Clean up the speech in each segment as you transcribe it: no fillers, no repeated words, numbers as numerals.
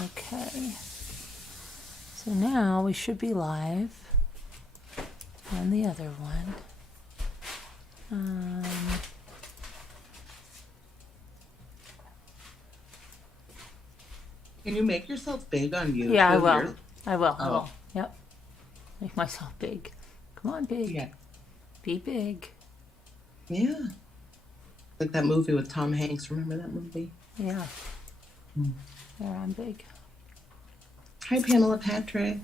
Okay. So now we should be live on the other one. Can you make yourself big on YouTube? Yeah, I will. I will. Oh. Yep. Make myself big. Come on, big. Yeah. Be big. Yeah. Like that movie with Tom Hanks. Remember that movie? Yeah. There, I'm big. Hi, Pamela Patrick.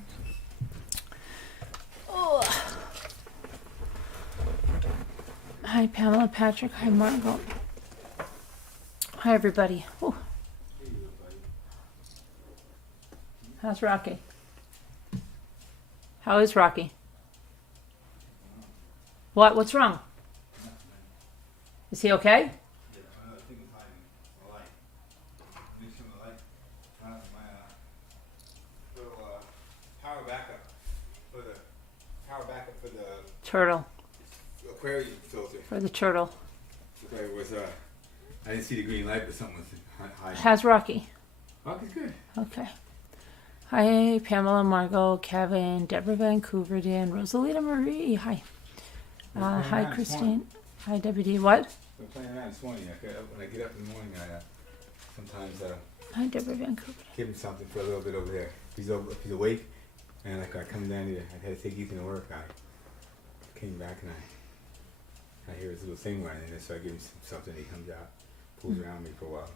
Oh. Hi, Pamela Patrick. Hi, Margot. Hi, everybody. Ooh. How's Rocky? How is Rocky? What? What's wrong? Is he okay? Turtle. Aquarium filter. For the turtle. Okay, it was I didn't see the green light, but something was hiding. How's Rocky? Rocky's good. Okay. Hi, Pamela, Margot, Kevin, Deborah Vancouver, Dan, Rosalita Marie. Hi. Hi, Christine. Hi, Deputy. What? I'm playing around this morning. When I get up in the morning, I sometimes Hi, Deborah Vancouver. give him something for a little bit over there. If he's awake, and like I come down here, I had to take Ethan to work. I came back and I hear his little thing running, and so I give him something. He comes out, pulls around me for a while.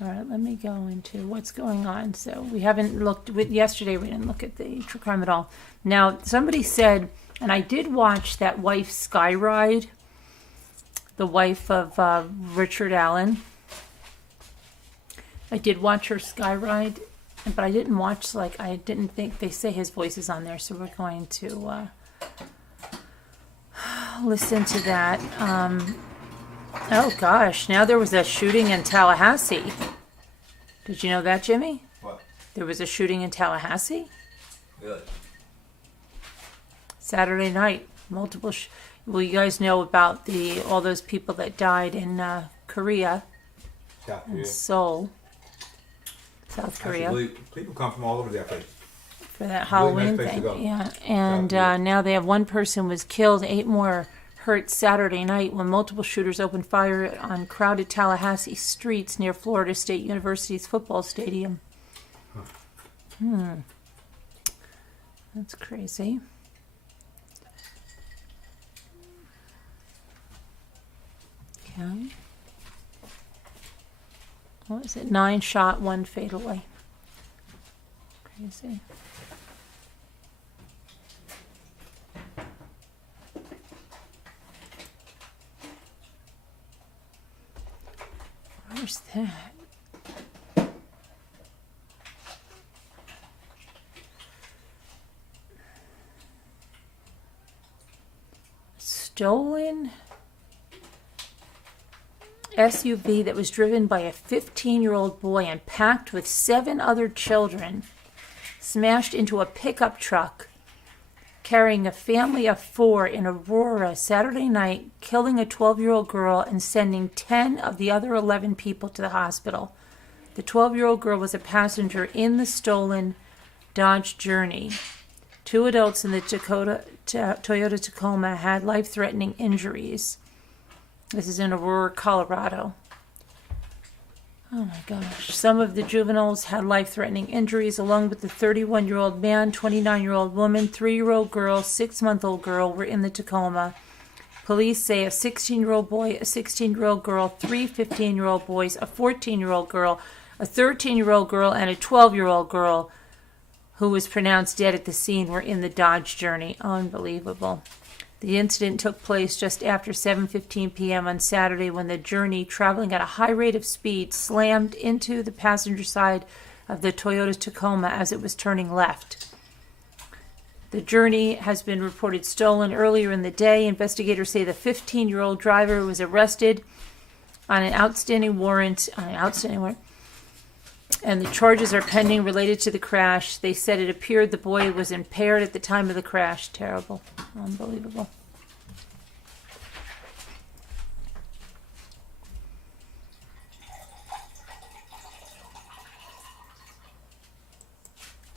All right, let me go into what's going on. So we haven't looked yesterday. We didn't look at the true crime at all. Now somebody said, and I did watch that wife Sky Ride, the wife of Richard Allen. I did watch her Sky Ride, but I didn't watch I didn't think they say his voice is on there. So we're going to listen to that. Oh gosh, now there was a shooting in Tallahassee. Did you know that, Jimmy? What? There was a shooting in Tallahassee? Really? Saturday night. Multiple well, you guys know about all those people that died in Korea. South and Korea. Seoul. South Korea. Actually, people come from all over that place. For that Halloween nice place to thing. go. Yeah. And now they have one person was killed, 8 more hurt Saturday night when multiple shooters opened fire on crowded Tallahassee streets near Florida State University's football stadium. That's crazy. Okay. What is it? 9 shot, 1 fatally. Crazy. Where's that? Stolen SUV that was driven by a 15-year-old boy and packed with 7 other children smashed into a pickup truck carrying a family of 4 in Aurora Saturday night, killing a 12-year-old girl and sending 10 of the other 11 people to the hospital. The 12-year-old girl was a passenger in the stolen Dodge Journey. 2 adults in the Toyota Tacoma had life-threatening injuries. This is in Aurora, Colorado. Oh my gosh. Some of the juveniles had life-threatening injuries, along with the 31-year-old man, 29-year-old woman, 3-year-old girl, 6-month-old girl were in the Tacoma. Police say a 16-year-old boy, a 16-year-old girl, 3 15-year-old boys, a 14-year-old girl, a 13-year-old girl, and a 12-year-old girl who was pronounced dead at the scene were in the Dodge Journey. Unbelievable. The incident took place just after 7:15 p.m. on Saturday when the Journey, traveling at a high rate of speed, slammed into the passenger side of the Toyota Tacoma as it was turning left. The Journey has been reported stolen earlier in the day. Investigators say the 15-year-old driver was arrested on an outstanding warrant, and the charges are pending related to the crash. They said it appeared the boy was impaired at the time of the crash. Terrible. Unbelievable.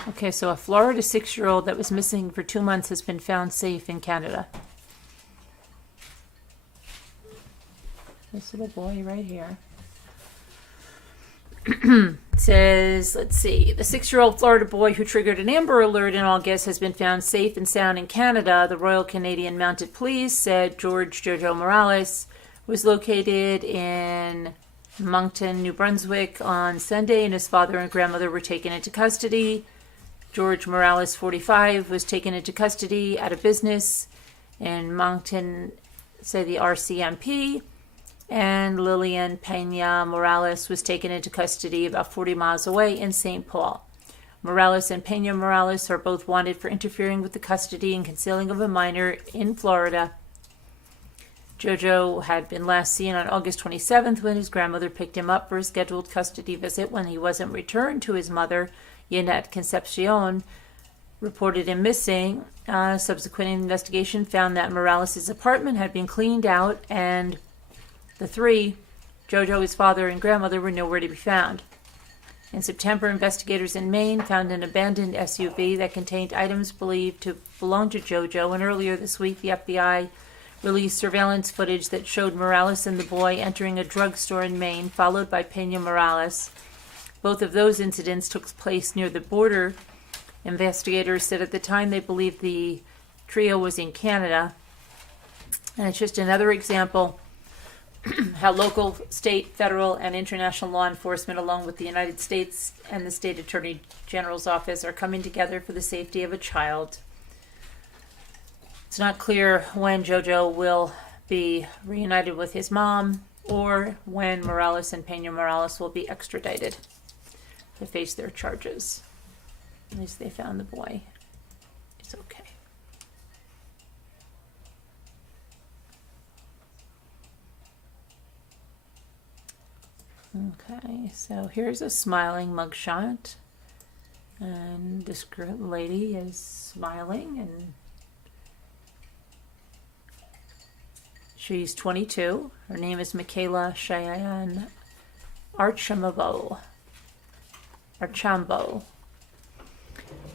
Okay, so a Florida 6-year-old that was missing for 2 months has been found safe in Canada. This little boy right here. Says, let's see, the 6-year-old Florida boy who triggered an Amber Alert in August has been found safe and sound in Canada. The Royal Canadian Mounted Police said George Jojo Morales was located in Moncton, New Brunswick on Sunday, and his father and grandmother were taken into custody. George Morales, 45, was taken into custody at a business in Moncton, said the RCMP. And Lillian Pena Morales was taken into custody about 40 miles away in St. Paul. Morales and Pena Morales are both wanted for interfering with the custody and concealing of a minor in Florida. Jojo had been last seen on August 27th when his grandmother picked him up for a scheduled custody visit. When he wasn't returned to his mother, Yannette Concepcion reported him missing. Subsequent investigation found that Morales' apartment had been cleaned out, and the three, Jojo, his father, and grandmother, were nowhere to be found. In September, investigators in Maine found an abandoned SUV that contained items believed to belong to Jojo, and earlier this week the FBI released surveillance footage that showed Morales and the boy entering a drugstore in Maine, followed by Pena Morales. Both of those incidents took place near the border. Investigators said at the time they believed the trio was in Canada. And it's just another example how local, state, federal, and international law enforcement, along with the United States and the State Attorney General's office, are coming together for the safety of a child. It's not clear when Jojo will be reunited with his mom or when Morales and Pena Morales will be extradited to face their charges. At least they found the boy. It's okay. Okay, so here's a smiling mugshot, and this lady is smiling, and she's 22. Her name is Michaela Cheyenne Archambault.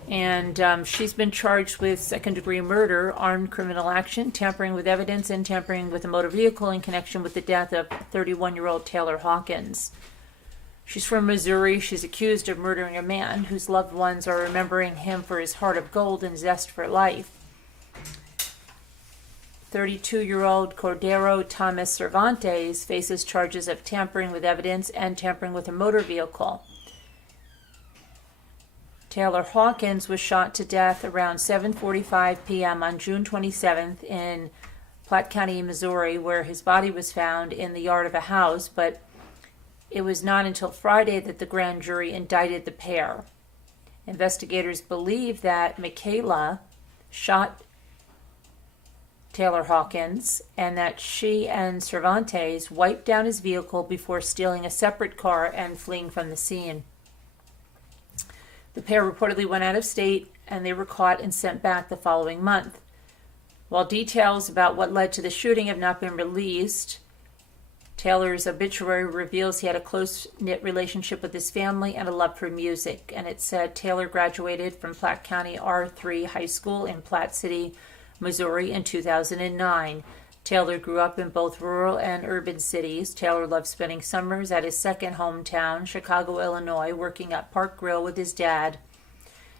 And she's been charged with second-degree murder, armed criminal action, tampering with evidence, and tampering with a motor vehicle in connection with the death of 31-year-old Taylor Hawkins. She's from Missouri. She's accused of murdering a man whose loved ones are remembering him for his heart of gold and zest for life. 32-year-old Cordero Thomas Cervantes faces charges of tampering with evidence and tampering with a motor vehicle. Taylor Hawkins was shot to death around 7:45 p.m. on June 27th in Platte County, Missouri, where his body was found in the yard of a house, but it was not until Friday that the grand jury indicted the pair. Investigators believe that Michaela shot Taylor Hawkins and that she and Cervantes wiped down his vehicle before stealing a separate car and fleeing from the scene. The pair reportedly went out of state, and they were caught and sent back the following month. While details about what led to the shooting have not been released, Taylor's obituary reveals he had a close-knit relationship with his family and a love for music, and it said Taylor graduated from Platte County R3 High School in Platte City, Missouri in 2009. Taylor grew up in both rural and urban cities. Taylor loved spending summers at his second hometown, Chicago, Illinois, working at Park Grill with his dad.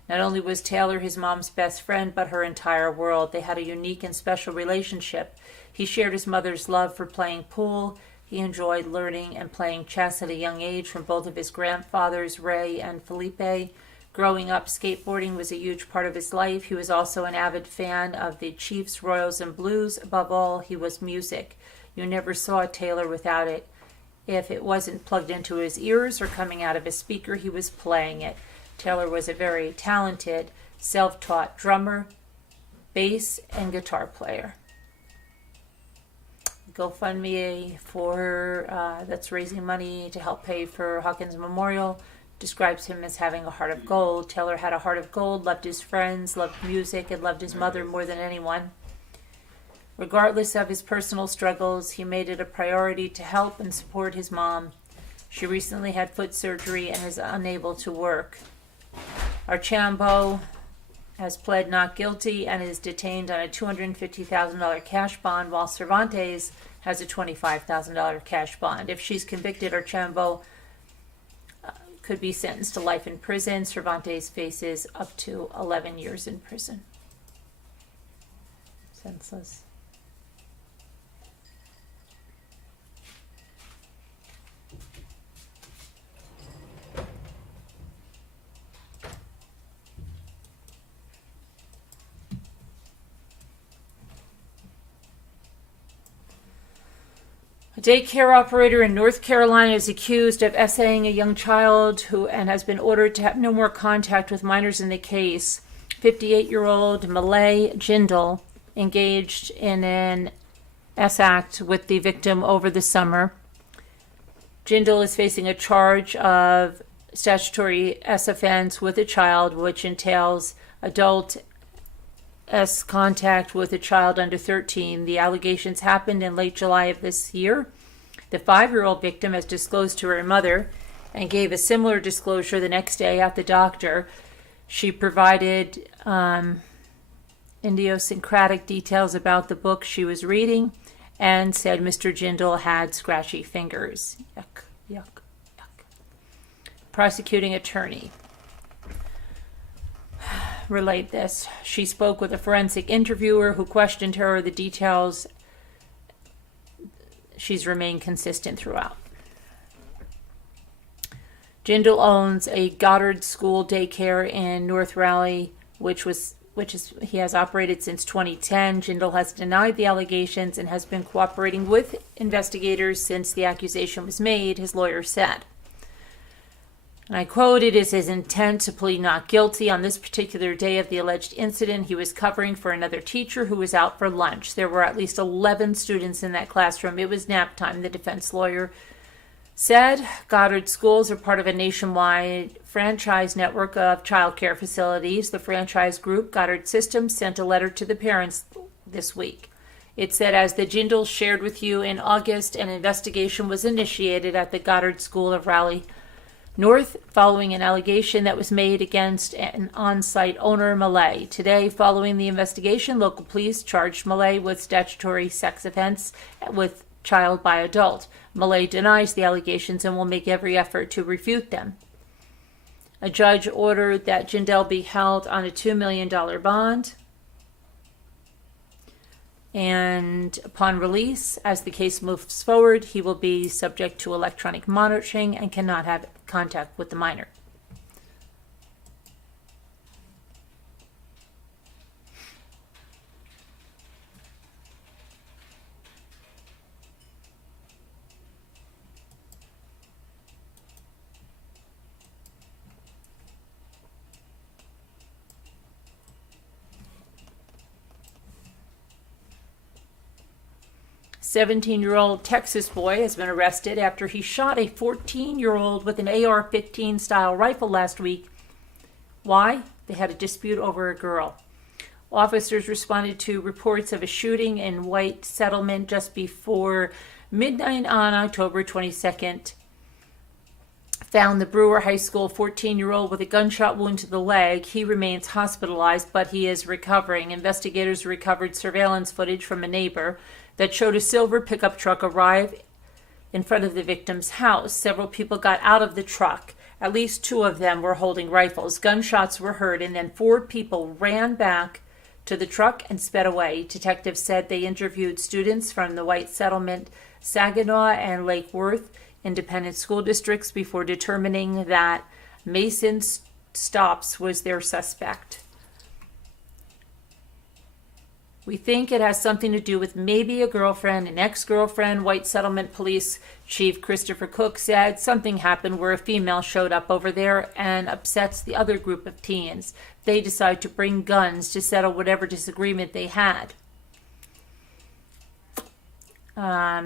Not only was Taylor his mom's best friend, but her entire world. They had a unique and special relationship. He shared his mother's love for playing pool. He enjoyed learning and playing chess at a young age from both of his grandfathers, Ray and Felipe. Growing up, skateboarding was a huge part of his life. He was also an avid fan of the Chiefs, Royals, and Blues. Above all, he was music. You never saw Taylor without it. If it wasn't plugged into his ears or coming out of a speaker, he was playing it. Taylor was a very talented, self-taught drummer, bass, and guitar player. GoFundMe for that's raising money to help pay for Hawkins Memorial describes him as having a heart of gold. Taylor had a heart of gold, loved his friends, loved music, and loved his mother more than anyone. Regardless of his personal struggles, he made it a priority to help and support his mom. She recently had foot surgery and is unable to work. Archambault has pled not guilty and is detained on a $250,000 cash bond, while Cervantes has a $25,000 cash bond. If she's convicted, Archambault could be sentenced to life in prison. Cervantes faces up to 11 years in prison. Senseless. A daycare operator in North Carolina is accused of essaying a young child and has been ordered to have no more contact with minors in the case. 58-year-old Malay Jindal engaged in an S-act with the victim over the summer. Jindal is facing a charge of statutory S offense with a child, which entails adult S contact with a child under 13. The allegations happened in late July of this year. The 5-year-old victim has disclosed to her mother and gave a similar disclosure the next day at the doctor. She provided idiosyncratic details about the book she was reading and said Mr. Jindal had scratchy fingers. Yuck, yuck, yuck. Prosecuting attorney relayed this. She spoke with a forensic interviewer who questioned her. The details, she's remained consistent throughout. Jindal owns a Goddard School daycare in North Raleigh, which he has operated since 2010. Jindal has denied the allegations and has been cooperating with investigators since the accusation was made, his lawyer said. And I quote, "It is his intent to plead not guilty. On this particular day of the alleged incident, he was covering for another teacher who was out for lunch. There were at least 11 students in that classroom. It was nap time," the defense lawyer said. Goddard schools are part of a nationwide franchise network of childcare facilities. The franchise group, Goddard Systems, sent a letter to the parents this week. It said, "As the Jindals shared with you in August, an investigation was initiated at the Goddard School of Raleigh North following an allegation that was made against an on-site owner, Malay. Today, following the investigation, local police charged Malay with statutory sex offense with child by adult. Malay denies the allegations and will make every effort to refute them." A judge ordered that Jindal be held on a $2 million bond. And upon release, as the case moves forward, he will be subject to electronic monitoring and cannot have contact with the minor. A 17-year-old Texas boy has been arrested after he shot a 14-year-old with an AR-15 style rifle last week. Why? They had a dispute over a girl. Officers responded to reports of a shooting in White Settlement just before midnight on October 22nd. Found the Brewer High School 14-year-old with a gunshot wound to the leg. He remains hospitalized, but he is recovering. Investigators recovered surveillance footage from a neighbor that showed a silver pickup truck arrive in front of the victim's house. Several people got out of the truck. At least 2 of them were holding rifles. Gunshots were heard, and then 4 people ran back to the truck and sped away. Detectives said they interviewed students from the White Settlement, Saginaw, and Lake Worth independent school districts before determining that Mason Stops was their suspect. "We think it has something to do with maybe a girlfriend, an ex-girlfriend," White Settlement Police Chief Christopher Cook said. "Something happened where a female showed up over there and upsets the other group of teens. They decide to bring guns to settle whatever disagreement they had."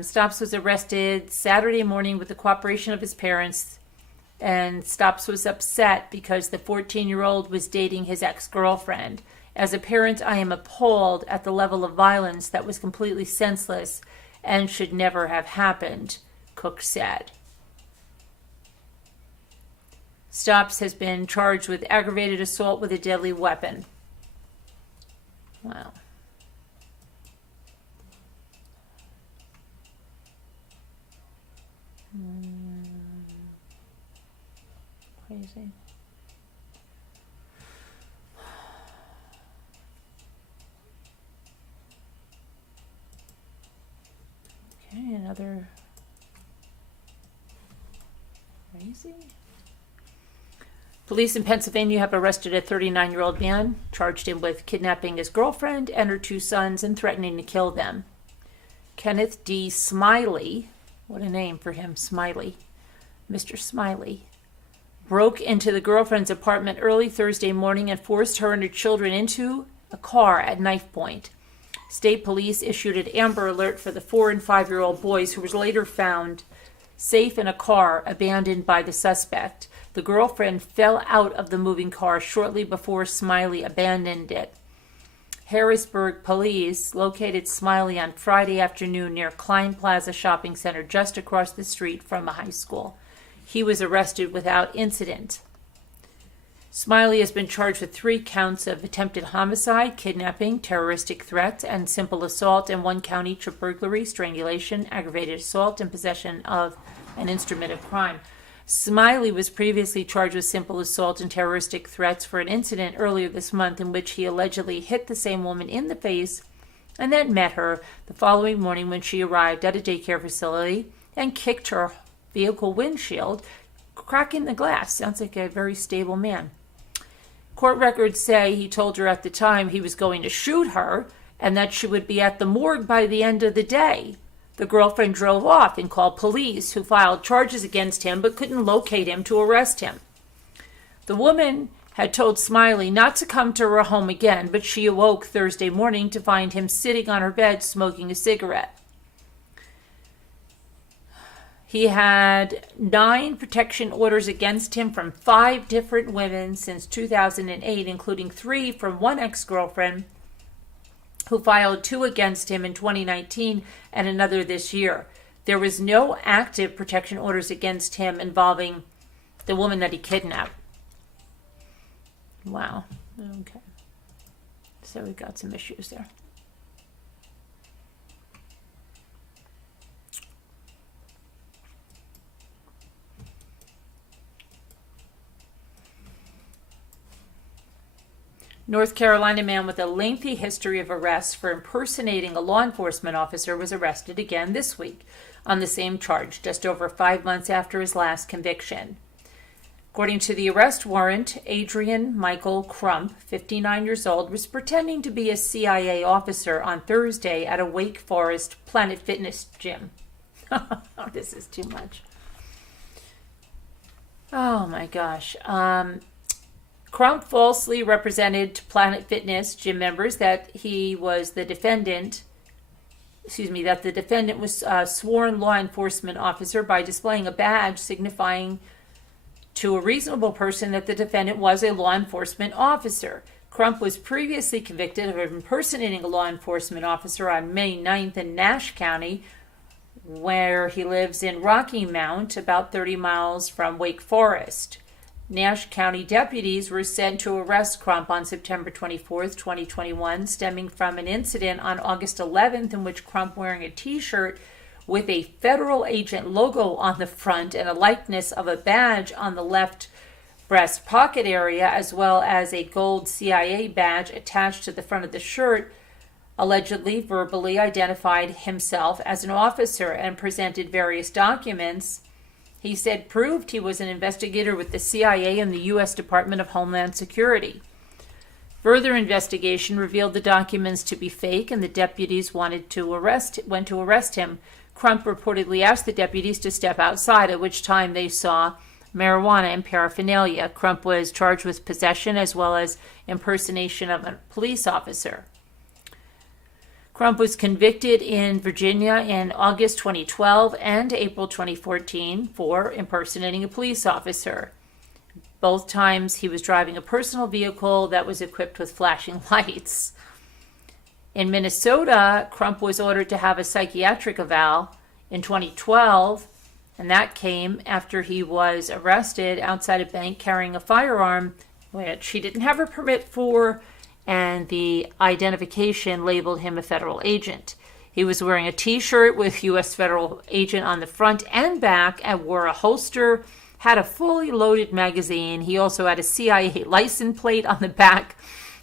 Stops was arrested Saturday morning with the cooperation of his parents, and Stops was upset because the 14-year-old was dating his ex-girlfriend. "As a parent, I am appalled at the level of violence that was completely senseless and should never have happened," Cook said. stops has been charged with aggravated assault with a deadly weapon. Wow. Crazy. Okay, another crazy. Police in Pennsylvania have arrested a 39-year-old man, charged him with kidnapping his girlfriend and her 2 sons and threatening to kill them. Kenneth D. Smiley, what a name for him, Smiley, Mr. Smiley, broke into the girlfriend's apartment early Thursday morning and forced her and her children into a car at knife point. State police issued an Amber Alert for the 4- and 5-year-old boys, who was later found safe in a car abandoned by the suspect. The girlfriend fell out of the moving car shortly before Smiley abandoned it. Harrisburg police located Smiley on Friday afternoon near Klein Plaza Shopping Center, just across the street from a high school. He was arrested without incident. Smiley has been charged with 3 counts of attempted homicide, kidnapping, terroristic threats, and simple assault, and 1 count each of burglary, strangulation, aggravated assault, and possession of an instrument of crime. Smiley was previously charged with simple assault and terroristic threats for an incident earlier this month in which he allegedly hit the same woman in the face and then met her the following morning when she arrived at a daycare facility and kicked her vehicle windshield, cracking the glass. Sounds like a very stable man. Court records say he told her at the time he was going to shoot her and that she would be at the morgue by the end of the day. The girlfriend drove off and called police, who filed charges against him but couldn't locate him to arrest him. The woman had told Smiley not to come to her home again, but she awoke Thursday morning to find him sitting on her bed smoking a cigarette. He had 9 protection orders against him from 5 different women since 2008, including 3 from one ex-girlfriend who filed 2 against him in 2019 and another this year. There was no active protection orders against him involving the woman that he kidnapped. Wow. Okay. So we got some issues there. North Carolina man with a lengthy history of arrests for impersonating a law enforcement officer was arrested again this week on the same charge, just over 5 months after his last conviction. According to the arrest warrant, Adrian Michael Crump, 59 years old, was pretending to be a CIA officer on Thursday at a Wake Forest Planet Fitness gym. This is too much. Oh my gosh. Crump falsely represented to Planet Fitness gym members that he was the defendant, that the defendant was a sworn law enforcement officer by displaying a badge signifying to a reasonable person that the defendant was a law enforcement officer. Crump was previously convicted of impersonating a law enforcement officer on May 9th in Nash County, where he lives in Rocky Mount, about 30 miles from Wake Forest. Nash County deputies were sent to arrest Crump on September 24th, 2021, stemming from an incident on August 11th in which Crump, wearing a T-shirt with a federal agent logo on the front and a likeness of a badge on the left breast pocket area, as well as a gold CIA badge attached to the front of the shirt, allegedly verbally identified himself as an officer and presented various documents he said proved he was an investigator with the CIA and the U.S. Department of Homeland Security. Further investigation revealed the documents to be fake, and the deputies went to arrest him. Crump reportedly asked the deputies to step outside, at which time they saw marijuana and paraphernalia. Crump was charged with possession as well as impersonation of a police officer. Crump was convicted in Virginia in August 2012 and April 2014 for impersonating a police officer. Both times he was driving a personal vehicle that was equipped with flashing lights. In Minnesota, Crump was ordered to have a psychiatric eval in 2012 And that came after he was arrested outside a bank carrying a firearm, which he didn't have a permit for, and the identification labeled him a federal agent. He was wearing a t-shirt with U.S. federal agent on the front and back and wore a holster, had a fully loaded magazine. He also had a CIA license plate on the back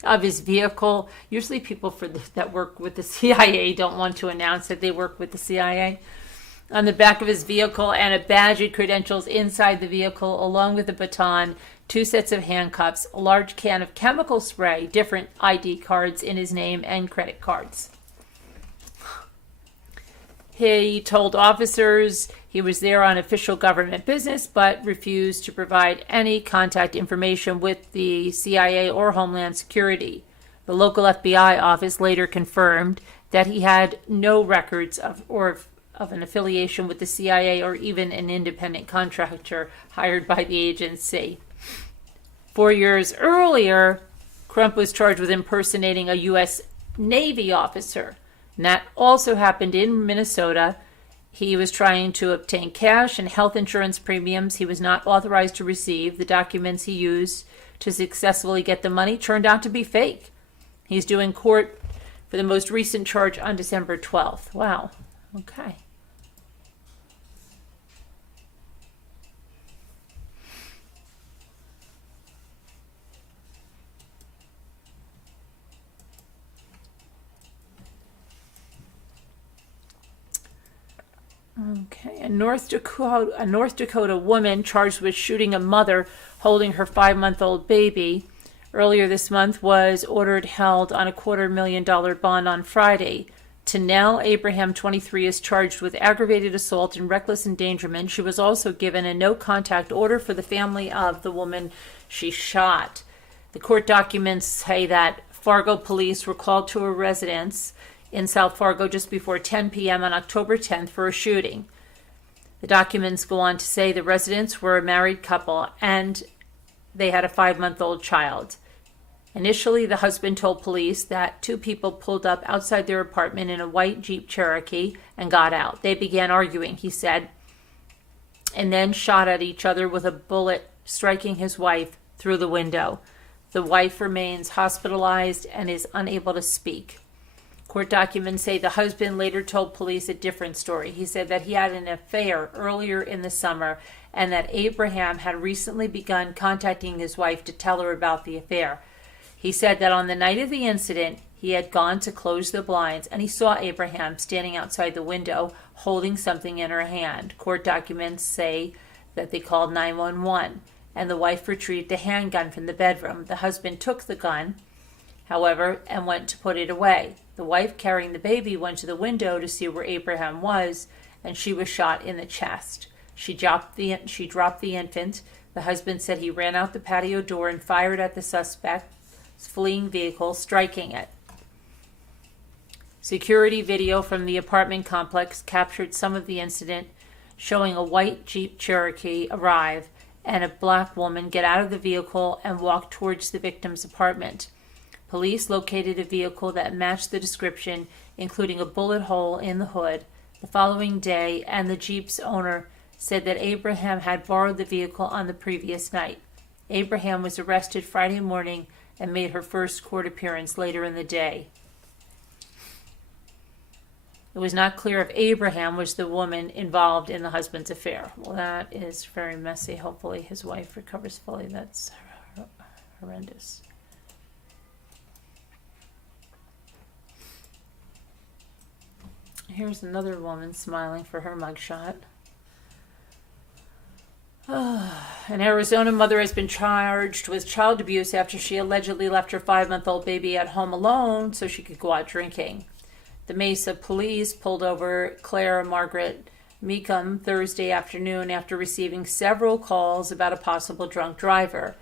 of his vehicle. Usually people that work with the CIA don't want to announce that they work with the CIA. On the back of his vehicle, and a badge and credentials inside the vehicle, along with a baton, 2 sets of handcuffs, a large can of chemical spray, different ID cards in his name, and credit cards. He told officers he was there on official government business, but refused to provide any contact information with the CIA or Homeland Security. The local FBI office later confirmed that he had no records of an affiliation with the CIA or even an independent contractor hired by the agency. 4 years earlier, Crump was charged with impersonating a U.S. Navy officer. And that also happened in Minnesota. He was trying to obtain cash and health insurance premiums he was not authorized to receive. The documents he used to successfully get the money turned out to be fake. He's due in court for the most recent charge on December 12th. Wow. Okay. Okay, a North Dakota woman charged with shooting a mother holding her 5-month-old baby earlier this month was ordered held on a $250,000 bond on Friday. Tanel Abraham, 23, is charged with aggravated assault and reckless endangerment. She was also given a no-contact order for the family of the woman she shot. The court documents say that Fargo police were called to a residence in South Fargo just before 10 p.m. on October 10th for a shooting. The documents go on to say the residents were a married couple and they had a 5-month-old child. Initially, the husband told police that 2 people pulled up outside their apartment in a white Jeep Cherokee and got out. They began arguing, he said, and then shot at each other with a bullet, striking his wife through the window. The wife remains hospitalized and is unable to speak. Court documents say the husband later told police a different story. He said that he had an affair earlier in the summer and that Abraham had recently begun contacting his wife to tell her about the affair. He said that on the night of the incident, he had gone to close the blinds and he saw Abraham standing outside the window holding something in her hand. Court documents say that they called 911 and the wife retrieved a handgun from the bedroom. The husband took the gun, however, and went to put it away. The wife carrying the baby went to the window to see where Abraham was, and she was shot in the chest. She dropped the infant. The husband said he ran out the patio door and fired at the suspect's fleeing vehicle, striking it. Security video from the apartment complex captured some of the incident, showing a white Jeep Cherokee arrive and a black woman get out of the vehicle and walk towards the victim's apartment. Police located a vehicle that matched the description, including a bullet hole in the hood, the following day, and the Jeep's owner said that Abraham had borrowed the vehicle on the previous night. Abraham was arrested Friday morning and made her first court appearance later in the day. It was not clear if Abraham was the woman involved in the husband's affair. Well, that is very messy. Hopefully his wife recovers fully. That's horrendous. Here's another woman smiling for her mugshot. An Arizona mother has been charged with child abuse after she allegedly left her 5-month-old baby at home alone so she could go out drinking. The Mesa police pulled over Claire Margaret Meekum Thursday afternoon after receiving several calls about a possible drunk driver.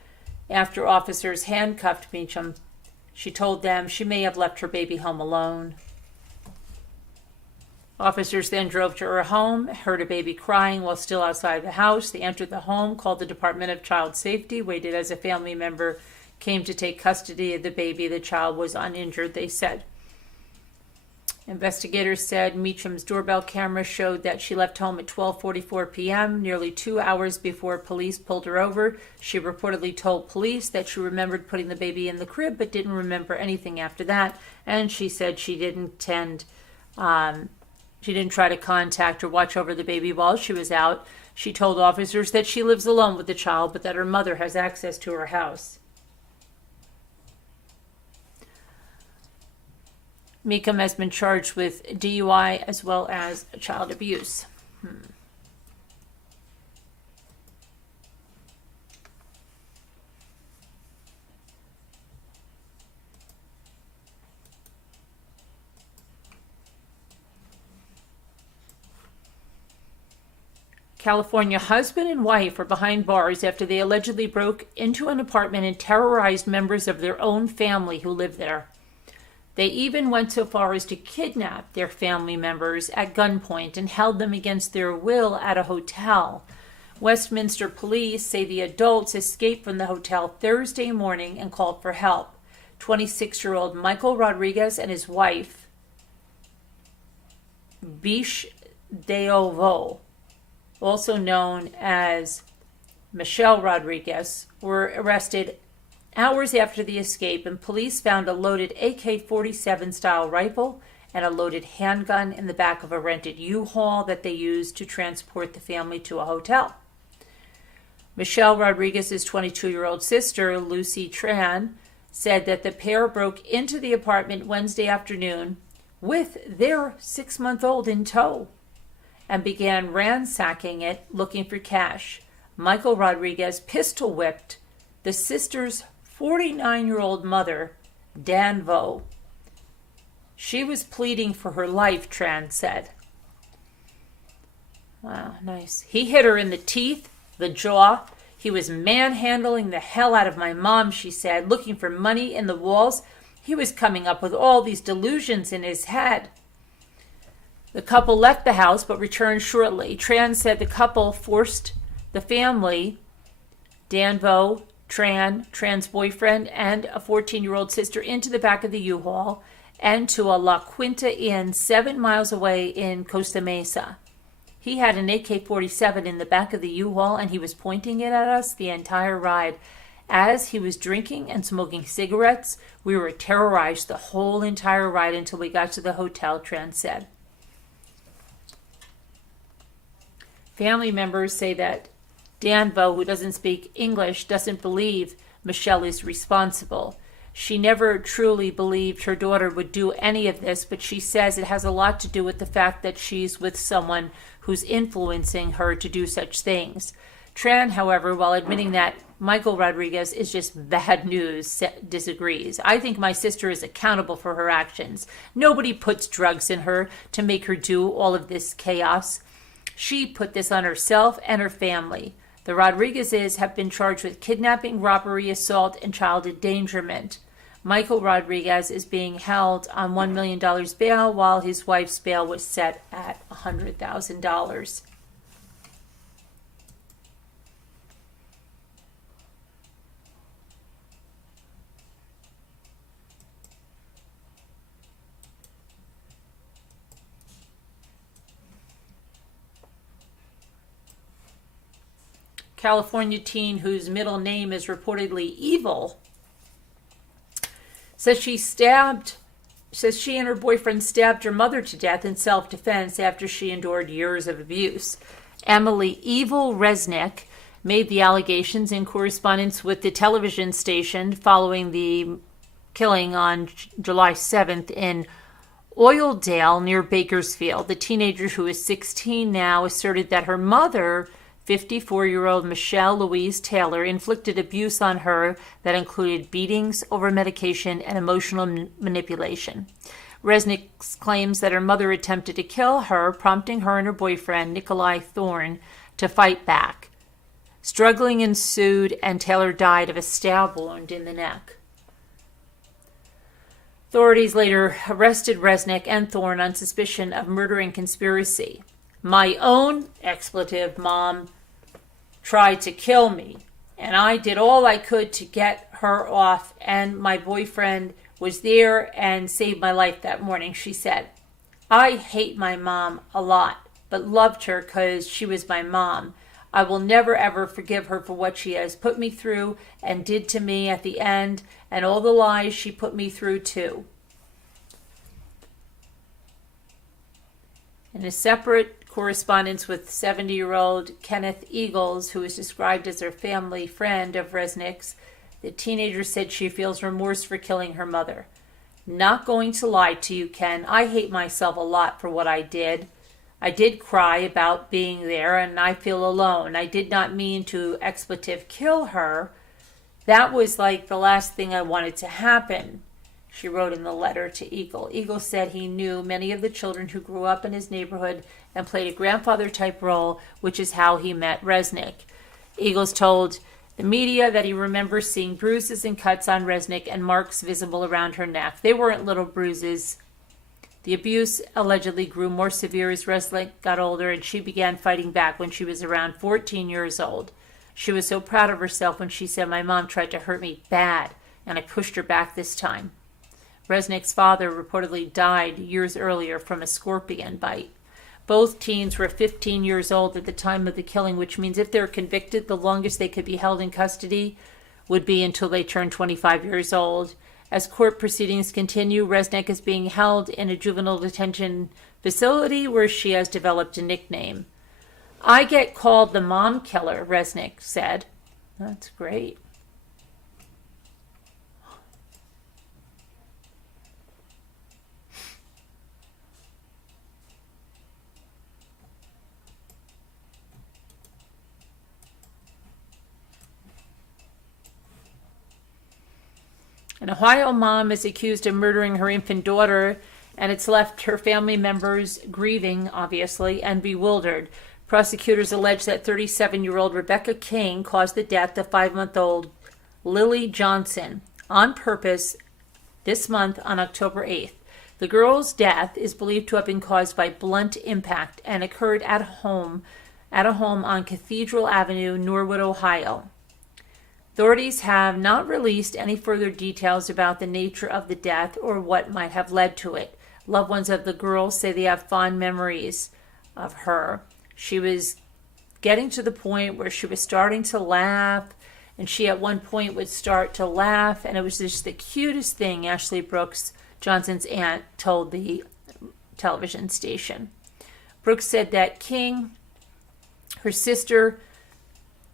After officers handcuffed Meekum, she told them she may have left her baby home alone. Officers then drove to her home, heard a baby crying while still outside the house. They entered the home, called the Department of Child Safety, waited as a family member came to take custody of the baby. The child was uninjured, they said. Investigators said Meacham's doorbell camera showed that she left home at 12:44 p.m., nearly 2 hours before police pulled her over. She reportedly told police that she remembered putting the baby in the crib but didn't remember anything after that. And she said she didn't try to contact or watch over the baby while she was out. She told officers that she lives alone with the child, but that her mother has access to her house. Meacham has been charged with DUI as well as child abuse. California husband and wife are behind bars after they allegedly broke into an apartment and terrorized members of their own family who live there. They even went so far as to kidnap their family members at gunpoint and held them against their will at a hotel. Westminster police say the adults escaped from the hotel Thursday morning and called for help. 26-year-old Michael Rodriguez and his wife, Bish Deovo, also known as Michelle Rodriguez, were arrested hours after the escape, and police found a loaded AK-47 style rifle and a loaded handgun in the back of a rented U-Haul that they used to transport the family to a hotel. Michelle Rodriguez's 22-year-old sister, Lucy Tran, said that the pair broke into the apartment Wednesday afternoon with their 6-month-old in tow and began ransacking it looking for cash. Michael Rodriguez pistol whipped the sister's 49-year-old mother, Dan Vo. She was pleading for her life, Tran said. Wow, nice. He hit her in the teeth, the jaw. He was manhandling the hell out of my mom, she said, looking for money in the walls. He was coming up with all these delusions in his head. The couple left the house but returned shortly. Tran said the couple forced the family, Dan Vo, Tran's boyfriend, and a 14-year-old sister into the back of the U-Haul and to a La Quinta Inn 7 miles away in Costa Mesa. He had an AK-47 in the back of the U-Haul and he was pointing it at us the entire ride. As he was drinking and smoking cigarettes, we were terrorized the whole entire ride until we got to the hotel, Tran said. Family members say that Dan Vo, who doesn't speak English, doesn't believe Michelle is responsible. She never truly believed her daughter would do any of this, but she says it has a lot to do with the fact that she's with someone who's influencing her to do such things. Tran, however, while admitting that Michael Rodriguez is just bad news, disagrees. I think my sister is accountable for her actions. Nobody puts drugs in her to make her do all of this chaos. She put this on herself and her family. The Rodriguezes have been charged with kidnapping, robbery, assault, and child endangerment. Michael Rodriguez is being held on $1 million bail, while his wife's bail was set at $100,000. California teen whose middle name is reportedly Evil says she and her boyfriend stabbed her mother to death in self-defense after she endured years of abuse. Emily Evil Resnick made the allegations in correspondence with the television station following the killing on July 7th in Oildale near Bakersfield. The teenager, who is 16 now, asserted that her mother, 54-year-old Michelle Louise Taylor, inflicted abuse on her that included beatings, over-medication, and emotional manipulation. Resnick claims that her mother attempted to kill her, prompting her and her boyfriend, Nikolai Thorne, to fight back. Struggling ensued, and Taylor died of a stab wound in the neck. Authorities later arrested Resnick and Thorne on suspicion of murder and conspiracy. My own expletive mom tried to kill me, and I did all I could to get her off, and my boyfriend was there and saved my life that morning, she said. I hate my mom a lot, but loved her because she was my mom. I will never ever forgive her for what she has put me through and did to me at the end, and all the lies she put me through too. In a separate correspondence with 70-year-old Kenneth Eagles, who is described as her family friend of Resnick's, the teenager said she feels remorse for killing her mother. Not going to lie to you, Ken. I hate myself a lot for what I did. I did cry about being there, and I feel alone. I did not mean to expletive kill her. That was like the last thing I wanted to happen, she wrote in the letter to Eagle. Eagle said he knew many of the children who grew up in his neighborhood and played a grandfather-type role, which is how he met Resnick. Eagles told the media that he remembers seeing bruises and cuts on Resnick and marks visible around her neck. They weren't little bruises. The abuse allegedly grew more severe as Resnick got older, and she began fighting back when she was around 14 years old. She was so proud of herself when she said, "My mom tried to hurt me bad, and I pushed her back this time." Resnick's father reportedly died years earlier from a scorpion bite. Both teens were 15 years old at the time of the killing, which means if they're convicted, the longest they could be held in custody would be until they turn 25 years old. As court proceedings continue, Resnick is being held in a juvenile detention facility where she has developed a nickname. I get called the mom killer, Resnick said. That's great. An Ohio mom is accused of murdering her infant daughter, and it's left her family members grieving, obviously, and bewildered. Prosecutors allege that 37-year-old Rebecca King caused the death of 5-month-old Lily Johnson on purpose this month on October 8th. The girl's death is believed to have been caused by blunt impact and occurred at a home on Cathedral Avenue, Norwood, Ohio. Authorities have not released any further details about the nature of the death or what might have led to it. Loved ones of the girl say they have fond memories of her. She was getting to the point where she was starting to laugh, and she at one point would start to laugh, and it was just the cutest thing, Ashley Brooks, Johnson's aunt, told the television station. Brooks said that King, her sister,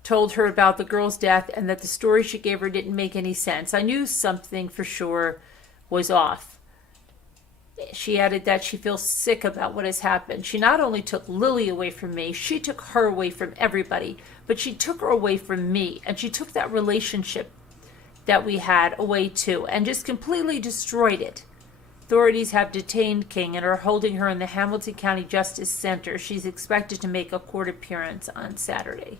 told her about the girl's death and that the story she gave her didn't make any sense. I knew something for sure was off. She added that she feels sick about what has happened. She not only took Lily away from me, she took her away from everybody, but she took her away from me, and she took that relationship that we had away too, and just completely destroyed it. Authorities have detained King and are holding her in the Hamilton County Justice Center. She's expected to make a court appearance on Saturday.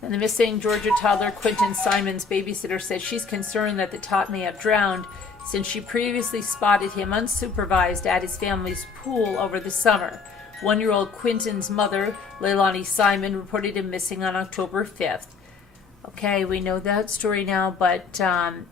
And the missing Georgia toddler Quinton Simon's babysitter says she's concerned that the tot may have drowned since she previously spotted him unsupervised at his family's pool over the summer. 1-year-old Quinton's mother, Leilani Simon, reported him missing on October 5th. Okay, we know that story now, but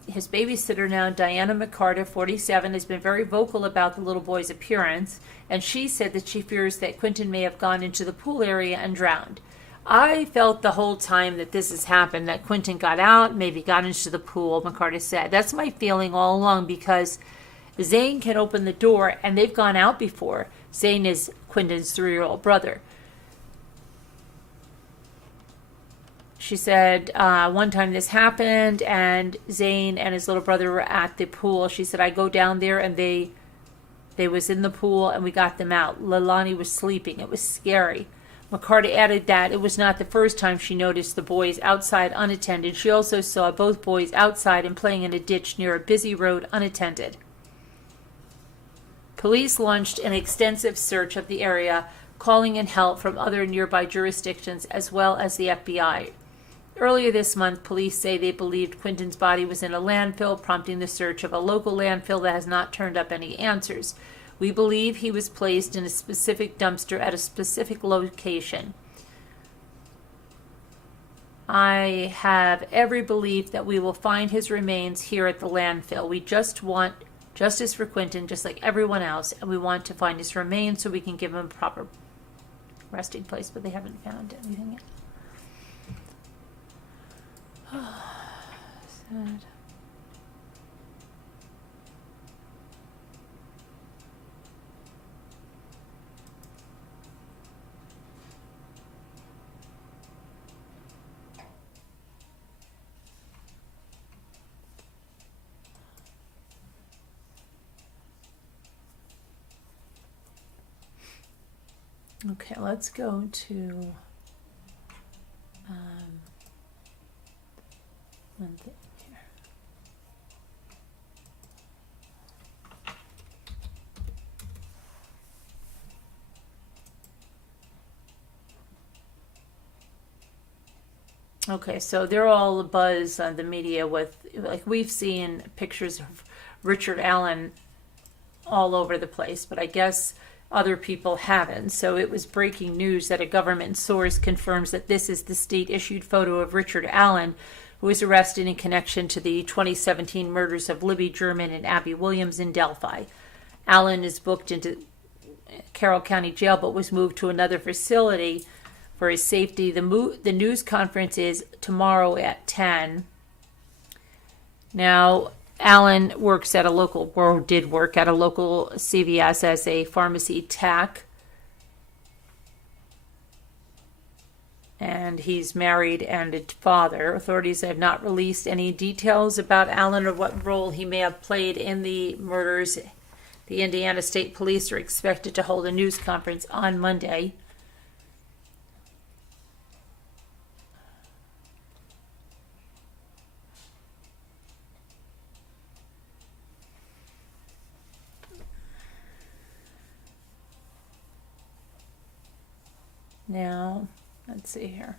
his babysitter now, Diana McCarter, 47, has been very vocal about the little boy's appearance, and she said that she fears that Quinton may have gone into the pool area and drowned. I felt the whole time that this has happened, that Quinton got out, maybe got into the pool, McCarter said. That's my feeling all along, because Zane can open the door, and they've gone out before. Zane is Quinton's 3-year-old brother. She said one time this happened, and Zane and his little brother were at the pool. She said, I go down there, and they was in the pool, and we got them out. Leilani was sleeping. It was scary. McCarty added that it was not the first time she noticed the boys outside unattended. She also saw both boys outside and playing in a ditch near a busy road unattended. Police launched an extensive search of the area, calling in help from other nearby jurisdictions as well as the FBI. Earlier this month, police say they believed Quinton's body was in a landfill, prompting the search of a local landfill that has not turned up any answers. We believe he was placed in a specific dumpster at a specific location. I have every belief that we will find his remains here at the landfill. We just want justice for Quinton, just like everyone else, and we want to find his remains so we can give him a proper resting place, but they haven't found anything yet. Sad. Okay, let's go to one thing here. Okay, so they're all abuzz on the media with, like, we've seen pictures of Richard Allen all over the place, but I guess other people haven't. So it was breaking news that a government source confirms that this is the state-issued photo of Richard Allen, who was arrested in connection to the 2017 murders of Libby German and Abby Williams in Delphi. Allen is booked into Carroll County Jail, but was moved to another facility for his safety. The news conference is tomorrow at 10. Now, Allen works at a local, or did work at a local CVS as a pharmacy tech. And he's married and a father. Authorities have not released any details about Allen or what role he may have played in the murders. The Indiana State Police are expected to hold a news conference on Monday. Now, let's see here.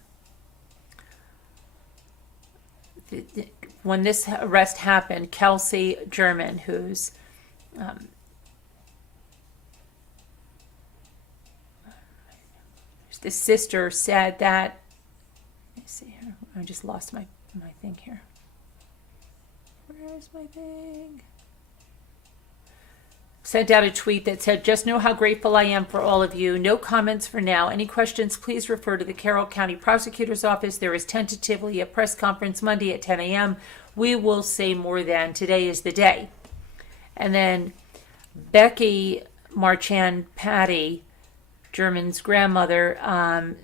When this arrest happened, Kelsey German, who's the sister, said that, let me see here. I just lost my thing here. Where's my thing? Sent out a tweet that said, just know how grateful I am for all of you. No comments for now. Any questions, please refer to the Carroll County Prosecutor's Office. There is tentatively a press conference Monday at 10 a.m. We will say more then. Today is the day. And then Becky Marchand Patty, German's grandmother,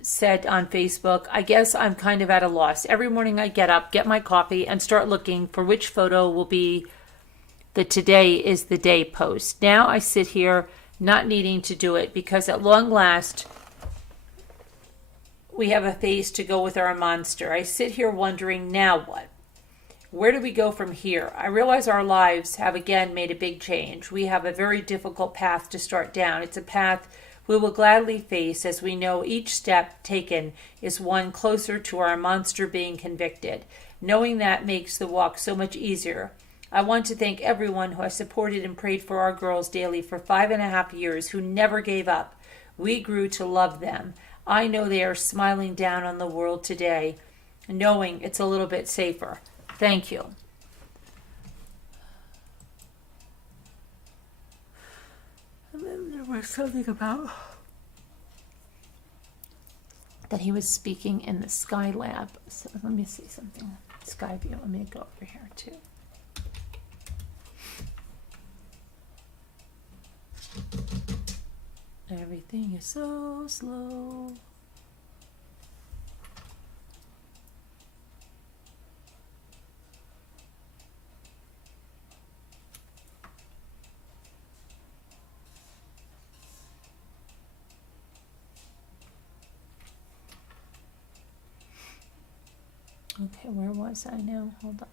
said on Facebook, I guess I'm kind of at a loss. Every morning I get up, get my coffee, and start looking for which photo will be the today is the day post. Now I sit here not needing to do it because at long last we have a face to go with our monster. I sit here wondering, now what? Where do we go from here? I realize our lives have again made a big change. We have a very difficult path to start down. It's a path we will gladly face as we know each step taken is one closer to our monster being convicted. Knowing that makes the walk so much easier. I want to thank everyone who has supported and prayed for our girls daily for 5.5 years, who never gave up. We grew to love them. I know they are smiling down on the world today, knowing it's a little bit safer. Thank you. And then there was something about that he was speaking in the Sky Lab. So let me see something. Skyview. Let me go over here too. Everything is so slow. Okay, where was I now? Hold on.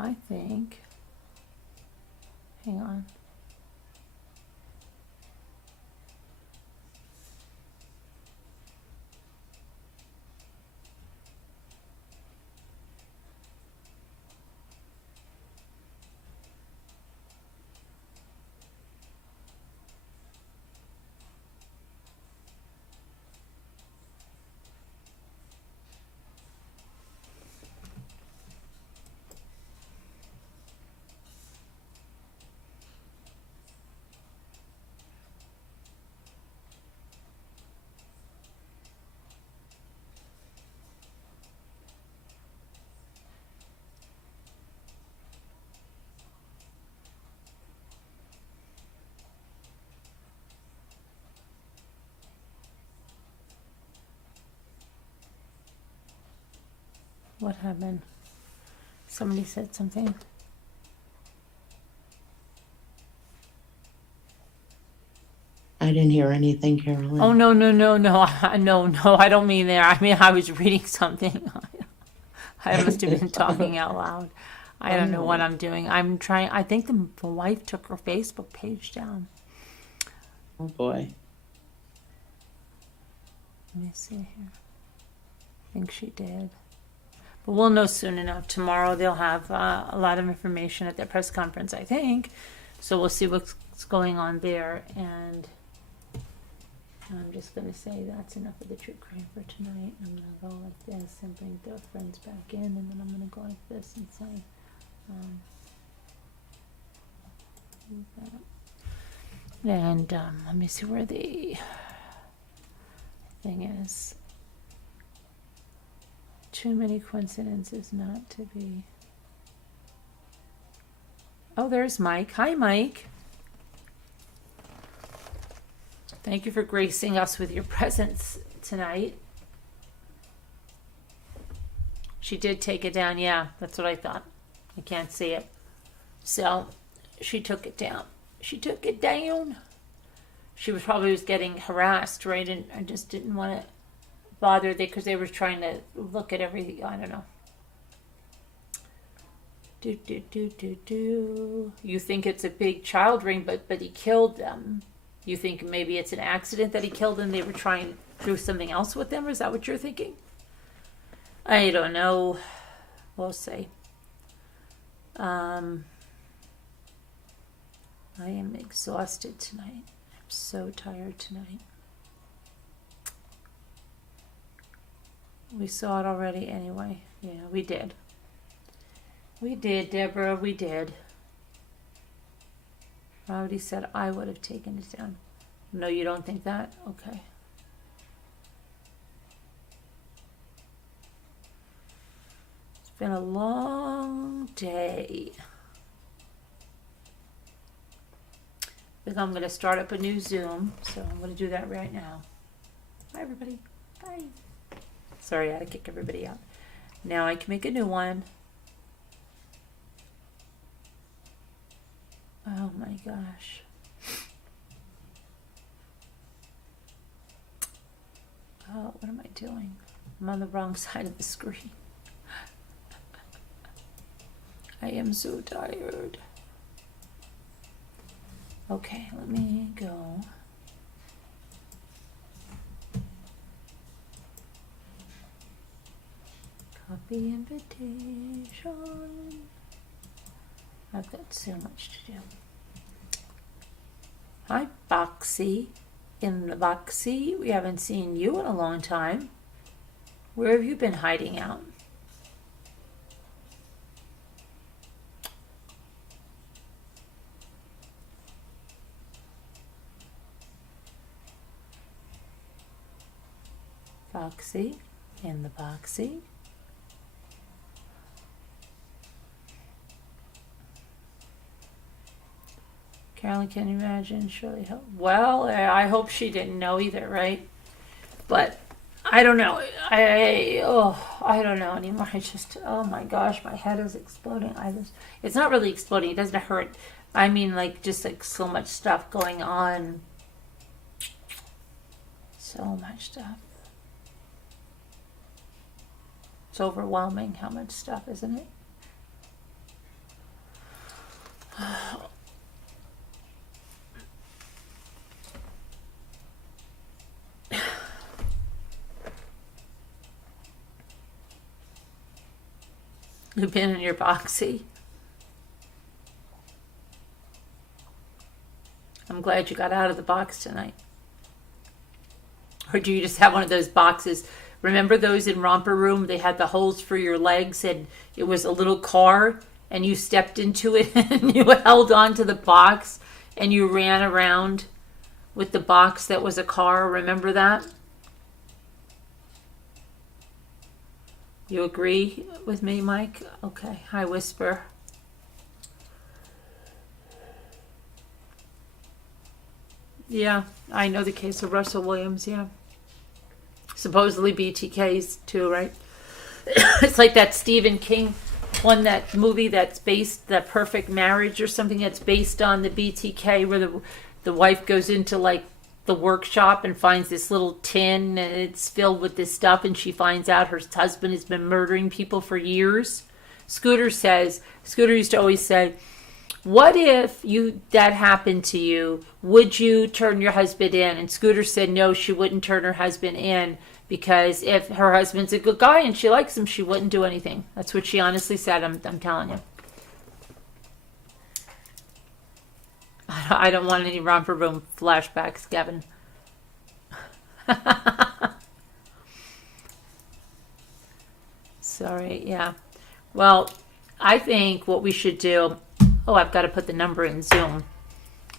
I think. Hang on. What happened? Somebody said something. I didn't hear anything, Carolyn. Oh, no. No, I don't mean there. I mean, I was reading something. I must have been talking out loud. I don't know what I'm doing. I'm trying. I think the wife took her Facebook page down. Oh, boy. Let me see here. I think she did. But we'll know soon enough. Tomorrow they'll have a lot of information at their press conference, I think. So we'll see what's going on there. And I'm just going to say that's enough of the true crime for tonight. I'm going to go like this and bring the friends back in. And then I'm going to go like this and say, and let me see where the thing is. Too many coincidences not to be. Oh, there's Mike. Hi, Mike. Thank you for gracing us with your presence tonight. She did take it down. Yeah, that's what I thought. I can't see it. So she took it down. She took it down. She was probably getting harassed, right? And I just didn't want to bother because they were trying to look at everything. I don't know. You think it's a big child ring, but he killed them. You think maybe it's an accident that he killed them. They were trying to do something else with them. Or is that what you're thinking? I don't know. We'll see. I am exhausted tonight. I'm so tired tonight. We saw it already anyway. Yeah, we did. We did, Deborah. We did. Rowdy said I would have taken it down. No, you don't think that? Okay. It's been a long day. I think I'm going to start up a new Zoom, so I'm going to do that right now. Bye, everybody. Bye. Sorry, I had to kick everybody out. Now I can make a new one. Oh my gosh. Oh, what am I doing? I'm on the wrong side of the screen. I am so tired. Okay, let me go. Copy invitation. I've got so much to do. Hi, Boxy. In the Boxy, we haven't seen you in a long time. Where have you been hiding out? Boxy. In the Boxy. Carolyn, can you imagine? Surely help. Well, I hope she didn't know either, right? But I don't know. I don't know anymore. I just, oh my gosh, my head is exploding. It's not really exploding. It doesn't hurt. I mean, like, just like so much stuff going on. So much stuff. It's overwhelming how much stuff, isn't it? You've been in your boxy. I'm glad you got out of the box tonight. Or do you just have one of those boxes? Remember those in Romper Room? They had the holes for your legs and it was a little car and you stepped into it and you held on to the box and you ran around with the box that was a car. Remember that? You agree with me, Mike? Okay. Hi, Whisper. Yeah, I know the case of Russell Williams, yeah. Supposedly BTKs too, right? It's like that Stephen King one, that movie that's based, The Perfect Marriage or something, that's based on the BTK, where the wife goes into like the workshop and finds this little tin and it's filled with this stuff and she finds out her husband has been murdering people for years. Scooter used to always say, what if that happened to you? Would you turn your husband in? And Scooter said no, she wouldn't turn her husband in because if her husband's a good guy and she likes him, she wouldn't do anything. That's what she honestly said. I'm telling you. I don't want any Romper Room flashbacks, Kevin. Sorry, yeah. Well, I think what we should do... Oh, I've got to put the number in Zoom.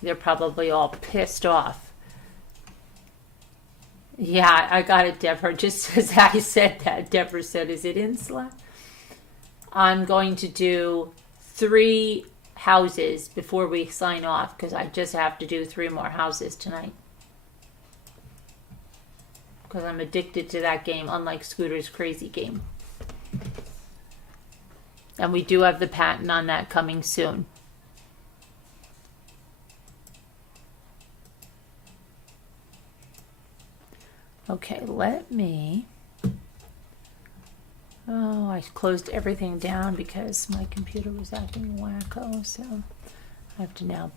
They're probably all pissed off. Yeah, I got it, Deborah. Just as I said that, Deborah said, is it in Slack? I'm going to do 3 houses before we sign off because I just have to do 3 more houses tonight. Because I'm addicted to that game, unlike Scooter's crazy game. And we do have the patent on that coming soon. Okay, let me... Oh, I closed everything down because my computer was acting wacko, so I have to now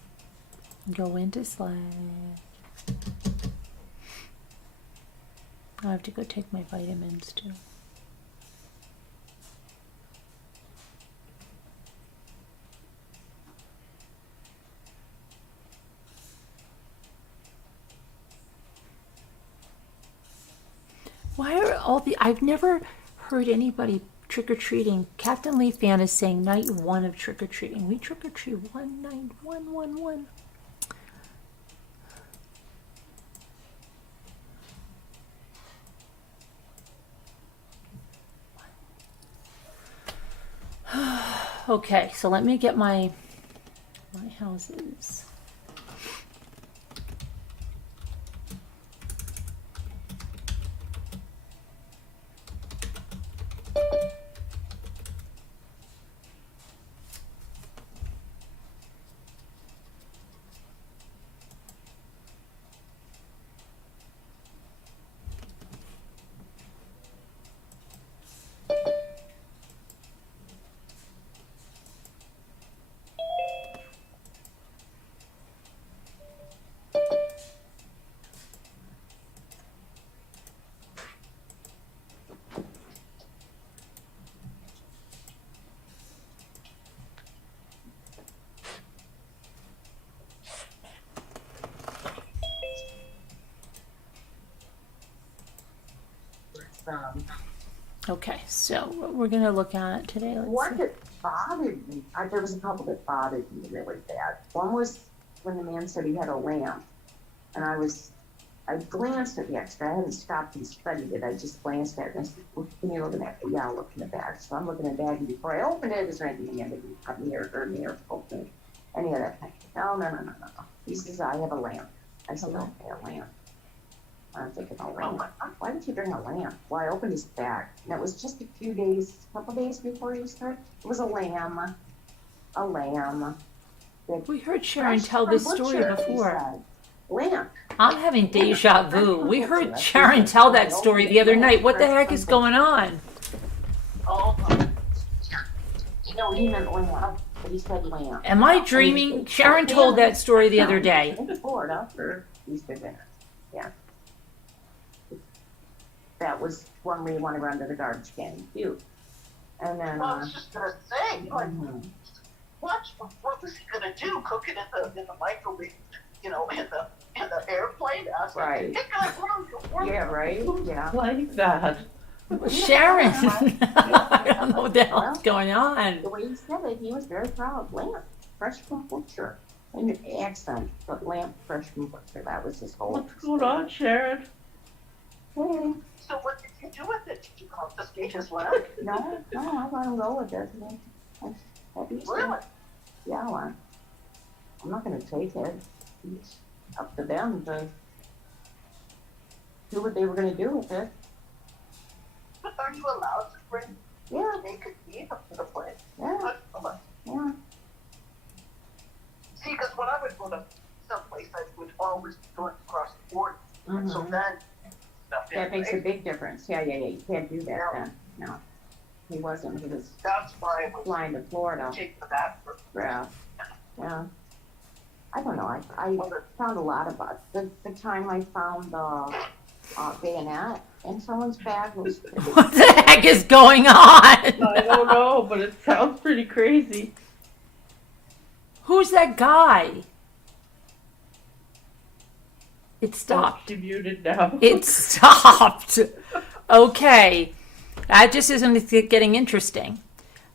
go into Slack. I have to go take my vitamins too. Why are all the... I've never heard anybody trick-or-treating. Captain Lee Fan is saying night 1 of trick-or-treating. We trick-or-treat one night, one. Okay, so let me get my houses. Okay, so what we're going to look at today, One that bothered me, there was a couple that bothered me really bad. One was when the man said he had a lamp, and I glanced at the extra. I hadn't stopped and studied it. I just glanced at it, and I said, well, can you look at it? Yeah, I'll look in the bag. So I'm looking in the bag, and before I opened it, is there anything in it? Cut me or open it? Any of that thing. No. He says, I have a lamp. I said, okay, a lamp. I'm thinking, oh, why did you bring a lamp? Well, I opened his bag, and it was just a couple days before he started. It was a lamb. We heard Sharon tell this story before. Lamp. I'm having deja vu. We heard Sharon tell that story the other night. What the heck is going on? No, he meant lamb. But he said lamb. Am I dreaming? Sharon told that story the other day. In Florida for Easter dinner. Yeah. That was one where you want to run to the garbage can. Cute. And then. Well, I was just gonna say, like, mhm. what was he gonna do? Cook it in the microwave, in the airplane? I was Right. like, hey guys, what are you? Yeah, right? Yeah. Like that. Sharon, I don't know what the hell's going on. The way he said it, he was very proud. Lamb, fresh from butcher. And the accent, but lamb, fresh from butcher. That was his whole. What's going on, Sharon? Hey, So what did you do with it? Did you confiscate his land? no, I let him go with it. Happy Easter. Really? Yeah, well, I'm not gonna take it. It's up to them to do what they were gonna do with it. But are you allowed to bring Yeah, naked meat up to the place? yeah, But, yeah. see, because when I would go to someplace, I would always be going across the border. And so Mhm. then, stuff in, That makes a right? big difference. Yeah, you can't do that then. No. He wasn't. He was That's why I was flying to Florida. taking that for Yeah, yeah. I don't know. I found a lot about the time I found the bayonet in someone's bag was. What the heck is going on? I don't know, but it sounds pretty crazy. Who's that guy? It stopped. She muted now. It stopped. Okay. That just isn't getting interesting.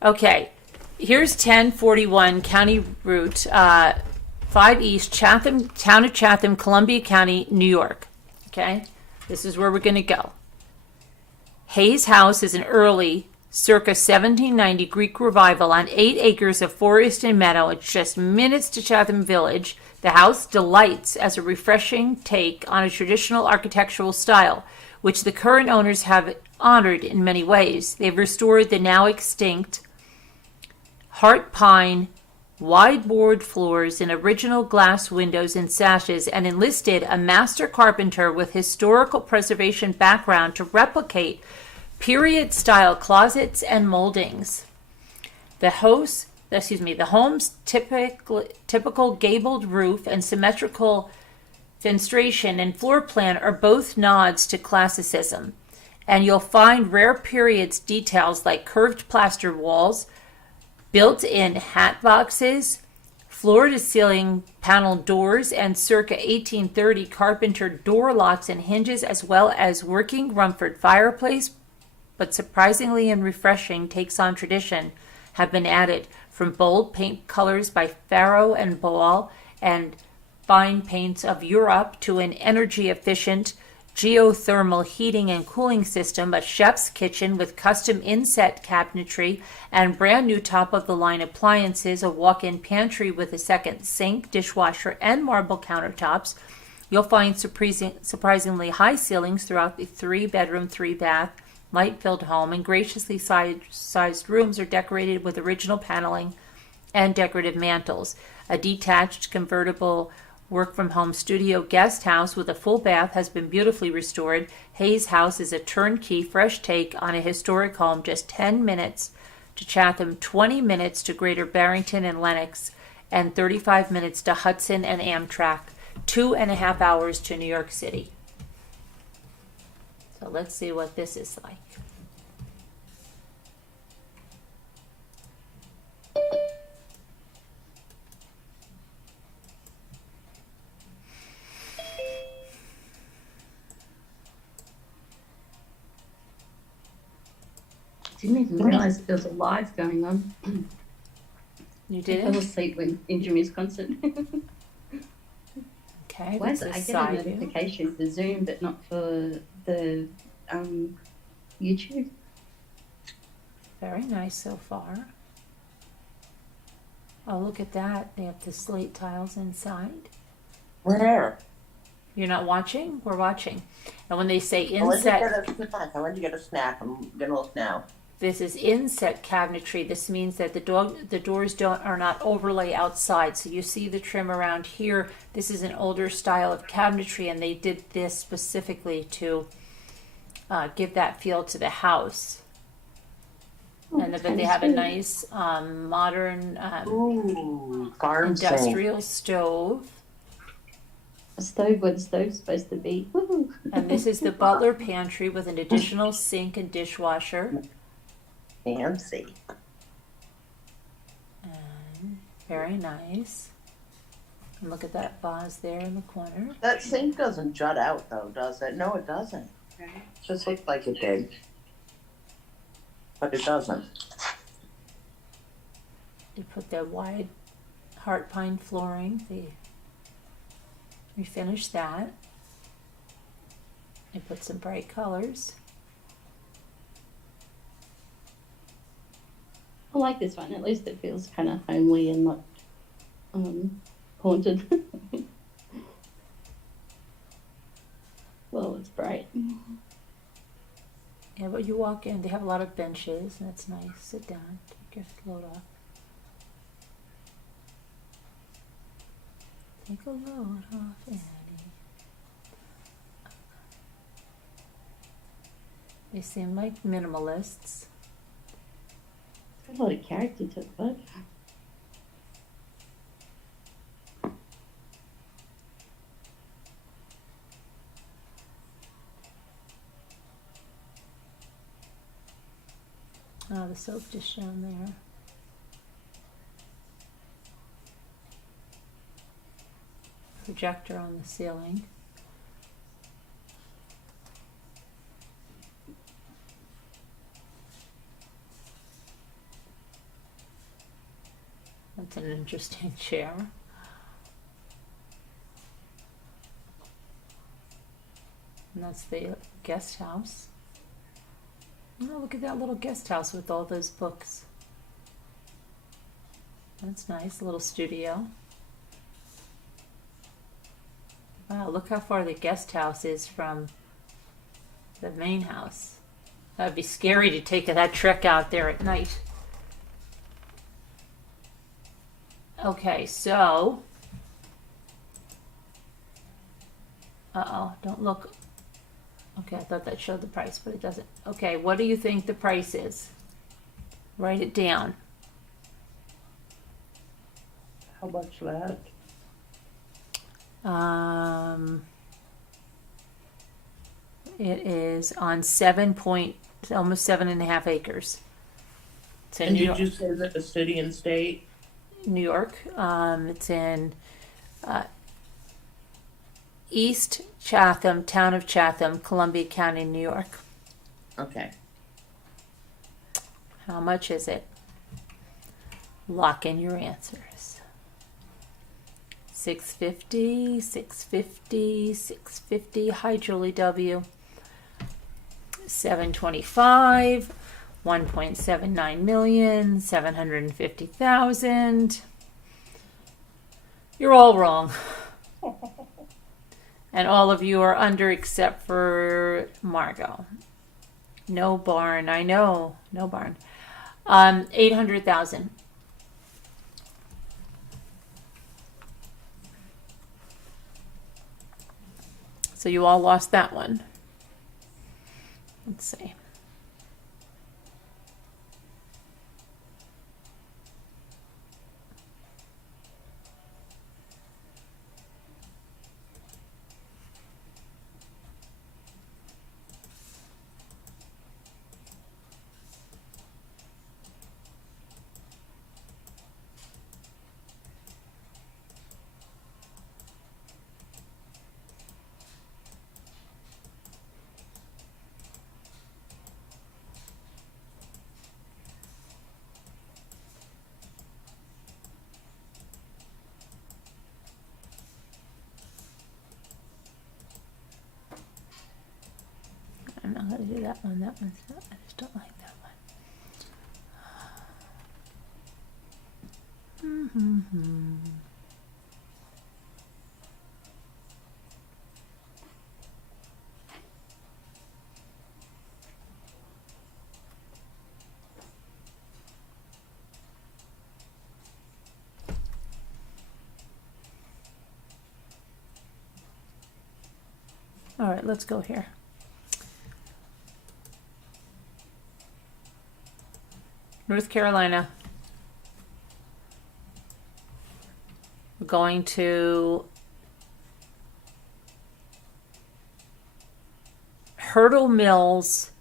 Okay. Here's 1041 County Route 5 East, Chatham, Town of Chatham, Columbia County, New York. Okay. This is where we're going to go. Hayes House is an early, circa 1790 Greek revival on 8 acres of forest and meadow. It's just minutes to Chatham Village. The house delights as a refreshing take on a traditional architectural style, which the current owners have honored in many ways. They've restored the now extinct heart pine wide board floors and original glass windows and sashes, and enlisted a master carpenter with historical preservation background to replicate period style closets and moldings. The home's typical gabled roof and symmetrical fenestration and floor plan are both nods to classicism, and you'll find rare periods details like curved plaster walls, built-in hat boxes, floor-to-ceiling panel doors, and circa 1830 carpenter door locks and hinges, as well as working Rumford fireplace, but surprisingly and refreshing takes on tradition have been added, from bold paint colors by Farrow and Ball and fine paints of Europe to an energy-efficient geothermal heating and cooling system, a chef's kitchen with custom inset cabinetry and brand new top-of-the-line appliances, a walk-in pantry with a second sink, dishwasher, and marble countertops. You'll find surprisingly high ceilings throughout the 3-bedroom, 3-bath, light-filled home, and graciously sized rooms are decorated with original paneling and decorative mantels. A detached convertible work-from-home studio guest house with a full bath has been beautifully restored. Hayes House is a turnkey, fresh take on a historic home, just 10 minutes to Chatham, 20 minutes to Greater Barrington and Lenox, and 35 minutes to Hudson and Amtrak, 2.5 hours to New York City. So let's see what this is like. Didn't even realise there was a live going on. You I fell did? asleep when in Jimmy's concert. Okay, Why this is it I is get a side view. notification for Zoom but not for the YouTube? Very nice so far. Oh, look at that. They have the slate tiles inside. Where? You're not watching? We're watching. And when they say I went to inset, get a snack. I went to get a snack. I'm gonna look now. this is inset cabinetry. This means that the doors are not overlay outside. So you see the trim around here. This is an older style of cabinetry, and they did this specifically to give that feel to the house. Oh, And that's but they kinda have a sweet. nice modern Ooh, farm stand. industrial stove. A stove where the stove's supposed to be. Woohoo! And this is the butler pantry with an additional sink and dishwasher. Fancy. And very nice. And look at that vase there in the corner. That sink doesn't jut out though, does it? No, it doesn't. It just looked like it did. But it doesn't. They put the wide heart pine flooring. They refinished that. They put some bright colors. I like this one. At least it feels kind of homely and not haunted. Well, it's bright. Yeah, but you walk in, they have a lot of benches, and it's nice. Sit down, take your load off. Take a load off, Annie. They seem like minimalists. Got a lot of character to it, but Oh, the soap just shown there. Projector on the ceiling. That's an interesting chair. And that's the guest house. Oh, look at that little guest house with all those books. That's nice, a little studio. Wow, look how far the guest house is from the main house. That'd be scary to take that trek out there at night. Okay, so. Uh-oh, don't look. Okay, I thought that showed the price, but it doesn't. Okay, what do you think the price is? Write it down. How much that? It is on almost 7.5 acres. It's in And New did York. you say that the city and state? New York. It's in East Chatham, town of Chatham, Columbia County, New York. Okay. How much is it? Lock in your answers. $650, $650, $650. Hi, Julie W. $725, $1.79 million, $750,000. You're all wrong. And all of you are under except for Margot. No barn. I know. No barn. 800,000. So you all lost that one. Let's see. I'm not going to do that one. That one's not. I just don't like that one. All right, let's go here. North Carolina. We're going to Hurdle Mills,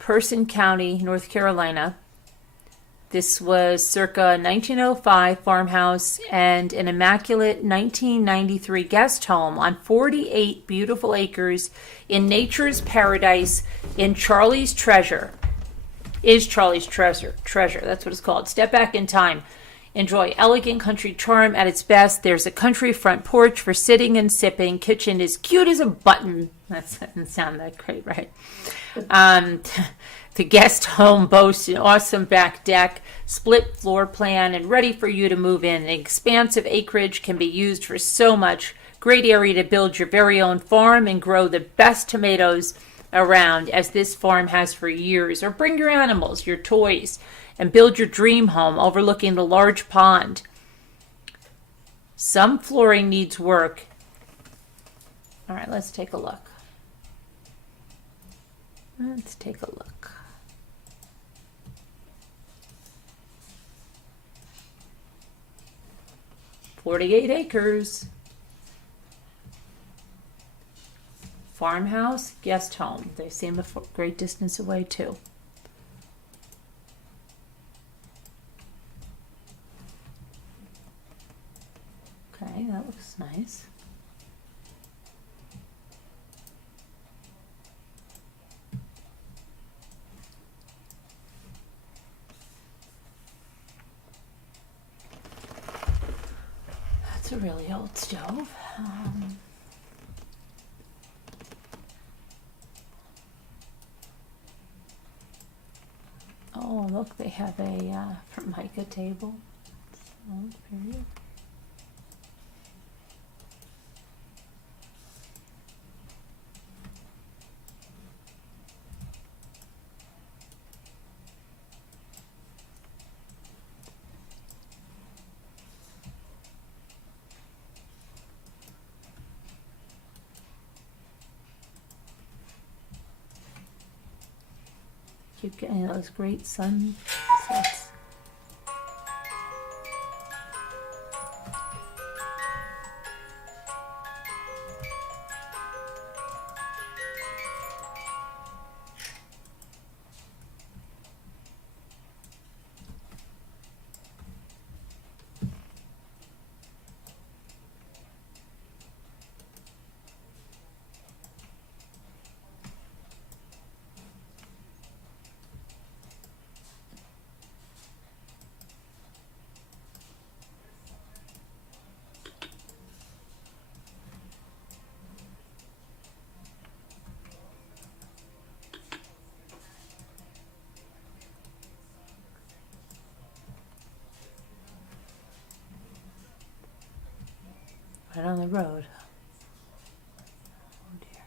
Person County, North Carolina. This was circa 1905 farmhouse and an immaculate 1993 guest home on 48 beautiful acres in nature's paradise in Charlie's Treasure. Is Charlie's Treasure. That's what it's called. Step back in time. Enjoy elegant country charm at its best. There's a country front porch for sitting and sipping. Kitchen is cute as a button. That doesn't sound that great, right? The guest home boasts an awesome back deck, split floor plan, and ready for you to move in. An expansive acreage can be used for so much. Great area to build your very own farm and grow the best tomatoes around, as this farm has for years. Or bring your animals, your toys, and build your dream home overlooking the large pond. Some flooring needs work. All right, let's take a look. Let's take a look. "48 acres. Farmhouse, guest home." They seem a great distance away too. Okay, that looks nice. That's a really old stove. Oh, look, they have a Formica table. Old period. Keep getting those great sunsets. Right on the road. Oh dear.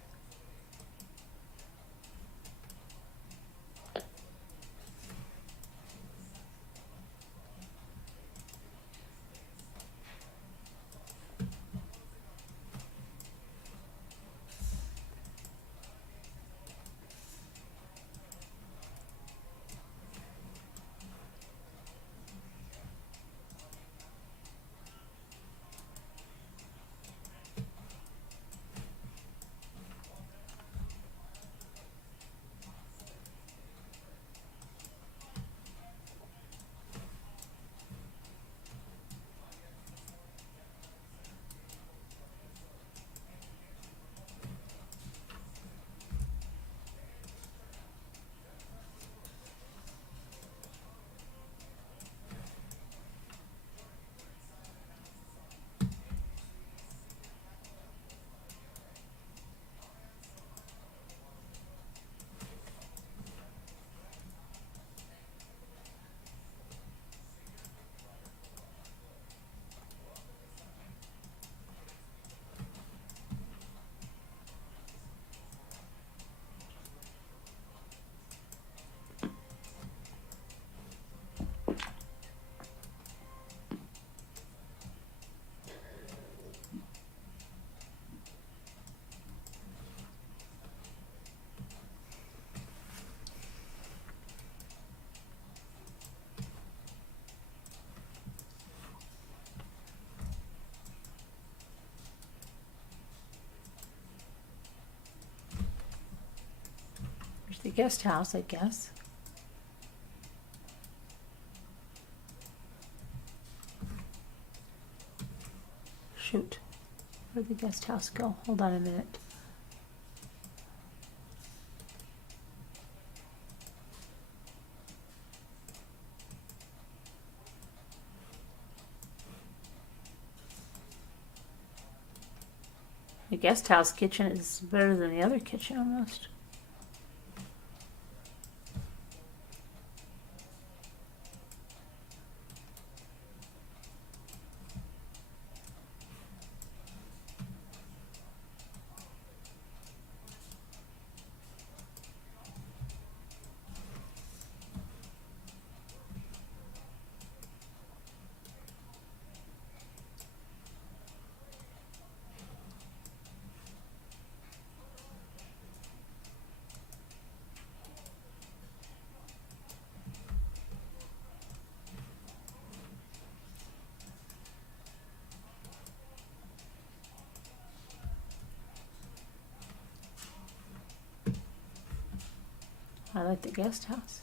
The guest house, I guess. Shoot. Where'd the guest house go? Hold on a minute. The guest house kitchen is better than the other kitchen almost. I like the guest house.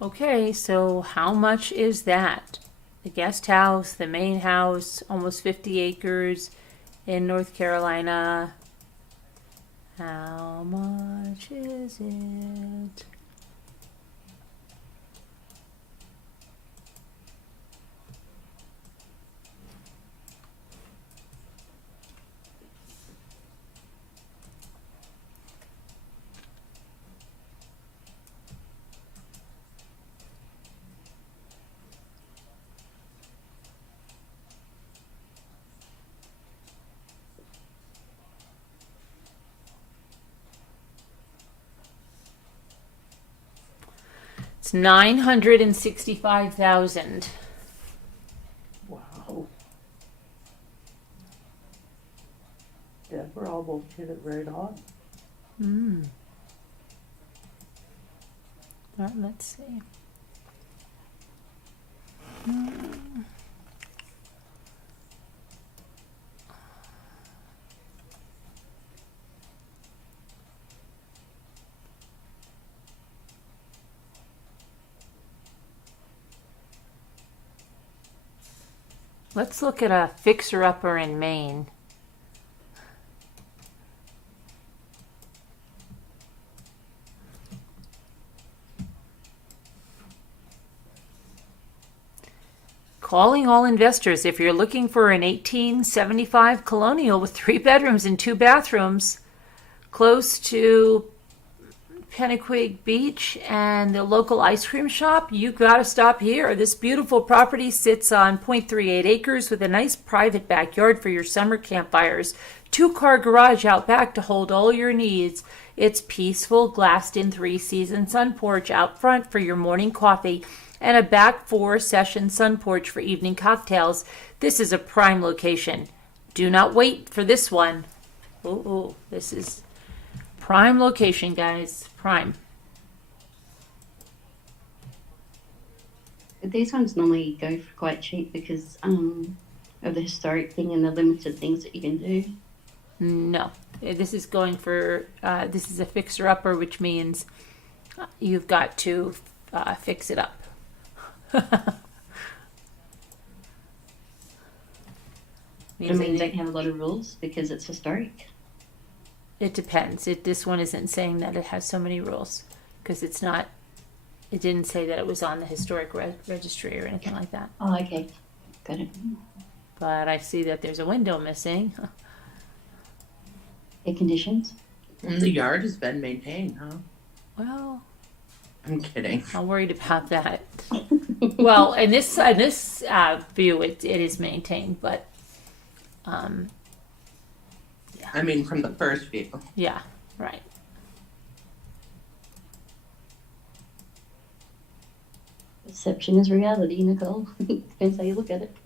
Okay, so how much is that? The guest house, the main house, almost 50 acres in North Carolina. How much is it? It's 965,000. Wow. Deborah almost hit it right on. Well, let's see. Let's look at a fixer-upper in Maine. Calling all investors. If you're looking for an 1875 colonial with 3 bedrooms and 2 bathrooms, close to Pennaquig Beach and the local ice cream shop, you gotta stop here. This beautiful property sits on 0.38 acres with a nice private backyard for your summer campfires. 2-car garage out back to hold all your needs. It's peaceful, glassed-in 3-season sun porch out front for your morning coffee, and a back 4-session sun porch for evening cocktails. This is a prime location. Do not wait for this one. Ooh, this is prime location, guys. Prime. But these ones normally go for quite cheap because of the historic thing and the limited things that you can do. No, this is going for, this is a fixer-upper, which means you've got to fix it up. It means that you don't have a lot of rules because it's historic. It depends. This one isn't saying that it has so many rules because it's not. It didn't say that it was on the historic registry or anything like that. Oh, okay. Got it. But I see that there's a window missing. Air conditions? And the yard has been maintained, huh? Well, I'm kidding. I'm worried about that. Well, in this view, it is maintained, but I mean, from the first view. yeah, right. Perception is reality, Nicole. Depends how you look at it.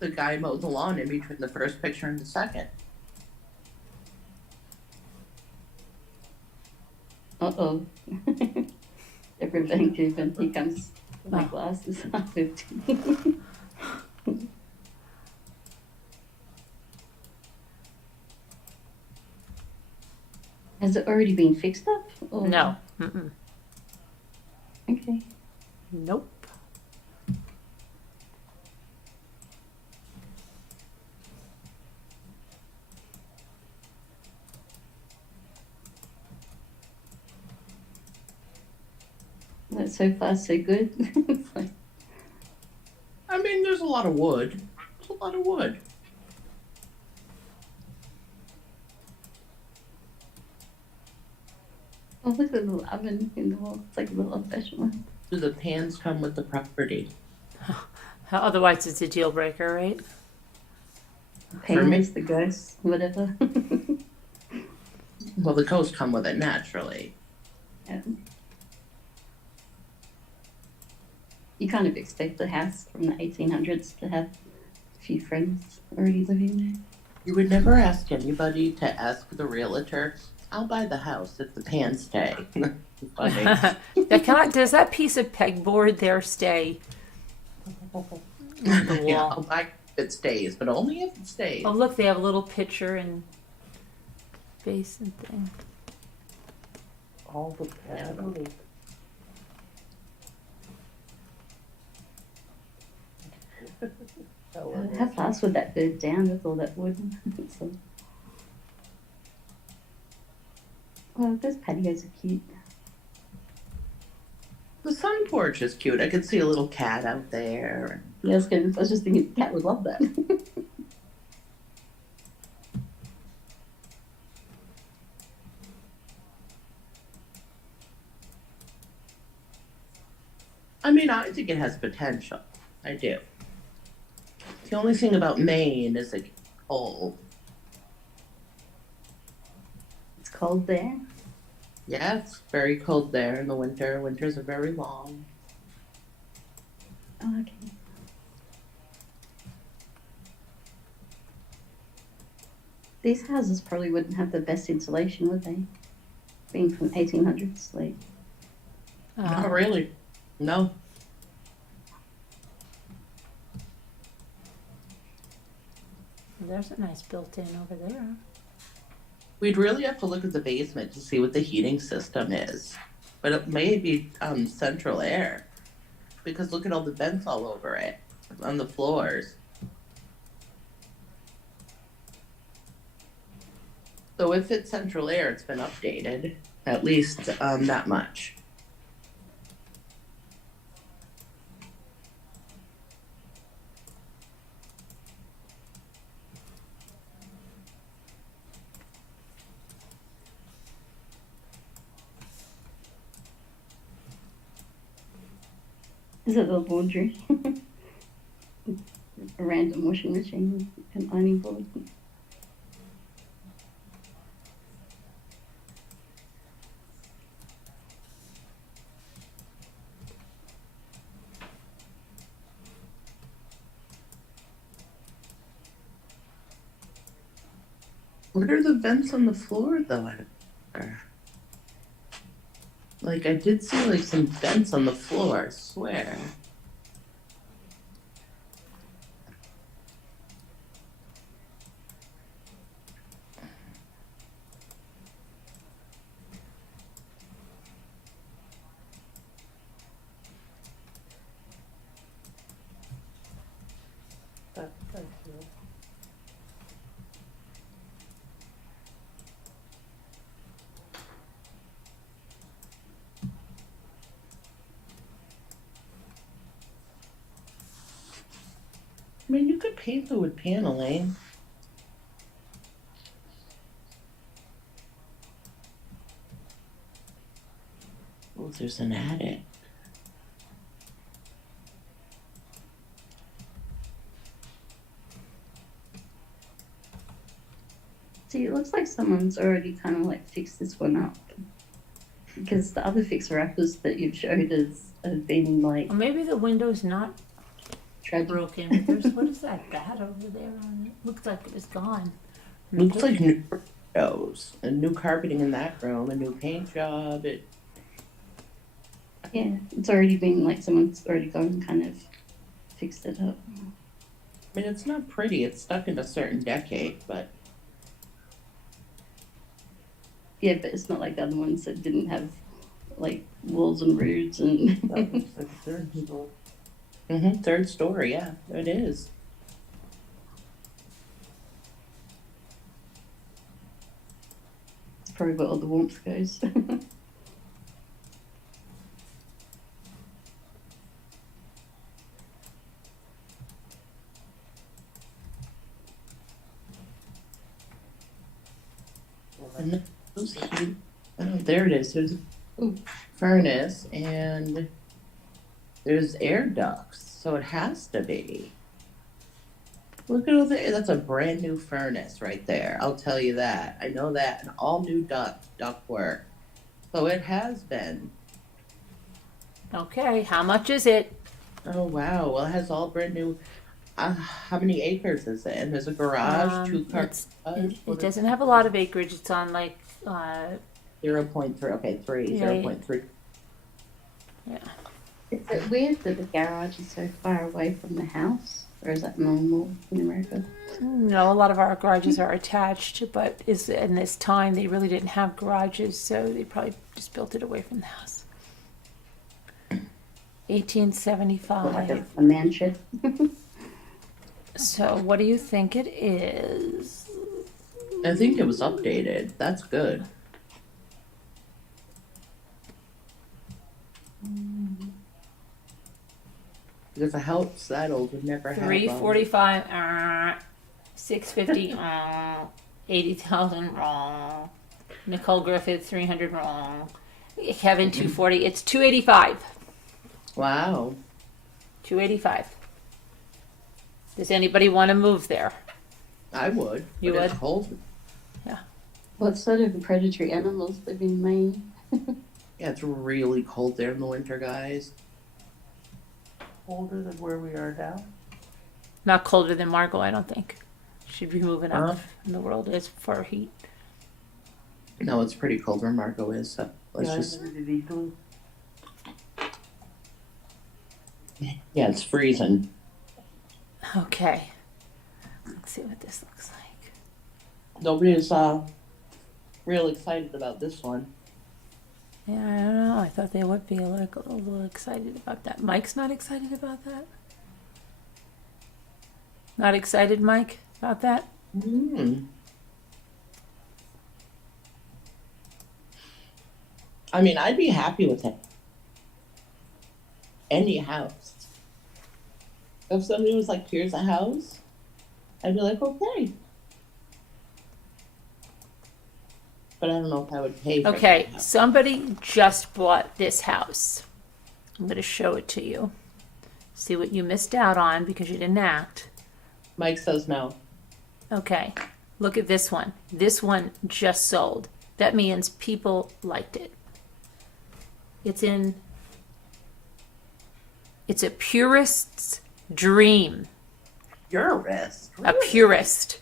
The guy mowed the lawn in between the first picture and the second. Uh-oh. Different given. Here comes my Oh. glasses. Has it already been fixed up? Or... No. Mm-mm. Okay. Nope. That's so far so good. It's like, I mean, there's a lot of wood. There's a lot of wood. oh, look at the little oven in the wall. It's like a little old-fashioned one. Do the pans come with the property? Otherwise, it's a deal breaker, right? Painless, the ghost, whatever. Well, the ghosts come with it naturally. Yeah. You kind of expect the house from the 1800s to have a few friends already living there. You would never ask anybody to ask the realtor, I'll buy the house if the pans stay. Funny. Does that piece of pegboard there stay? On the Yeah, wall. I'll buy if it stays, but only if it stays. Oh, look, they have a little picture and basin thing. All the panels. How fast would that burn down with all that wood? So... Oh, those patios are cute. The sun porch is cute. I could see a little cat out there. Yeah, I was just thinking the cat would love that. I mean, I think it has potential. I do. The only thing about Maine is it gets cold. It's cold there. Yeah, it's very cold there in the winter. Winters are very long. Oh, okay. These houses probably wouldn't have the best insulation, would they? Being from 1800s, like. Not really. No. There's a nice built-in over there. We'd really have to look at the basement to see what the heating system is. But it may be central air. Because look at all the vents all over it. On the floors. So if it's central air, it's been updated. At least that much. Is it the laundry? A random washing machine and ironing board. What are the vents on the floor though? Like I did see like some vents on the floor, I swear. I mean, you could paint the wood paneling. Oh, there's an attic. See, it looks like someone's already kind of like fixed this one up. Because the other fixer-uppers that you've showed us have been like Or maybe the window's not tragic. broken, but there's, what is that bat over there on it? Looks like it was gone. Looks like new windows and new carpeting in that room, a new paint job. Yeah, it's already been like someone's already gone and kind of fixed it up. I mean, it's not pretty. It's stuck in a certain decade, but Yeah, but it's not like the other ones that didn't have like walls and roofs and that looks like third story. Yeah, it is. it's probably where all the warmth goes. And then those heat. Oh, there it is. There's a furnace and there's air ducts, so it has to be. Look at all the. That's a brand new furnace right there. I'll tell you that. I know that. And all new ductwork. So it has been. Okay, how much is it? Oh wow. Well, it has all brand new. How many acres is it? And there's a garage, two cars. It doesn't have a lot of acreage. It's on like 0.3. Okay, 3. Yeah, 0.3. yeah. Is it weird that the garage is so far away from the house? Or is that normal in America? No, a lot of our garages are attached, but in this time they really didn't have garages, so they probably just built it away from the house. Or like 1875. a man shed? So what do you think it is? I think it was updated. That's good. Because a house that old would never have. 345, 650, 80,000, wrong. Nicole Griffith, 300, wrong. Kevin, 240. It's 285. Wow. 285. Does anybody want to move there? I would. You but would? It's cold. What sort of predatory animals live in Maine? Yeah, it's really cold there in the winter, guys. Colder than where we are now. Not colder than Margot, I don't think. She'd be moving up Huh? in the world as for heat. No, it's pretty cold where Marco is. So let's just. Yeah, it's freezing. Okay. Let's see what this looks like. Nobody's real excited about this one. Yeah, I don't know. I thought they would be a little excited about that. Mike's not excited about that? Not excited, Mike, about that? I mean, I'd be happy with it. Any house. If somebody was like, here's a house, I'd be like, okay. But I don't know if I would pay for Okay, that house. somebody just bought this house. I'm going to show it to you. See what you missed out on because you didn't act. Mike says no. Okay, look at this one. This one just sold. That means people liked it. It's a purist's dream. Purist. A purist.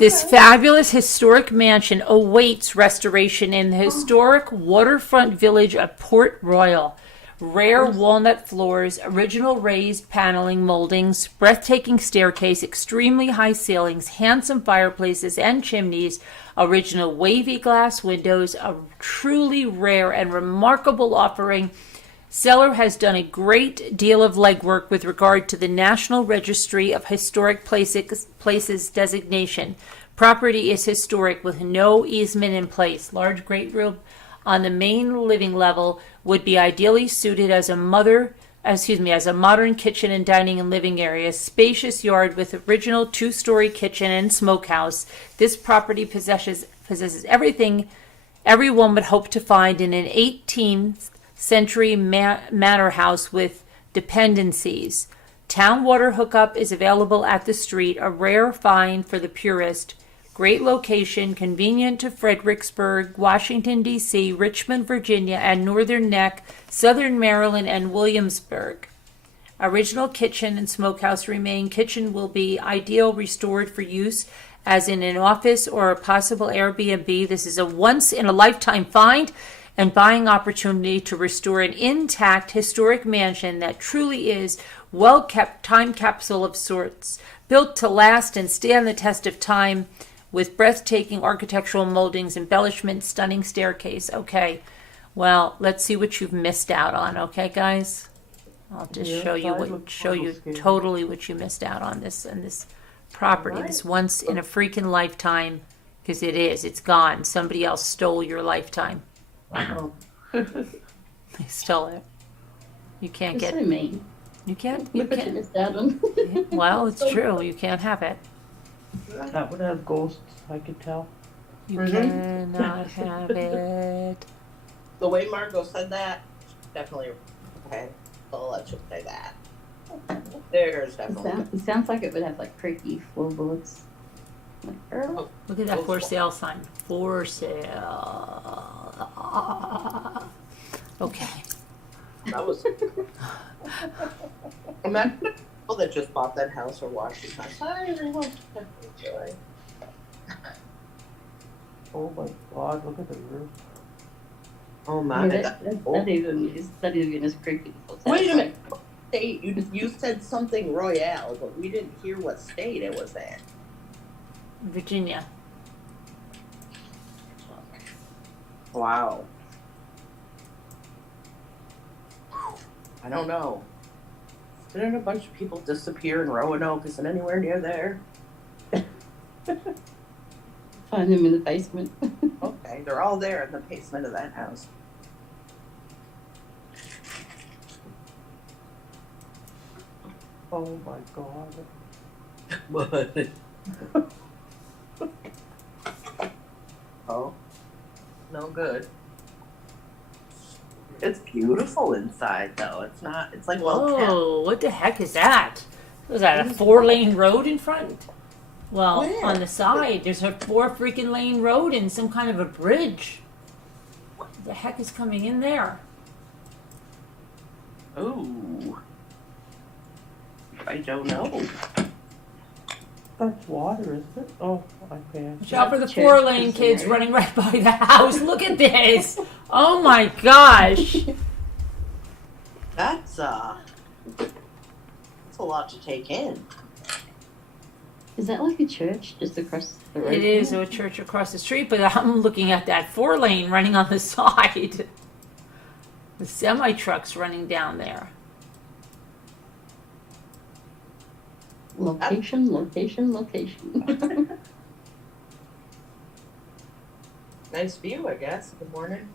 This fabulous historic mansion awaits restoration in the historic waterfront village of Port Royal. Rare walnut floors, original raised paneling moldings, breathtaking staircase, extremely high ceilings, handsome fireplaces and chimneys, original wavy glass windows, a truly rare and remarkable offering. Seller has done a great deal of legwork with regard to the National Registry of Historic Places designation. Property is historic with no easement in place. Large great room on the main living level would be ideally suited as a modern kitchen and dining and living area. Spacious yard with original 2-story kitchen and smokehouse. This property possesses everything everyone would hope to find in an 18th century manor house with dependencies. Town water hookup is available at the street, a rare find for the purist. Great location, convenient to Fredericksburg, Washington, D.C., Richmond, Virginia, and Northern Neck, Southern Maryland, and Williamsburg. Original kitchen and smokehouse remain. Kitchen will be ideal restored for use as in an office or a possible Airbnb. This is a once-in-a-lifetime find and buying opportunity to restore an intact historic mansion that truly is well-kept time capsule of sorts, built to last and stand the test of time with breathtaking architectural moldings, embellishments, stunning staircase. Okay, well, let's see what you've missed out on, okay, guys? I'll just Yeah, show you side what looks show you scary. totally what you missed out on this and this property. This once in a freaking lifetime, because it is. It's gone. Somebody else stole your lifetime. Oh. They stole it. You can't You're get. so mean. You can't. You Look what you can't. missed out on. Well, it's true. You can't have it. That would have ghosts, I could tell. You Mhm. cannot have it. The way Margot said that, definitely okay. I'll let you say that. There's definitely. It sounds like it would have like creaky floorboards. Like, Earl. Look at that for sale sign. For sale. Okay. That was. Imagine people that just bought that house or Washington. Hi, everyone. Enjoy. Oh my god, look at the roof. Oh my Yeah, god. that even is creepy. Wait a minute. State, you said something Royale, but we didn't hear what state it was in. Virginia. Wow. I don't know. Didn't a bunch of people disappear in Roanoke? Isn't anywhere near there? Find them in the basement. Okay, they're all there in the basement of that house. Oh my god. What? Oh, no good. It's beautiful inside, though. It's not. It's like well kept. Oh, what the heck is that? Was that a 4-lane road in front? Well, Where? on the side, there's a 4 freaking lane road and some kind of a bridge. What the heck is coming in there? Ooh. I don't know. That's water, isn't it? Oh, okay. Watch out for the Church 4-lane is kids there. running right by the house. Look at this. Oh my gosh. That's a lot to take in. Is that like a church just across the road? It is a church across the street, but I'm looking at that 4-lane running on the side. The semi-trucks running down there. Location, location, location. Nice view, I guess. Good morning.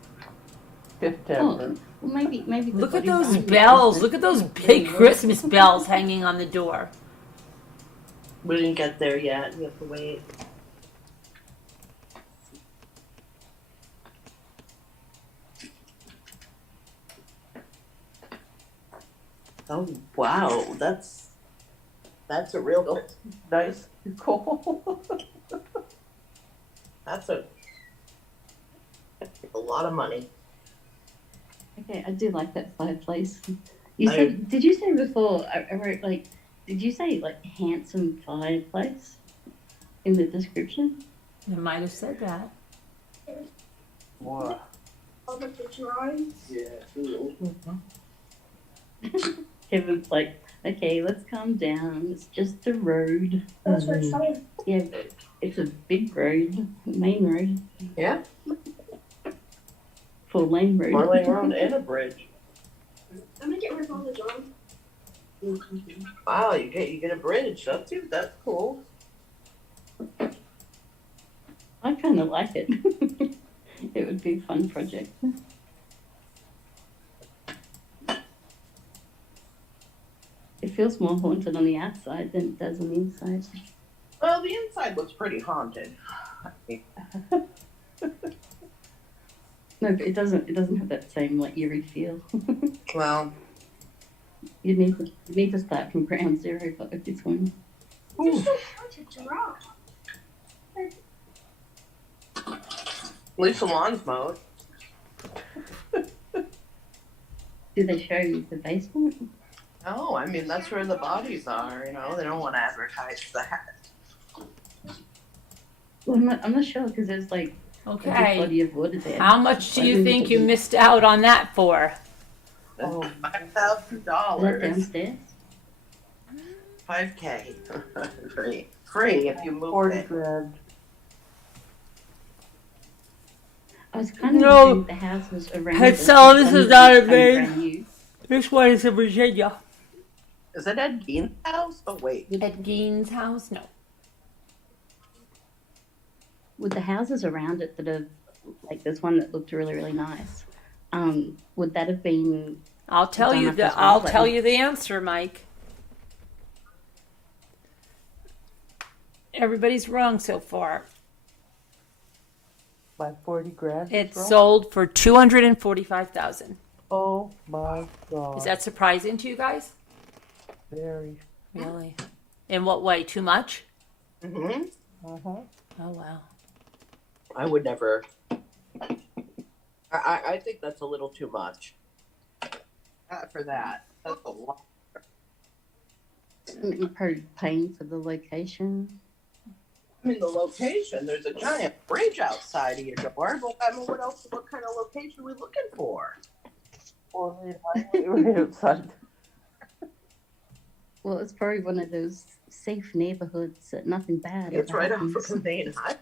Fifth Oh, Temper. well, maybe. The Look at body those behind it bells. isn't Look at those really big good. Christmas bells hanging on the door. We didn't get there yet. We have to wait. Oh wow, that's a real. Nice. Cool. That's a lot of money. Okay, I do like that fireplace. You I- said, did you say before, I wrote like, did you say like handsome fireplace in the description? I might have said that. What? Kevin's like, okay, let's calm down. It's just a road. Yeah, but it's a big road, main road, Yeah, 4-lane road. 4-lane road and a bridge. I'm gonna get rid of all the drum. Wow, you get a bridge. That's cool. I kind of like it. It would be a fun project. It feels more haunted on the outside than it does on the inside. Well, the inside looks pretty haunted. No, but it doesn't have that same like eerie feel. Well, You need to start from ground zero with this one. You're so hard to draw. least the lawn's mowed. Do they show you the basement? No, I mean, that's where the bodies are, you know? They don't want to advertise that. Well, I'm not sure because there's like a big Okay. body of water there. How much do you think you missed out on that for? Oh, Is that $5,000. downstairs? $5K. Free if you move 40 it. grand. I was kind of No. wondering the houses around. Hey, the so this is not a sunroofs Maine. are brand new. This one is in Virginia. Is it Ed Gein's house? Oh, wait. At Gein's house? No. With the houses around it that are like there's one that looked really really nice. Would that have been? I'll tell Done you up as well, I'll but- tell you the answer, Mike. Everybody's wrong so far. By 40 grand. It bro? sold for $245,000. Oh my god. Is that surprising to you guys? Very. Really? In what way? Too much? Mm-hmm. Uh-huh. Oh wow. I would never. I think that's a little too much. For that. That's a lot. You're probably paying for the location. I mean, the location, there's a giant bridge outside of your door. But I mean, what else? What kind of location are we looking for? Or right outside. Well, it's probably one of those safe neighborhoods that nothing bad It's ever right off happens. from Maine High.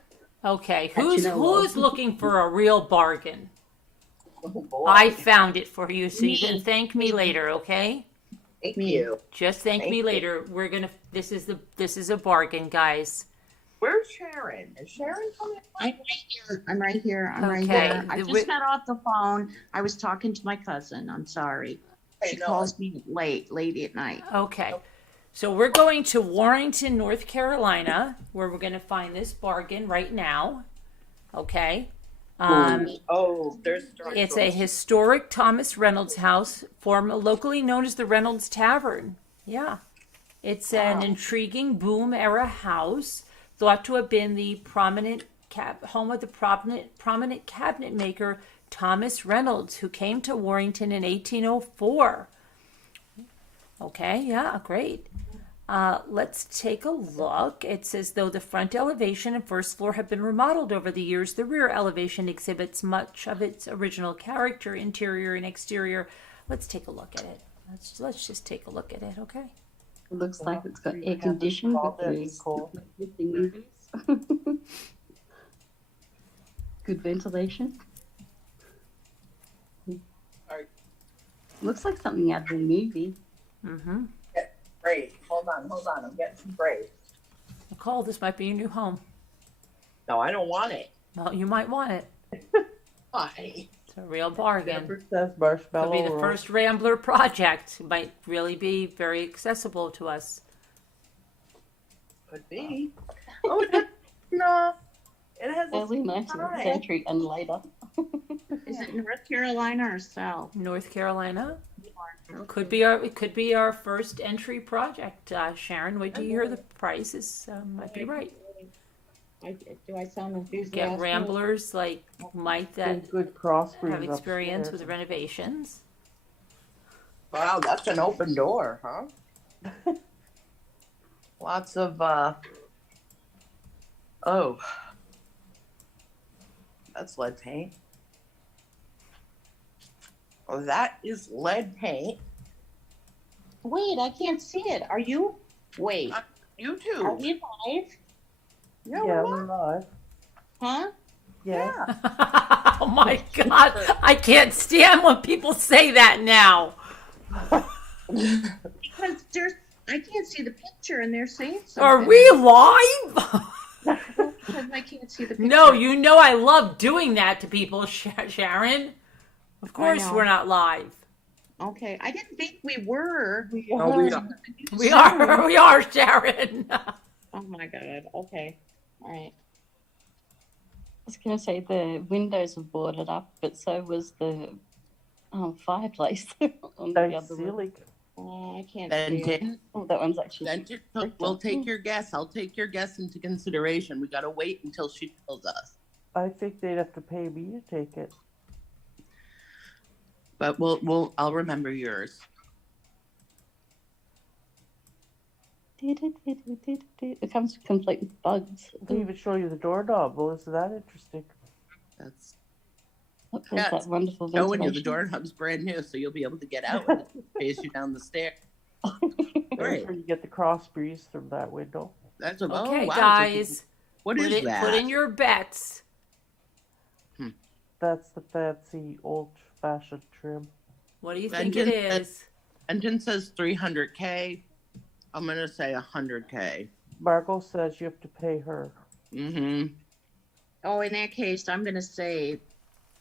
Okay, But you who's know who's what? looking for a real bargain? Oh, boy. I found it for you, so you Me. can thank me later, okay? Thank you. Just thank Thank me you. later. We're gonna. This is a bargain, guys. Where's Sharon? Is Sharon coming? I'm right here. I'm right here. I'm right Okay. here. I The just wi- got off the phone. I was talking to my cousin. I'm sorry. She no. calls me late at night. Okay. So we're going to Warrington, North Carolina, where we're going to find this bargain right now. Okay. Oh, there's. It's a historic Thomas Reynolds house, locally known as the Reynolds Tavern. Yeah. It's an intriguing boom era house, thought to have been the home of the prominent cabinet maker Thomas Reynolds, who came to Warrington in 1804. Okay, yeah, great. Let's take a look. It says, though the front elevation and first floor have been remodeled over the years, the rear elevation exhibits much of its original character, interior and exterior. Let's take a look at it. Let's just take a look at it, okay? It looks like it's got You air have conditioning all with that those cool. with the movies. Good ventilation. Alright. Looks like something out of a movie. Mm-hmm. Great. Hold on. I'm getting some braids. Nicole, this might be your new home. No, I don't want it. Well, you might want it. Why? It's a real bargain. Jennifer says marshmallow. It'll be the roll. first Rambler project. It might really be very accessible to us. Could be. Oh, no. It has a Early 19th century and later. Is it North Carolina or South? North Carolina could be our first entry project. Sharon, wait till you hear the prices. Might be right. Do I sound enthusiastic? Get Ramblers like Mike that Good crossbreeds have experience upstairs. with renovations. Wow, that's an open door, huh? Lots of, oh. That's lead paint. Oh, that is lead paint. Wait, I can't see it. Are you? Wait. You Are too. we live? Yeah, Yeah, we're we're live. Huh? Yeah. Oh my God! I can't stand when people say that now. Because I can't see the picture and they're saying something. Are we live? Because I can't see the picture. No, you know I love doing that to people, Sharon. Of course know. we're not live. Okay, I didn't think we were. No, we don't. We are, Sharon. Oh my God. Okay. All right. I was going to say the windows are boarded up, but so was the fireplace on the Nice other one. ceiling. Oh, I can't Then see it. Oh, that one's actually. we'll take your guess. I'll take your guess into consideration. We gotta wait until she tells us. I think they'd have to pay me to take it. But I'll remember yours. It comes complete with bugs. They even show you the doorknob. Well, isn't that interesting? That's Look, there's Yeah, that wonderful showing you the ventilation. doorknob's brand new, so you'll be able to get out when it pays you down the stair. That's where you get the cross breeze from that window. That's a Okay, oh, wow. guys. What Put is it, that? put in your bets. That's the fancy old-fashioned trim. What do you think it Vengeance says- is? Engine says 300K. I'm gonna say 100K. Margot says you have to pay her. Mm-hmm. Oh, in that case, I'm gonna say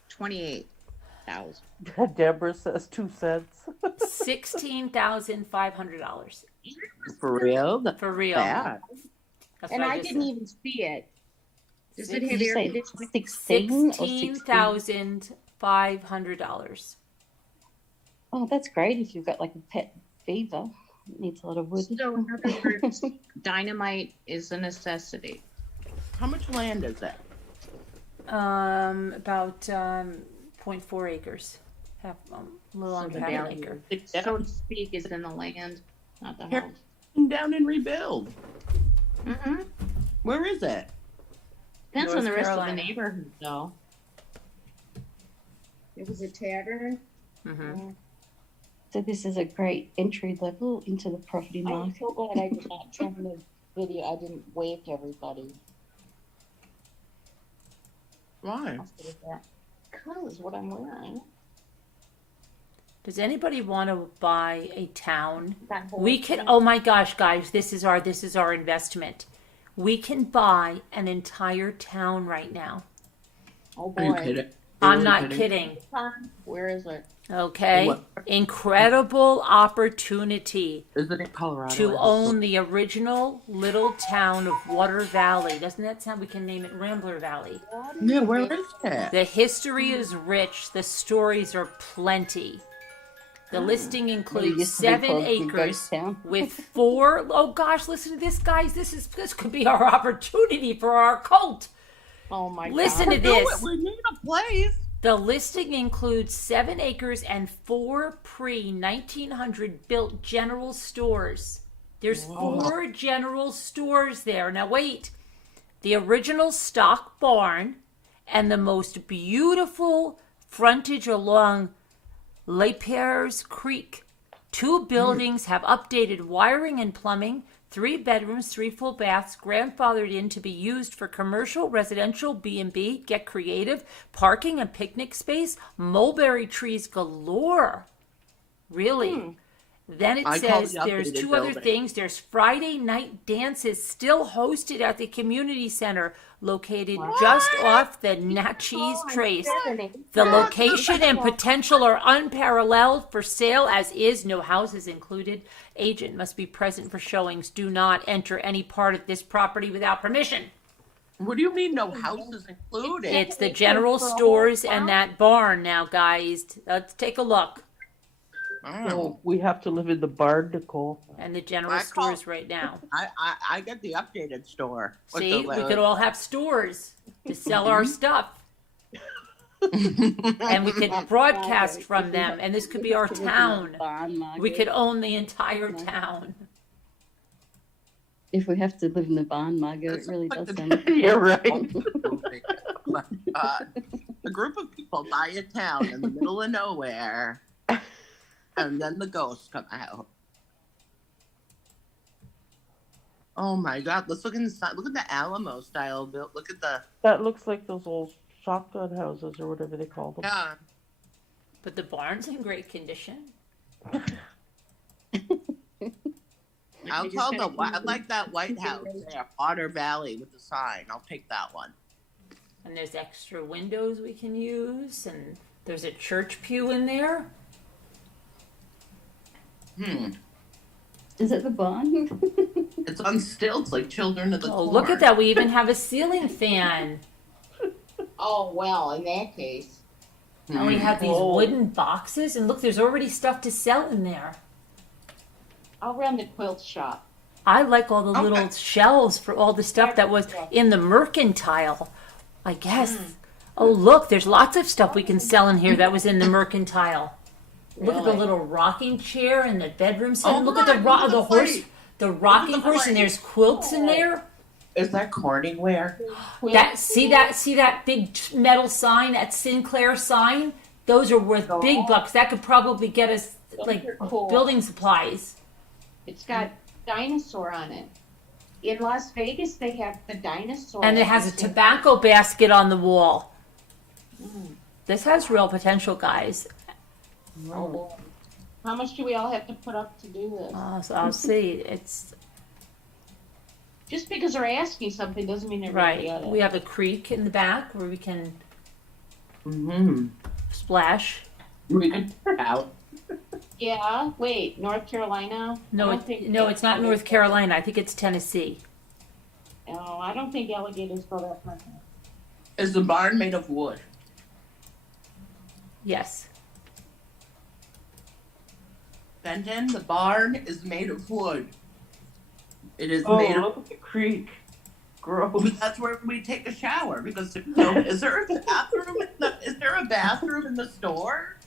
28,000. Deborah says 2 cents. $16,500 For real? That's for real. bad. That's And what I just didn't said. even see it. Does it Did have you air say conditioning? 16 or 16? $16,500. Oh, that's great if you've got like a pet beaver. It needs a lot of wood. So in other words, dynamite is a necessity. How much land is it? About 0.4 acres. Half, a little So under the half an value, acre. so to speak, is in the land, not the Here. house. Down and rebuild. Mm-hmm. Where is it? Depends North on the rest Carolina. of the neighborhood, though. It was a tavern. Mm-hmm. So this is a great entry level into the property I'm market. so glad I did not turn the video. I didn't wave to everybody. Why? Because what I'm wearing. Does anybody want to buy a town? That whole We can. thing. Oh my gosh, guys! This is our investment. We can buy an entire town right now. Oh Are you boy. kidding? I'm Really not kidding. Where is it? Okay, What? incredible opportunity Isn't it Colorado? to own the original little town of Water Valley. Doesn't that sound? We can name it Rambler Valley. Yeah, where is it? The history is rich. The stories are plenty. The listing Well, it includes used to be 7 called the acres Ghost Town. with 4. Oh gosh, listen to this, guys. This could be our opportunity for our cult. Oh my Listen God. to this. We need a place. The listing includes 7 acres and 4 pre-1900 built general stores. There's 4 general stores there. Now wait. The original stock barn and the most beautiful frontage along Le Perres Creek. 2 buildings have updated wiring and plumbing. 3 bedrooms, 3 full baths, grandfathered in to be used for commercial, residential, B&B, get creative, parking and picnic space, mulberry trees galore. Really? Then it I call says the there's updated 2 other building. things. There's Friday night dances still hosted at the community center located just off the Natchez Trace. The location and potential are unparalleled. For sale as is, no houses included. Agent must be present for showings. Do not enter any part of this property without permission. What do you mean no houses included? It's the general stores and that barn now, guys. Let's take a look. Oh. So we have to live in the barn, Nicole. And the general I call- stores right now. I get the updated store. with See, the we could all have stores to sell our stuff. And we could broadcast from them, and this could be our town. We could own the entire town. If we have to live in the barn, Margot, it really does sound. You're right. Oh my God. A group of people buy a town in the middle of nowhere, and then the ghosts come out. Oh my God! Let's look inside. Look at the Alamo style built. Look at the That looks like those old shotgun houses or whatever they call them. yeah. But the barn's in great condition. I'll call the. I like that White House there, Otter Valley with the sign. I'll take that one. And there's extra windows we can use, and there's a church pew in there. Is it the barn? It's on stilts like Children of the Oh, Corn. look at that. We even have a ceiling fan. Oh, well, in that case. And we have these Whoa. wooden boxes, and look, there's already stuff to sell in there. I'll run the quilt shop. I like all the little shelves for all the stuff that was in the mercantile. I guess. Oh, look, there's lots of stuff we can sell in here that was in the mercantile. Look at the Really? little rocking chair in the bedroom set. Oh Look my, at the look at the the horse, plate. the rocking the horse, and plate. there's quilts in there. Is that Corningware? See that big metal sign, that Sinclair sign? Those are worth big bucks. That could probably get us like are cool. building supplies. It's got dinosaur on it. In Las Vegas, they have the dinosaur. And it has a tobacco basket on the wall. This has real potential, guys. Oh, how much do we all have to put up to do this? So I'll see. It's Just because they're asking something doesn't mean they're going to get right. it. We have a creek in the back where we can Mm-hmm. splash. We could out. Yeah, wait, North Carolina? No, it's not North Carolina. I think it's Tennessee. No, I don't think alligators go that far. Is the barn made of wood? Yes. Benton, the barn is made of wood. It is Oh, made of. look at the creek. Gross. That's where we take a shower because is there a bathroom? Is there a bathroom in the store?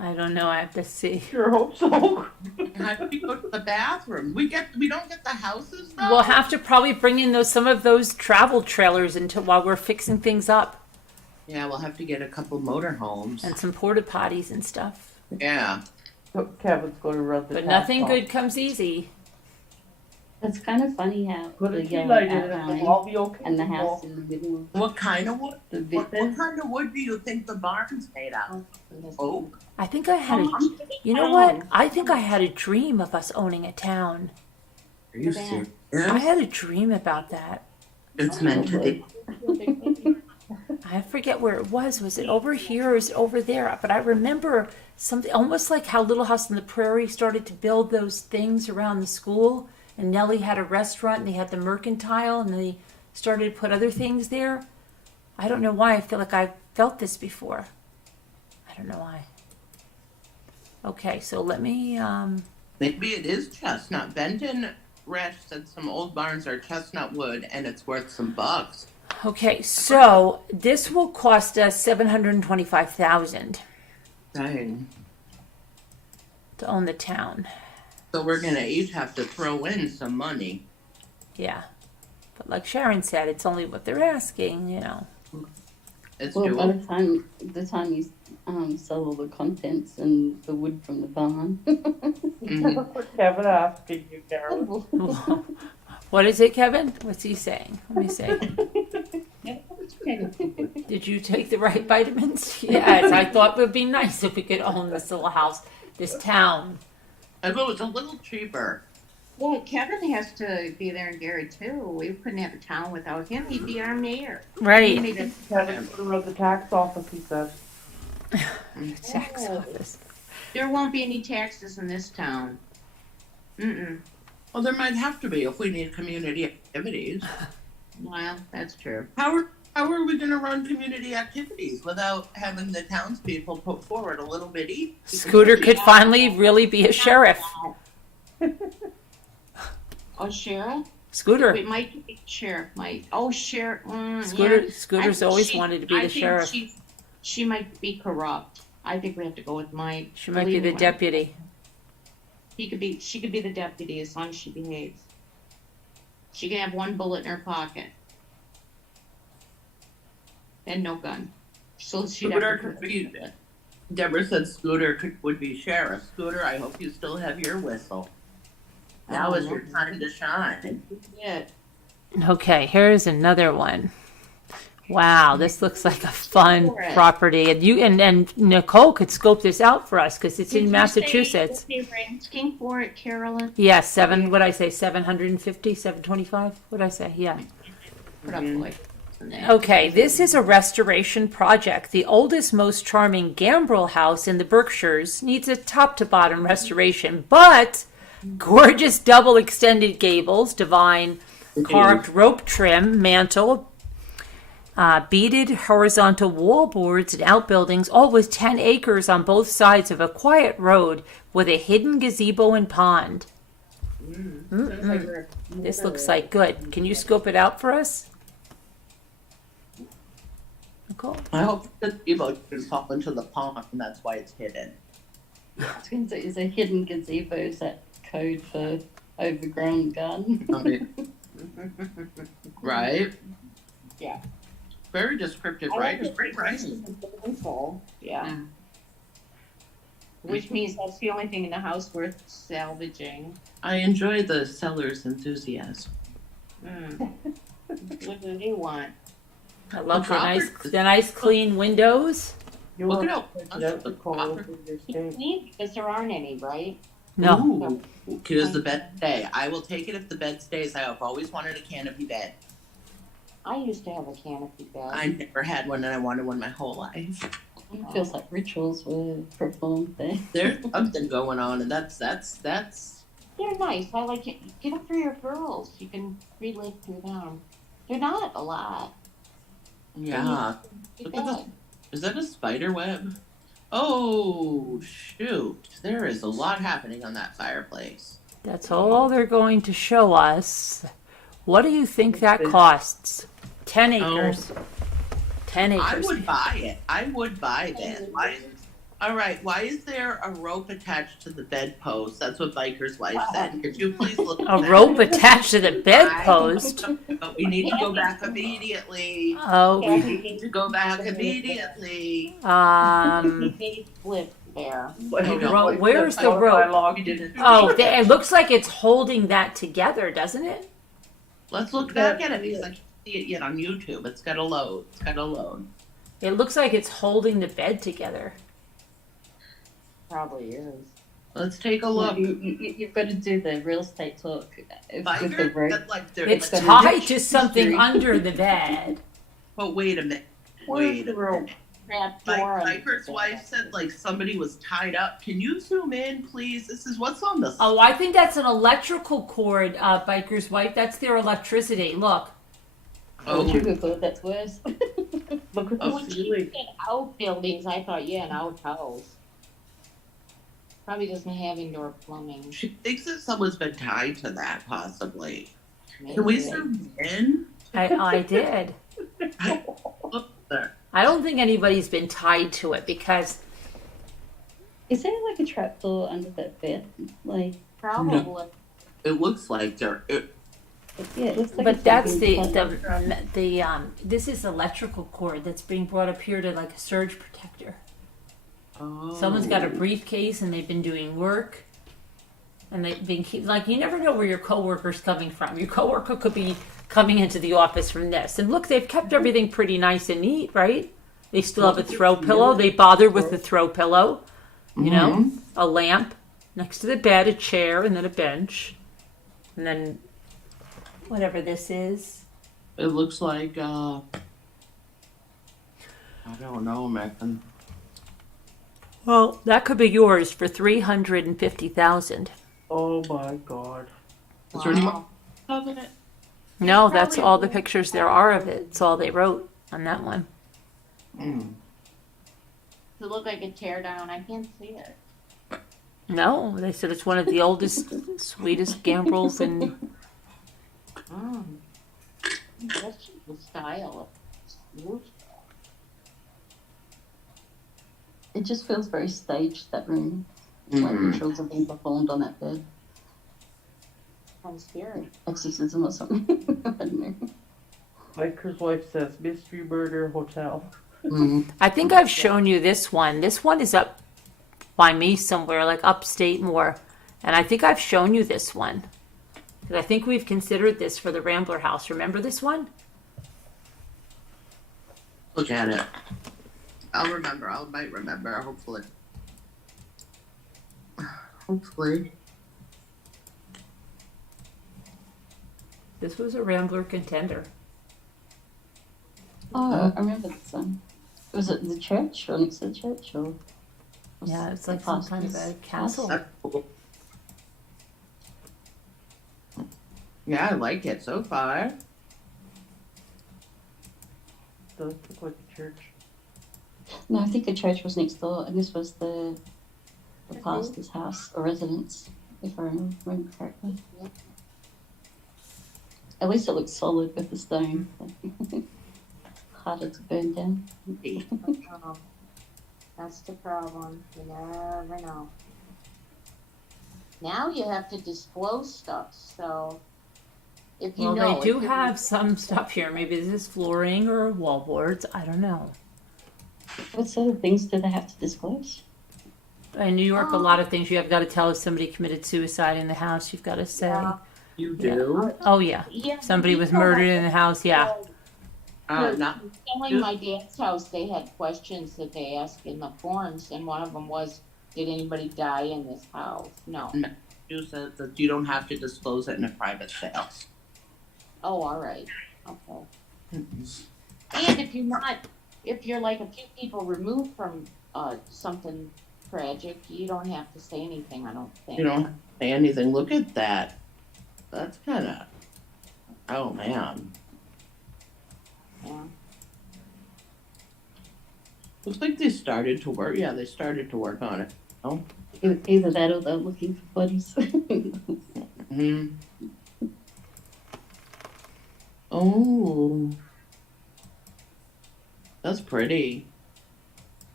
I don't know. I have to see. Sure hope so. How do we go to the bathroom? We don't get the houses though. We'll have to probably bring in some of those travel trailers while we're fixing things up, Yeah, we'll have to get a couple motorhomes. and some porta potties and stuff. Yeah. Kevin's going to run the But tax nothing office. good comes easy. It's kind of funny how Put the a key yellow light in it, it'll outline all be okay. and the house in the middle What kind of wood? of the What vivid. kind of wood do you think the barn's made out of? Oak. I think I had you know what? I think I had a dream of us owning a town. Are you Yeah. serious? I had a dream about that. It's meant to be. I forget where it was. Was it over here or is it over there? But I remember something almost like how Little House on the Prairie started to build those things around the school. And Nellie had a restaurant and they had the mercantile and they started to put other things there. I don't know why. I feel like I felt this before. I don't know why. Okay, so let me, Maybe it is chestnut. Benton Resch said some old barns are chestnut wood and it's worth some bucks. okay, so this will cost us $725,000 Dang. to own the town. So we're gonna each have to throw in some money. Yeah. But like Sharon said, it's only what they're asking, It's Well, by doable. the time you sell all the contents and the wood from the barn. Mhm. Kevin asking you, Carol. What is it, Kevin? What's he saying? Let me see. Did you take the right vitamins? Yes, I thought it would be nice if we could own this little house, this town. If it was a little cheaper. Well, Kevin has to be there in Gary too. We couldn't have a town without him. He'd be our mayor. He Right. made it- Kevin's going to run the tax office, he says. Tax office. There won't be any taxes in this town. Mm-mm. Well, there might have to be if we need community activities. Well, that's true. How are we gonna run community activities without having the townspeople put forward a little bit each? Scooter could finally really be a sheriff. Oh, sheriff? Scooter. Wait, Mike, sheriff, Mike. Oh, sheriff. Scooter's always wanted to be the sheriff. She might be corrupt. I think we have to go with Mike. She might be the Believe me. deputy. She could be the deputy as long as she behaves. She can have one bullet in her pocket. And no gun. So she'd have Scooter to could be. Deborah said Scooter would be sheriff. Scooter, I hope you still have your whistle. Now is your time to shine. Yeah. Okay, here's another one. Wow, this looks like a fun property. And you and Nicole could scope this out for us because it's in Massachusetts. They were asking for it, Carolyn. Yes, what'd I say, 750, 725? What'd I say? Yeah. Put up like. Okay, this is a restoration project. The oldest, most charming gambrel house in the Berkshires needs a top-to-bottom restoration, but gorgeous double extended gables, divine carved rope trim, mantle, beaded horizontal wall boards and outbuildings, all with 10 acres on both sides of a quiet road with a hidden gazebo and pond. This looks like good. Can you scope it out for us? chemical. I hope that people can fall into the pond and that's why it's hidden. I was going to say, is a hidden gazebo, is that code for overgrown garden? Right? Yeah. Very descriptive, I right? like It's great writing. Full. Yeah. Which means that's the only thing in the house worth salvaging. I enjoy the seller's enthusiasm. What do you want? I love property- the nice clean windows. You Look want at how to pick much it up of the the call property- for your You estate. need, because there aren't any, right? No. Ooh, does the bed stay? I will take it if the bed stays. I have always wanted a canopy bed. I used to have a canopy bed. I never had one and I wanted one my whole life. It feels like rituals were performed there. There's something going on and that's They're nice. I like it. Get them for your girls. You can relive through them. They're not a lot. yeah. Look at this. Is that a spider web? Oh shoot. There is a lot happening on that fireplace. That's all they're going to show us. What do you think that costs? 10 acres. 10 I acres. would buy it. I would buy this. Why is there a rope attached to the bedpost? That's what Biker's wife said. Could you please look at A that? rope attached to the bedpost. But we need to go back immediately. Oh, We need to go back immediately. They flip there. Where's the rope? Oh, it looks like it's holding that together, doesn't it? Let's look back at it because I can't see it yet on YouTube. It's got to load. It looks like it's holding the bed together. Probably is. Let's take a look. You've got to do the real estate talk with the Biker, rope. that's like they're It's like, tied to something under the bed. but wait a minute. Where's the rope? Trap Like door. Biker's wife said, like somebody was tied up. Can you zoom in, please? This is what's on the. Oh, I think that's an electrical cord, Biker's wife. That's their electricity. Look. Oh, Sugar food, that's worse. Look at the When she ceiling. said outbuildings, I thought, yeah, an outhouse. Probably doesn't have indoor plumbing. she thinks that someone's been tied to that, possibly. Maybe. Can we zoom in? I did. Look there. I don't think anybody's been tied to it because Is there like a trapdoor under that bed? Like, Probably. It looks like they're. yeah, it looks like but it's that's something the this is electrical cord that's being brought up here to like a surge protector. Oh. Someone's got a briefcase and they've been doing work. And they've been like, you never know where your coworker's coming from. Your coworker could be coming into the office from this. And look, they've kept everything pretty nice and neat, right? They still have a throw pillow. They bothered with the throw pillow. You know, a lamp next to the bed, a chair, and then a bench. And then whatever this is. It looks like. I don't know, man. Well, that could be yours for $350,000. Oh my god. Is there any more of it? No, that's all the pictures there are of it. It's all they wrote on that one. Does it look like a tear down? I can't see it. No, they said it's one of the oldest, sweetest gambrels and Oh. That's just the style. It just feels very staged, that room. Like rituals have been performed on that bed. I'm scared. Exorcism or something. I don't know. Biker's wife says mystery murder hotel. I think I've shown you this one. This one is up by me somewhere, like upstate more. And I think I've shown you this one. Because I think we've considered this for the Rambler House. Remember this one? Look at it. I'll remember. I might remember, hopefully. Hopefully. This was a Rambler contender. Oh, I remember this one. Was it the church or next to the church or? was Yeah, it's the like some kind of a pastor's castle. That's cool. Yeah, I like it so far. Does look like a church. house? No, I think the church was next door, and this was the pastor's house or residence, if I remember correctly. At least it looks solid with the stone. harder to burn down. That's the problem. You never know. Now you have to disclose stuff, so if you Well, know. they do if you- have some stuff here. Maybe this is flooring or wallboards. I don't know. What sort of things do they have to disclose? In New York, a lot of things you have got to tell if somebody committed suicide in the house. You've got to say, You do? oh yeah, Yeah, somebody was people murdered have- in the house. Yeah. Not. Telling my dad's house, they had questions that they asked in the forms, and one of them was, "Did anybody die in this house?" No. You said that you don't have to disclose it in a private sale. Oh, all right. Okay. And if you're like a few people removed from something tragic, you don't have to say anything. I don't think. You don't have to say anything. Look at that. That's kind of. Oh man. Yeah. Looks like they started to work. Yeah, they started to work on it. Oh. Either that or they're looking for bodies. Hmm. Oh. That's pretty.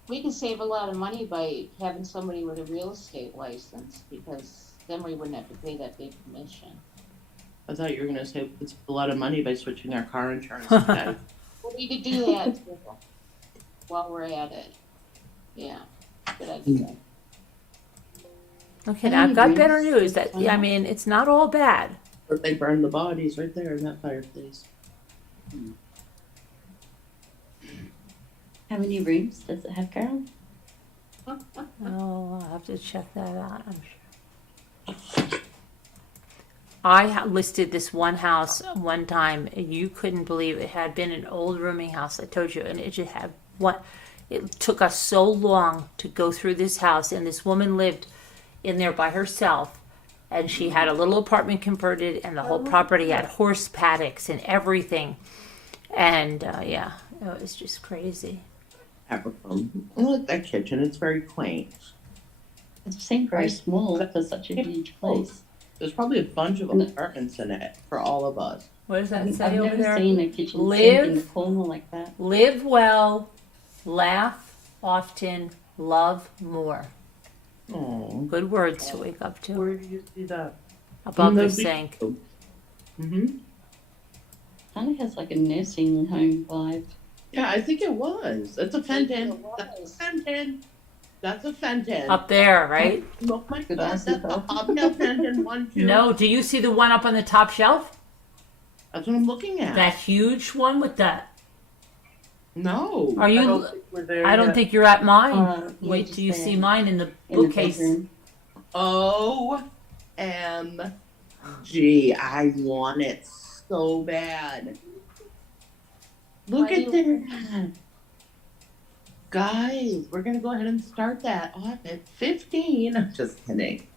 We can save a lot of money by having somebody with a real estate license, because then we wouldn't have to pay that big commission. I thought you were gonna say it's a lot of money by switching our car insurance. Okay. Well, we could do that too, while we're at it. Yeah, good idea. Okay, now I've got better news. That I mean, it's not all bad. But they burned the bodies right there in that fireplace. How many rooms does it have, Carol? Oh, I'll have to check that out. I'm sure. I listed this one house one time, and you couldn't believe it had been an old rooming house. I told you, and it just had one. It took us so long to go through this house, and this woman lived in there by herself, and she had a little apartment converted, and the whole property had horse paddocks and everything. And yeah, it was just crazy. Abercrombie. I like that kitchen. It's very quaint. It seemed very small for such a huge place. There's probably a bunch of apartments in it for all of us. What does that I've say over never there? seen a kitchen sink Live- in the corner like that. Live well, laugh often, love more. Oh. Good words to wake up to. Where do you see that? Above the sink. Mm-hmm. Kind of has like a nursing home vibe. Yeah, I think it was. It's a Fenton. It was. That's a Fenton. That's a Fenton. Up there, right? Oh my Good God, ass that's the yourself. Hobnail Fenton 1, 2. No, do you see the one up on the top shelf? That's what I'm looking at. That huge one with that. No. Are I don't you? think we're there I don't yet. think you're at mine. Yeah, Wait just till you there see mine in the in the bookcase. bedroom. OMG, I want it so bad. Look Why at do you- that. Guys, we're going to go ahead and start that off at 15. Just kidding.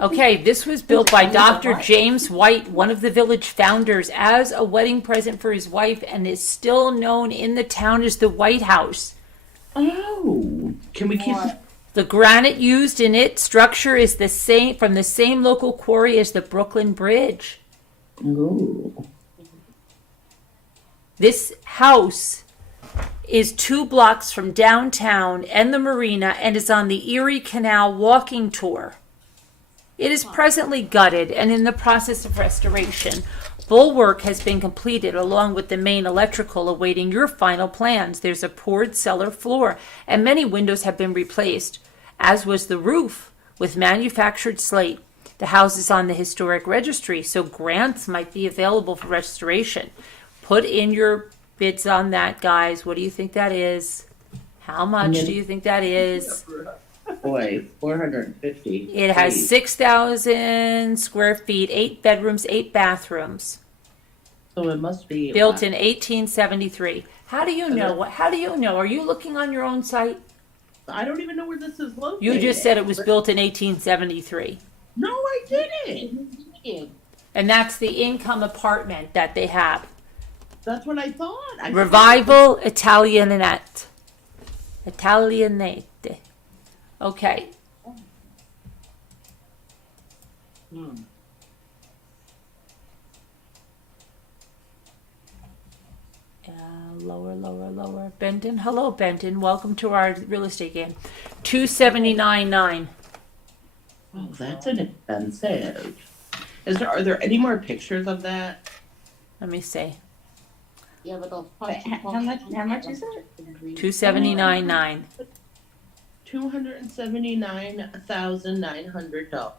Okay, this was built by Dr. James White, one of the village founders, as a wedding present for his wife, and is still known in the town as the White House. Oh, can we keep What? The granite used in its structure is the same from the same local quarry as the Brooklyn Bridge. Ooh. This house is 2 blocks from downtown and the marina and is on the Erie Canal walking tour. It is presently gutted and in the process of restoration. Full work has been completed along with the main electrical awaiting your final plans. There's a poured cellar floor and many windows have been replaced, as was the roof with manufactured slate. The house is on the historic registry, so grants might be available for restoration. Put in your bids on that, guys. What do you think that is? How much do you think that is? Boy, 450. It has 6,000 square feet, 8 bedrooms, 8 bathrooms. So it must be Built in 1873. How do you know? How do you know? Are you looking on your own site? I don't even know where this is located. You just said it was built in 1873. No, I didn't. Did. And that's the income apartment that they have. That's what I thought. Revival Italianate. Italianate. Okay. Lower. Benton, hello Benton. Welcome to our real estate game. 279.9. Oh, that's inexpensive. Are there any more pictures of that? Let me see. Yeah, but those But how much is it? 279.9. $279,900.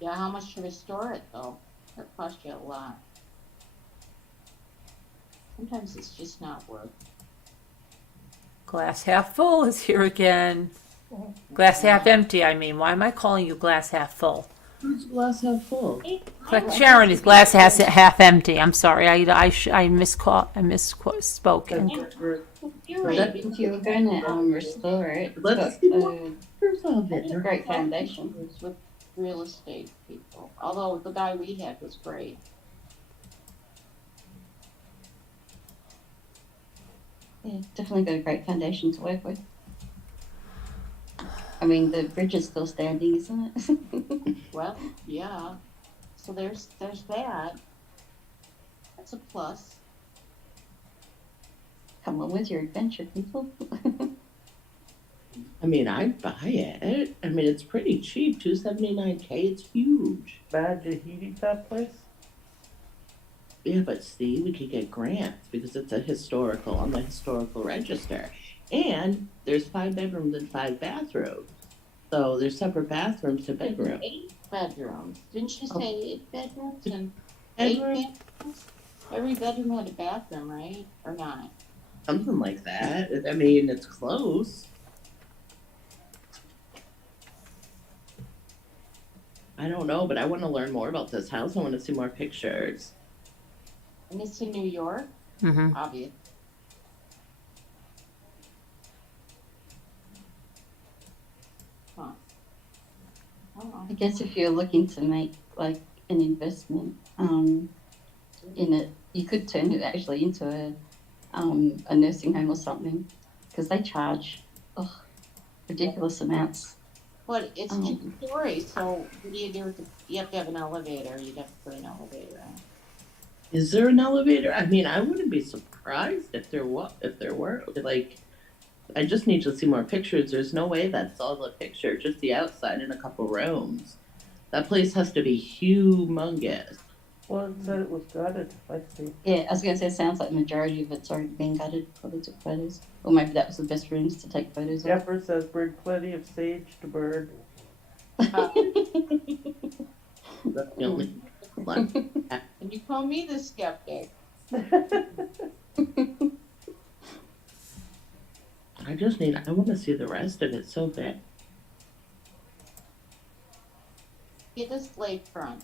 Yeah, how much to restore it though? That cost you a lot. Sometimes it's just not worth. Glass half full is here again. Glass half empty, I mean. Why am I calling you glass half full? Who's glass half full? Sharon is glass half empty. I'm sorry. I misspoken. You're But right. if you were going to restore it, it's Let's got see more pictures of it's a it. great foundation. It's with real estate people. Although the guy we had was great. Yeah, definitely got a great foundation to work with. I mean, the bridge is still standing, isn't it? Well, yeah. So there's that. That's a plus. Come on with your adventure, people. I mean, I'd buy it. I mean, it's pretty cheap. $279K. It's huge. Bad to heating that place? Yeah, but see, we could get grants because it's on the historical register. And there's 5 bedrooms and 5 bathrooms. So there's separate bathrooms to bedroom. 8 bedrooms. Didn't you say 8 bedrooms and Bedroom? 8 bathrooms? Every bedroom had a bathroom, right? Or not? Something like that. I mean, it's close. I don't know, but I want to learn more about this house. I want to see more pictures. And it's in New York, Mm-hmm. obvious. Huh. Oh, I guess if you're looking to make like an investment in it, you could turn it actually into a nursing home or something, because they charge ridiculous amounts. but it's 2 stories, so what do you do with the, you have to have an elevator, you'd have to put an elevator in. Is there an elevator? I mean, I wouldn't be surprised if there were. Like, I just need to see more pictures. There's no way that's all the picture, just the outside and a couple rooms. That place has to be humongous. Well, it said it was gutted, I see. Yeah, I was going to say, it sounds like the majority of it's already been gutted. Probably took photos, or maybe that was the best rooms to take photos of. Jeffers says bring plenty of sage to burn. That's the only one. And you call me the skeptic. I want to see the rest of it so bad. Get this lakefront.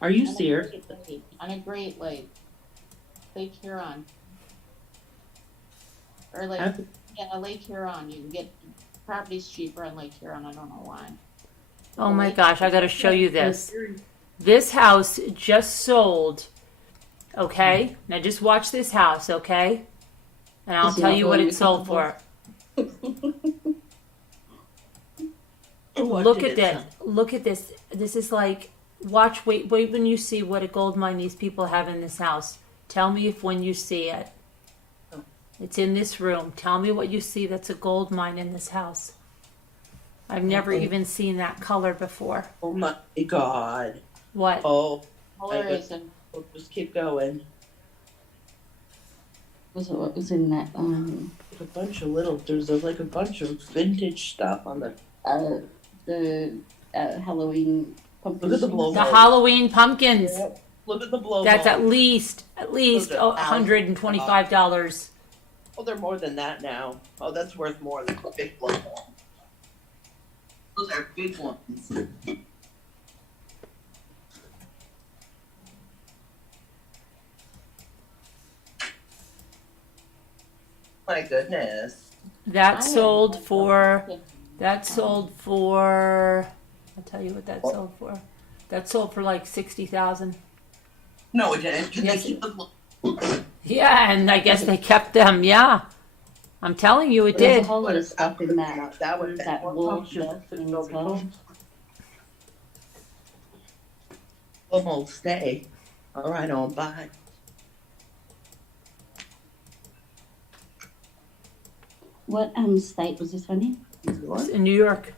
Are you On a serious? great lake- On a great lake. Lake Huron. Or like, yeah, Lake Huron. You can get properties cheaper on Lake Huron. I don't know why. Oh my gosh, I gotta show you this. This house just sold. Okay? Now just watch this house, okay? And I'll Is it tell not you what going it sold for. What Look did at it this. sell? Look at this. This is like, wait when you see what a gold mine these people have in this house. Tell me if when you see it. It's in this room. Tell me what you see that's a gold mine in this house. I've never even seen that color before. Oh my God. What? Oh, Color isn't. we'll just keep going. What was in that? There's like a bunch of vintage stuff on the. The Halloween pumpkin. Look at the blow. The Halloween pumpkins. Look at the blow. That's ball. at least Those are $125. Oh, they're more than that now. Oh, that's worth more than a big blow ball. Those are big ones. My goodness. That sold for. I'll tell you what that sold for. That sold for like 60,000. No, it didn't. Can Yes. they keep the Yeah, and I guess they kept them. Yeah, I'm telling you, it There's a did. whole lot of stuff in that. That would That More wall pumpkins stuff than thing as well. Almost stay. All right, on bye. What state was this one in? It's in New York.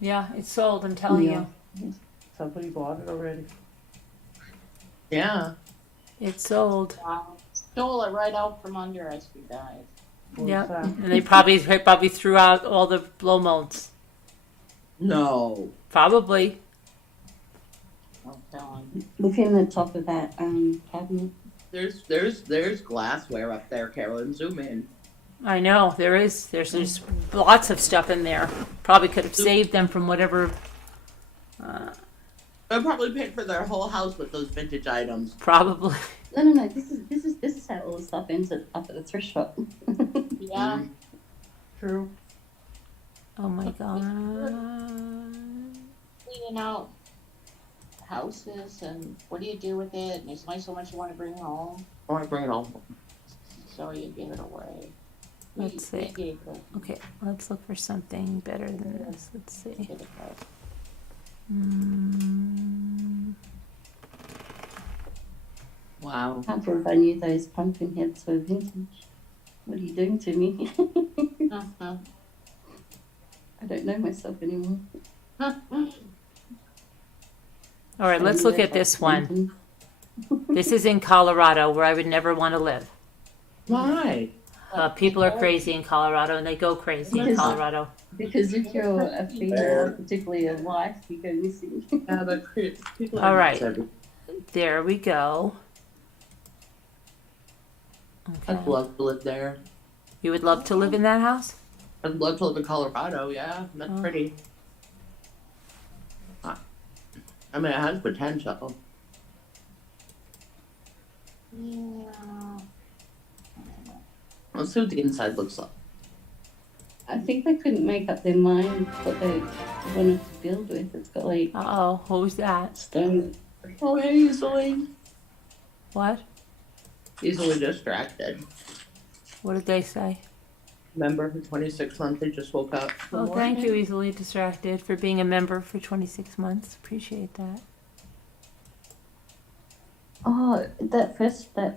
Yeah, it's sold, I'm telling Yeah. you. Somebody bought it already. Yeah. It's sold. Wow. Stole it right out from under us, you guys. What Yeah. was that? And they probably threw out all the blow molds. No. Probably. I'm telling you. Look in the top of that cabinet. There's glassware up there, Carolyn. Zoom in. I know, there's lots of stuff in there. Probably could have saved them from whatever. They'll probably paid for their whole house with those vintage items. Probably. No. This is how all the stuff ends up at the thrift shop. Yeah. True. Oh my god. Cleaning out houses and what do you do with it? And there's only so much you want to bring home, I want to bring it home. so you give it away. Let's We see. gave it- Okay, let's look for something better than this. Let's see. give it away. Wow. Can't believe I knew those pumpkin heads were vintage. What are you doing to me? Uh-huh. I don't know myself anymore. All right, let's look at this one. This is in Colorado, where I would never want to live. Why? People are crazy in Colorado, and they go crazy in Colorado. Because if you're a female, particularly a wife, you go missing. Yeah, but people All are right. nuts every- There we go. I'd Okay. love to live there. You would love to live in that house? I'd love to live in Colorado. Yeah, that's Oh. pretty. I mean, it has potential. Yeah. Let's see what the inside looks like. I think they couldn't make up their mind what they wanted to build with. It's got like Uh-oh, who's that? stone. Oh, easily. What? Easily distracted. What did they say? Member for 26 months, they just woke up. Oh, thank you, Easily Distracted, for being a member for 26 months. Appreciate that. Oh, that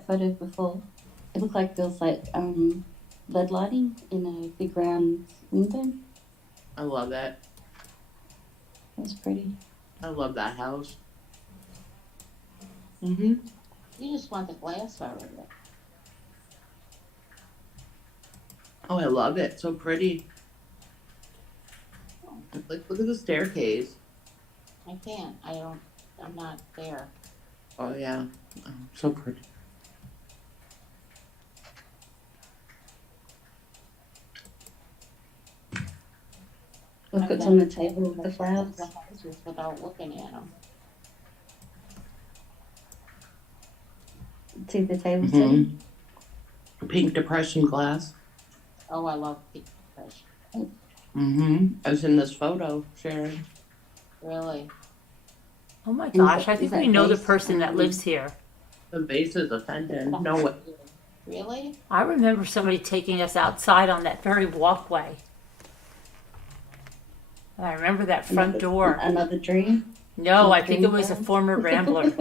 photo before, it looked like there was like lead lighting in a big round window. I love it. That was pretty. I love that house. Mm-hmm. You just want the glass out of it. Oh, I love it. So pretty. Like, look at the staircase. I can't. I'm not there. Oh, yeah. Oh, so pretty. Look what's on the table with the flowers. The houses without looking at them. See the table Mhm. setting? Pink depression glass. Oh, I love pink fresh. Mm-hmm. I was in this photo, Sharon. Really? Oh my Is gosh, that- I think is that we know the based person that on- lives here. The vase is offended. No way. Really? I remember somebody taking us outside on that very walkway. And I remember that front Another- door. Another dream. No, I Another think it dream was a house? former Rambler.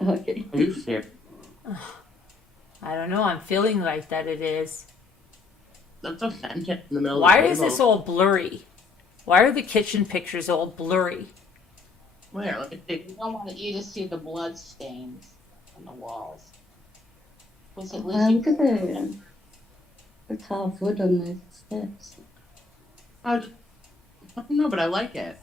Okay. Are you serious? I don't know, I'm feeling like that it is. That's offended in the middle Why of the is this table. all blurry? Why are the kitchen pictures all blurry? Where? Let me see. I don't want you to see the blood stains on the walls. Was it Look Lizzie? at the carved wood on those steps. I don't know, but I like it.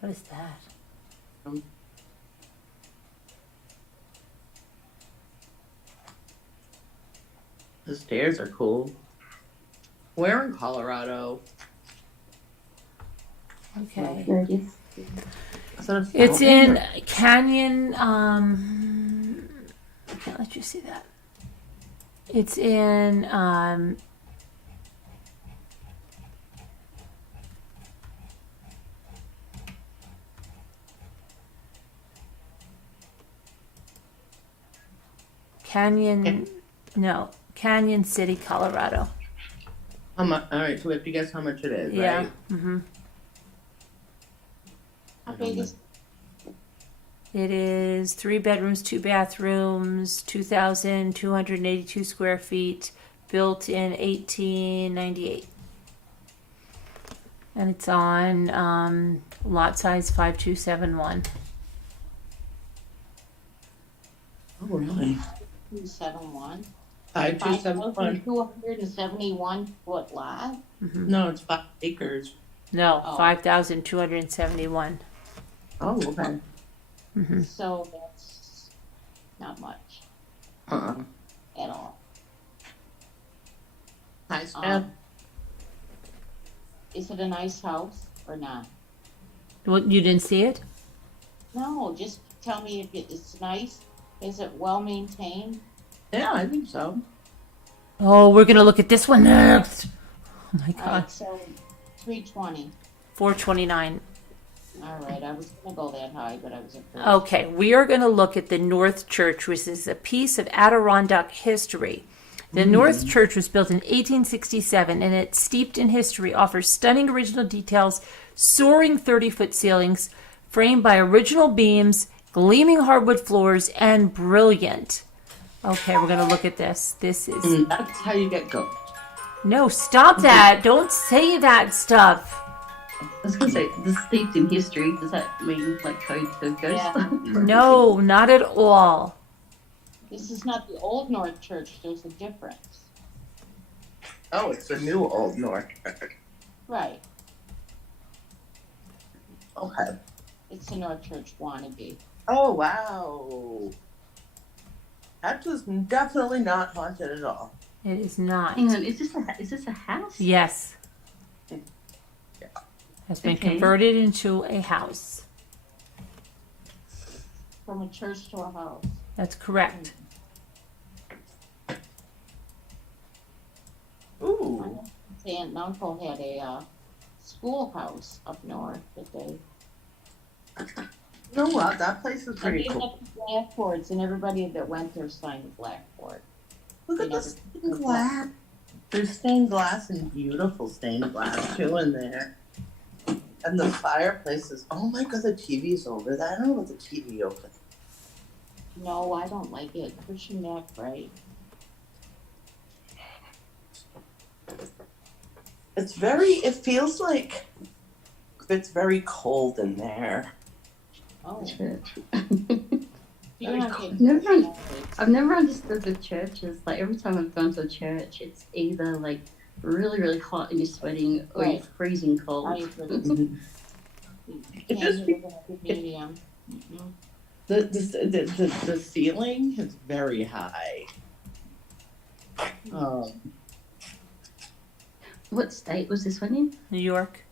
What is that? The stairs are cool. Where in Colorado? Okay. There it is. Is that a It's fountain in or- Canyon, I can't let you see that. It's in, Canyon City, Colorado. How much? All right, so we have to guess how much it is, Yeah. right? Mm-hmm. How big is It is 3 bedrooms, 2 bathrooms, 2,282 square feet, built in 1898. And it's on lot size 5271. Oh, really? 271? 5271. 271 foot lot? Mm-hmm. No, it's 5 acres. No, Oh. 5,271. Oh, okay. Mm-hmm. So that's not much Uh-uh. at all. Hi, Steph. Is it a nice house or not? What, you didn't see it? No, just tell me if it's nice. Is it well maintained? Yeah, I think so. Oh, we're gonna look at this one next. Oh my All god. right, so 320. 429. All right, I was gonna go that high, but I was afraid. Okay, we are gonna look at the North Church, which is a piece of Adirondack history. The North Church was built in 1867, and it's steeped in history, offers stunning original details, soaring 30-foot ceilings, framed by original beams, gleaming hardwood floors, and brilliant. Okay, we're gonna look at this. This is That's how you get ghosts. no, stop that! Don't say that stuff. I was going to say, the steeped in history, does that mean like code for ghosts? Yeah. No, not at all. This is not the old North Church. There's a difference. Oh, it's the new Old North. Right. Okay. It's the North Church wannabe. Oh, wow. That was definitely not haunted at all. It is not. Hang on, is this a house? Yes. Yeah. Has been Okay. converted into a house. From a church to a house. That's correct. Ooh. My aunt and uncle had a schoolhouse up north that they You know what? That place is pretty they cool. left blackboards, and everybody that went there signed the blackboard. Look at They the stained glass. There's stained glass and beautiful stained glass too in there. And the fireplace is, oh my god, the TV's over there. I don't know what the TV over there. No, I don't like it. Christian Mac, right? It feels like it's very cold in there. Oh, Church. you're not getting Never- I've never understood the churches. Like every time I've gone to a church, it's either like really, really hot and you're sweating, or you're Right. freezing cold. I agree. Mhm. You It can't just live in a good medium. Mhm. The ceiling is very high. What state was this one in? New York.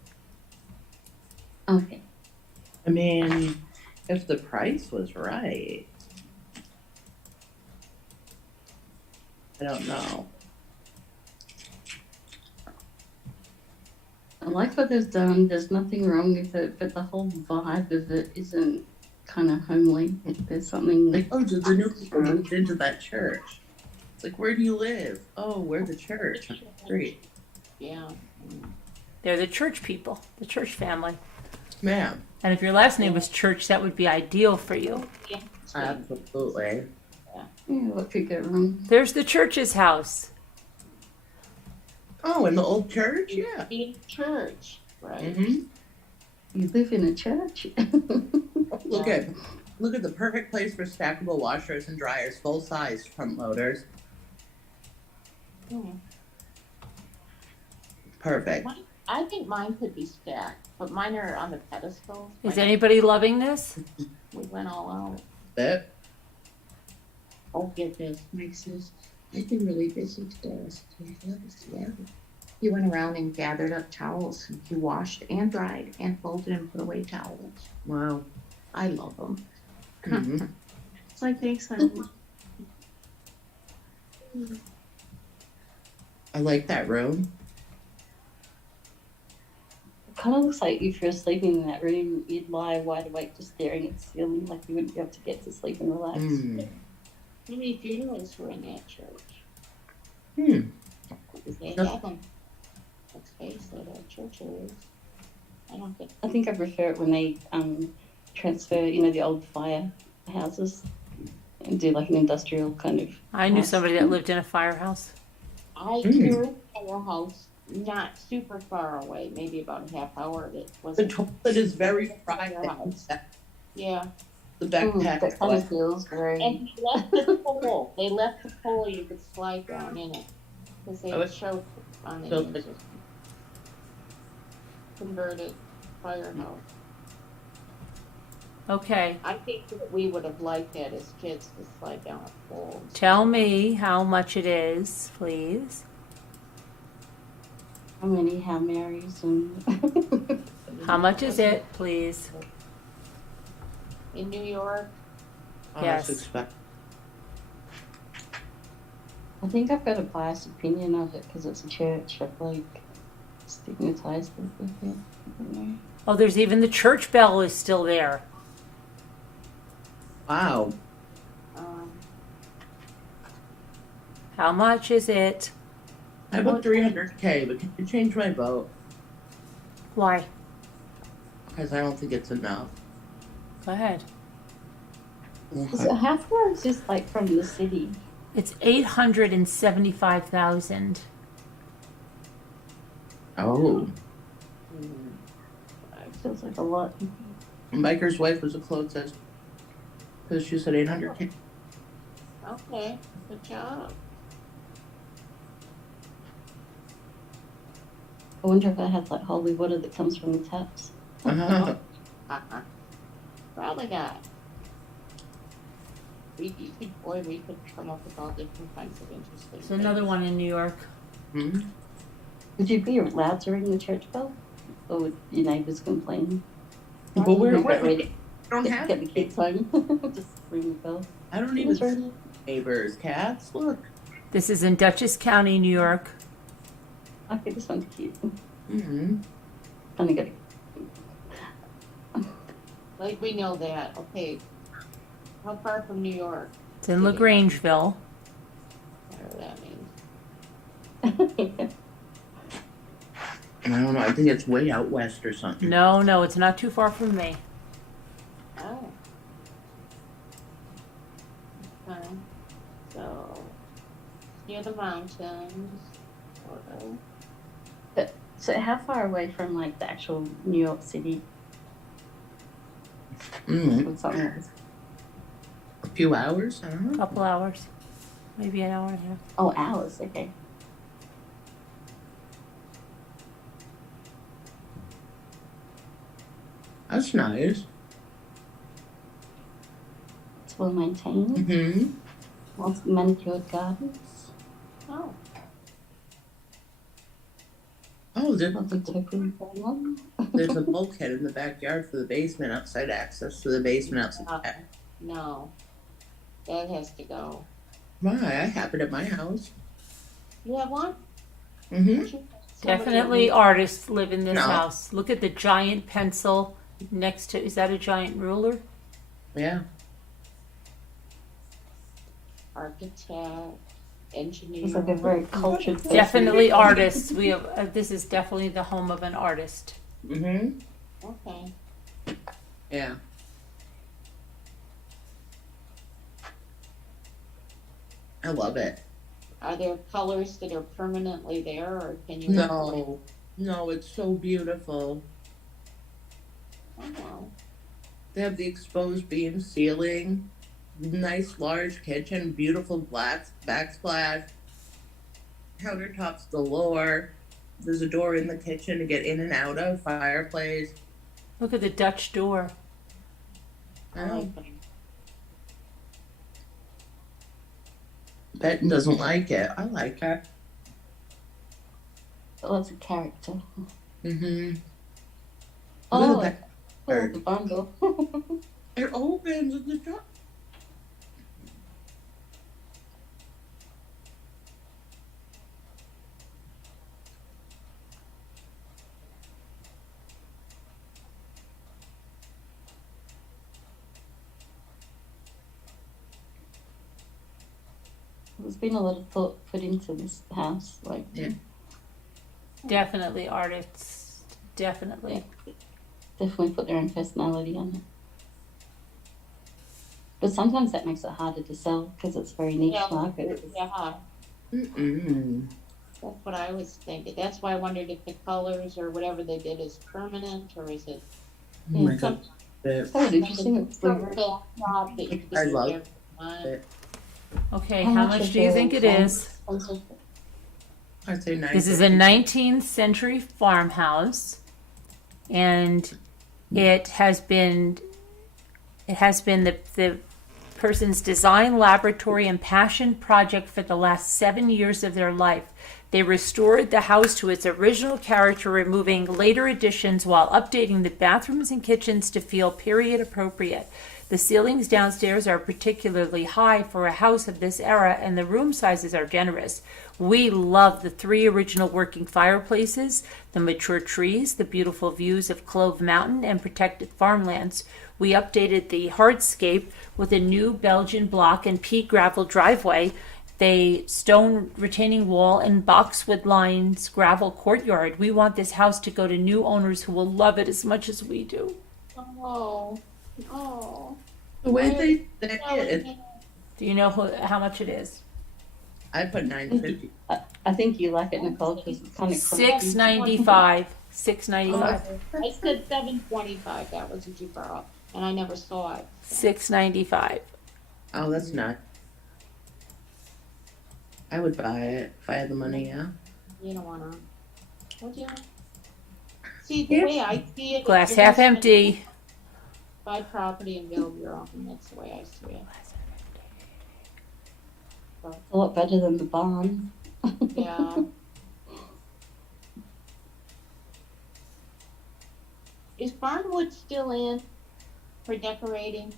Okay. I mean, if the price was right. I don't know. I like what they've done. There's nothing wrong with it, but the whole vibe of it isn't kind of homely. There's something Like, oh, did the new people moved into that church? It's like, where do you live? Oh, we're the church. Great. Yeah. They're the church people, the church family. Ma'am. And if your last name was Church, that would be ideal for you. Yeah. Absolutely. yeah, what could go wrong? There's the church's house. Oh, in the old church? Yeah. Be a church, right? Mm-hmm. You live in a church. Look at the perfect place for stackable washers and dryers, full size front loaders. Hmm. Perfect. I think mine could be stacked, but mine are on the pedestal. Is anybody loving this? We went all out. That Oh, get this. Mike says, I've been really busy today. I said, yeah. He went around and gathered up towels. He washed and dried and folded and put away towels. wow. I love them. Mhm. It's like, thanks, honey. I like that room. Kind of looks like if you're sleeping in that room, you'd lie wide awake just staring at the ceiling, like you wouldn't be able to get to sleep and relax. Mm. How many funerals were in that church? Hmm. Because they Yep. have them. Let's face it, our churches. I don't think. I think I prefer it when they transfer, you know, the old fire houses and do like an industrial kind of. I knew house. somebody that lived in a firehouse. I Mm. grew up in a house not super far away, maybe about a half hour. That was The toilet is very private. house. Yeah, The Ooh, backpack. that kind of feels very. and they left the pole. They left the pole. You could slide down in it because they Oh, showed on the so news. Converted firehouse. Okay. I think that we would have liked that as kids to slide down a pole. Tell me how much it is, please. How many Hail Marys and. How much is it, please? In New York? Yes. Expect. I think I've got a biased opinion of it because it's a church. I've like stigmatized it with it. I don't know. Oh, there's even the church bell is still there. Wow. Um, How much is it? I about 300K, but can you change my vote? Why? Because I don't think it's enough. Go ahead. So how far is this like from the city? It's 875,000. Oh. It feels like a lot. Biker's wife was the closest. Because she said 800K. okay, good job. I wonder if I had like holy water that comes from the taps. Uh-huh. Probably not. We could come up with all different kinds of interesting There's another things. one in New York. Hmm? Would you be allowed to ring the church bell? Or would your neighbours complain? But You we're get ready, don't get, have get the kids home. Just ring the bell. I don't Who's even ringing? neighbors, cats. Look. This is in Dutchess County, New York. Okay, this one's cute. Mm-hmm. Only got Like we know that. Okay. How far from New York? It's in LaGrangeville. Whatever that means. I don't know. I think it's way out west or something. No, it's not too far from me. Oh. Okay. So, near the mountains. Sort of. So how far away from like the actual New York City Mm-hmm. would something like this? A few hours? I don't A know. couple hours. Maybe an hour and a half. Oh, hours, okay. That's nice. It's well maintained. Mm-hmm. Lots of manicured gardens. Oh. Oh, Lots of token going on. there's a bulkhead in the backyard for the basement, outside access to the basement outside the back. No. That has to go. Why? I have it at my house. You have one? Mm-hmm. Definitely artists live in this No. house. Look at the giant pencil next to, is that a giant ruler? Yeah. Architect, engineer. It's like a very cultured person. Definitely artists. We have, this is definitely the home of an artist. Mm-hmm. Okay. Yeah. I love it. Are there colors that are permanently there, or can you? No, it's so beautiful. Oh, wow. They have the exposed beam ceiling, nice large kitchen, beautiful black backsplash, countertops galore. There's a door in the kitchen to get in and out of, fireplace. Look at the Dutch door. I like them. Benton doesn't like it. I like it. Lots of character. Mm-hmm. Oh, Look at oh, the bundle. it opens at the top. There's been a lot of thought put into this house. Like, Yeah. Definitely artists. Definitely. definitely put their own personality on it. But sometimes that makes it harder to sell because it's very niche market. Yeah, Mm-mm. that's what I was thinking. That's why I wondered if the colors or whatever they did is permanent or is it Oh my Yeah. god. It's kind of interesting. It's some weird. backdrop that you can I see love every month? it. Okay, how much do you think it is? I'd say 9. This is a 19th century farmhouse, and it has been the person's design laboratory and passion project for the last 7 years of their life. They restored the house to its original character, removing later additions while updating the bathrooms and kitchens to feel period appropriate. The ceilings downstairs are particularly high for a house of this era, and the room sizes are generous. We love the 3 original working fireplaces, the mature trees, the beautiful views of Clove Mountain and protected farmlands. We updated the hardscape with a new Belgian block and peat gravel driveway, the stone retaining wall and boxwood lines gravel courtyard. We want this house to go to new owners who will love it as much as we do. Oh, oh. The way they say it, Do you know how much it is? I put 950. I think you like it, Nicole, because it's kind of $6.95. $6.95. I said 725. That was too far off, and I never saw it. $6.95. Oh, that's not. I would buy it if I had the money, yeah. You don't wanna. Would you? See, the way I see it, Glass if you're half gonna empty. buy property and build your own. That's the way I see it. a lot better than the barn. Yeah. Is barnwood still in for decorating?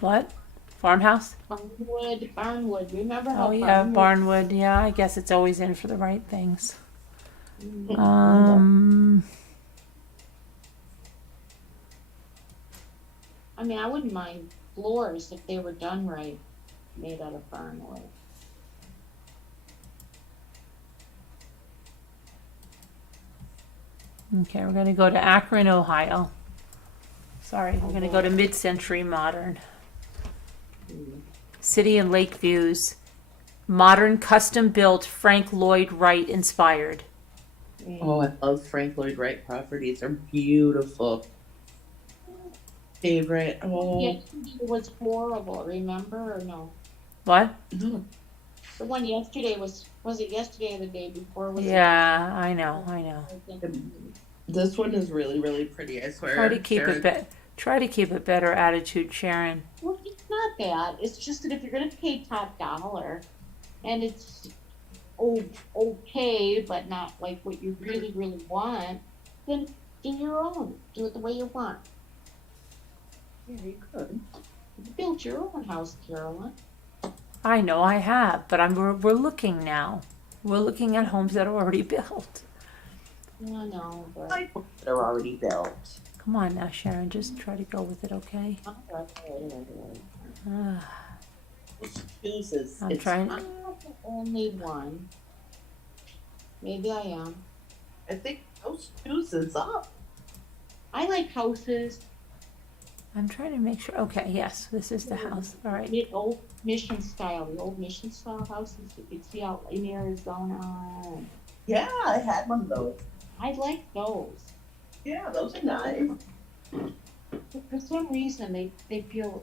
What? Farmhouse? Barnwood. Remember how Oh yeah, barnwood? barnwood. Yeah, I guess it's always in for the right things. Mm. I mean, I wouldn't mind floors if they were done right, made out of barnwood. Okay, we're gonna go to Akron, Ohio. Sorry, we're gonna go to mid-century modern. City and lake views. Modern, custom-built, Frank Lloyd Wright inspired. Oh, I love Frank Lloyd Wright properties. They're beautiful. Favorite. Oh, Yesterday was horrible, remember, or no? What? no. The one yesterday was it yesterday or the day before? Was Yeah, I know. it? This one is really, really pretty. I swear. Try to keep Sharon. Try to keep a better attitude, Sharon. Well, it's not that. It's just that if you're going to pay top dollar, and it's okay, but not like what you really, really want, then do your own. Do it the way you want. Yeah, you could. You build your own house, Carolyn. I know I have, but we're looking now. We're looking at homes that are already built. I know, but I think they're already built. Come on now, Sharon. Just try to go with it, okay? Chooses. I'm It's trying. I'm not the only one. Maybe I am. I think those chooses up. I like houses. I'm trying to make sure. Okay, yes, this is the house. All right. The old mission style, houses you can see out in Arizona. Yeah, I had one of those. I like those. Yeah, those are nice. For some reason, they feel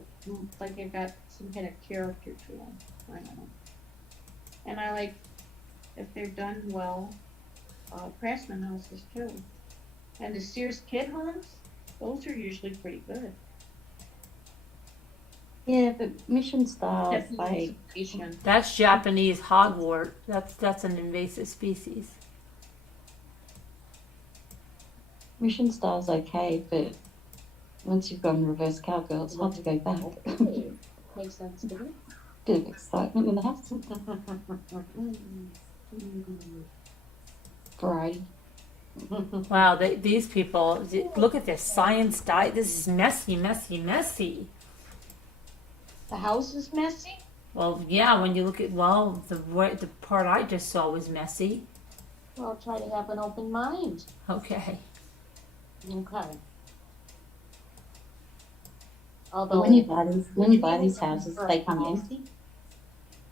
like they've got some kind of character to them. I don't know. And I like, if they're done well, craftsman houses too. And the Sears kid homes, those are usually pretty good. Yeah, but mission style, Definitely like Asian. That's Japanese hogwort. That's an invasive species. mission style's okay, but once you've gone reverse cowgirl, it's hard to go back. Makes sense to me. Bit of excitement in the house. Variety. Wow, these people, look at this science diet. This is messy, messy, messy. The house is messy? Well, yeah, when you look at, well, the part I just saw was messy. Well, try to have an open mind. Okay. Okay. But Although, when you buy these houses, they come empty.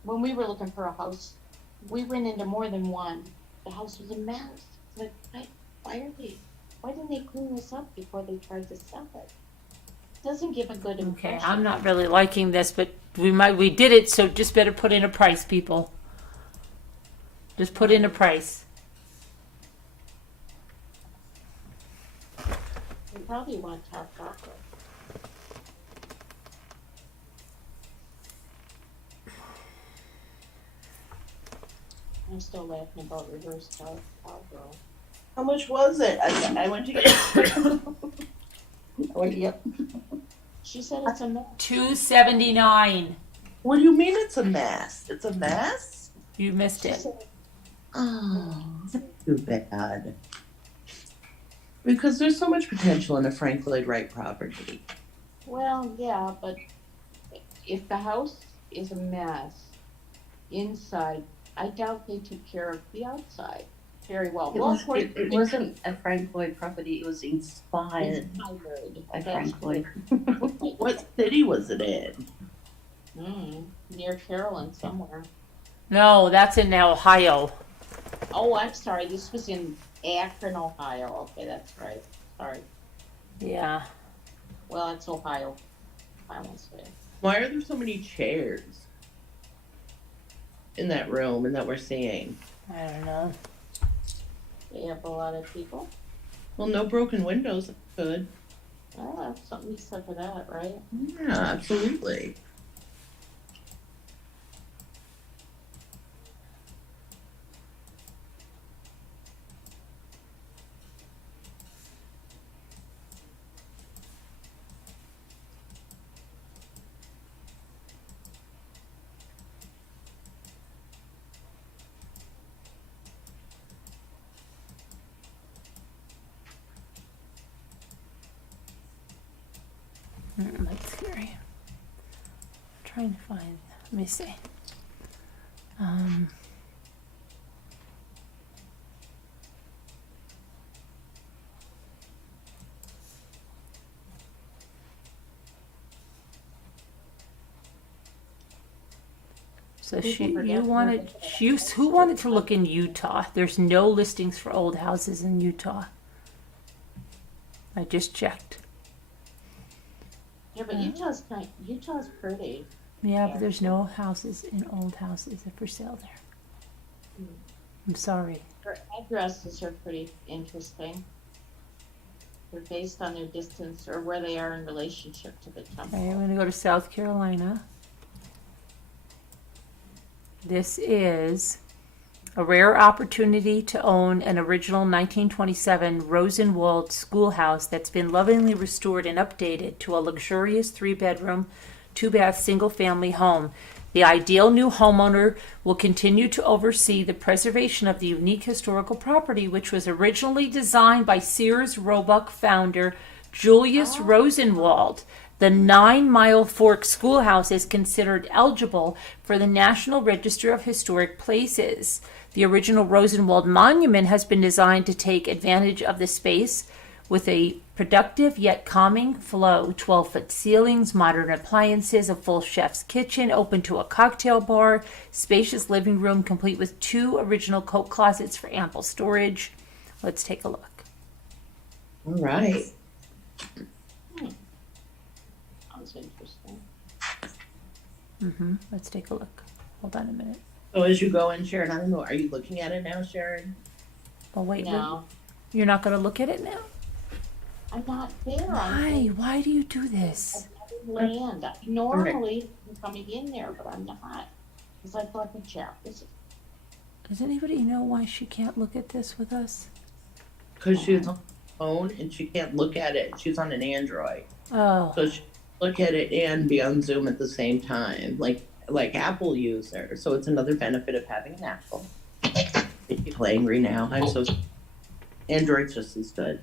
when we were looking for a house, we went into more than one. The house was a mess. It's like, why didn't they clean this up before they tried to sell it? Doesn't give a good impression. Okay, I'm not really liking this, but we did it, so just better put in a price, people. Just put in a price. We probably want top dollar. I'm still laughing about reverse cowgirl. How much was it? I went to get. Oh, yep. She said it's a mess. $279. What do you mean it's a mess? It's a mess? You missed She it. said, Oh, that's too bad. Because there's so much potential in a Frank Lloyd Wright property. well, yeah, but if the house is a mess inside, I doubt they took care of the outside very well. It wasn't a Frank Lloyd property. It was inspired by Frank Lloyd. What city was it in? Near Carolyn somewhere. No, that's in Ohio. Oh, I'm sorry. This was in Akron, Ohio. Okay, that's right. Sorry. Yeah. Well, it's Ohio. I won't say. Why are there so many chairs in that room and that we're seeing? I don't know. They have a lot of people. Well, no broken windows. That's good. Well, that's something to say for that, right? Yeah, absolutely. That's scary. I'm trying to find. Let me see. So who wanted to look in Utah? There's no listings for old houses in Utah. I just checked. Yeah, but Utah's pretty. Yeah, but there's no houses in old houses for sale there. I'm sorry. Their addresses are pretty interesting. They're based on their distance or where they are in relationship to the temple. Okay, I'm going to go to South Carolina. This is a rare opportunity to own an original 1927 Rosenwald schoolhouse that's been lovingly restored and updated to a luxurious 3-bedroom, 2-bath, single-family home. The ideal new homeowner will continue to oversee the preservation of the unique historical property, which was originally designed by Sears Roebuck founder Julius Rosenwald. The 9 Mile Fork Schoolhouse is considered eligible for the National Register of Historic Places. The original Rosenwald Monument has been designed to take advantage of the space with a productive yet calming flow, 12-foot ceilings, modern appliances, a full chef's kitchen open to a cocktail bar, spacious living room complete with 2 original coat closets for ample storage. Let's take a look. All right. Sounds interesting. Let's take a look. Hold on a minute. So as you go in, Sharon, I don't know, are you looking at it now, Sharon? Oh, wait. No, You're not going to look at it now? I'm not there. Why? Why do you do this? Land. Normally, I'm coming in there, but I'm not. Because I thought the chap is. Does anybody know why she can't look at this with us? Because she's on the phone and she can't look at it. She's on an Android. Oh. So she look at it and be on Zoom at the same time, like Apple user. So it's another benefit of having an Apple. People angry now. I'm so Android's just as good.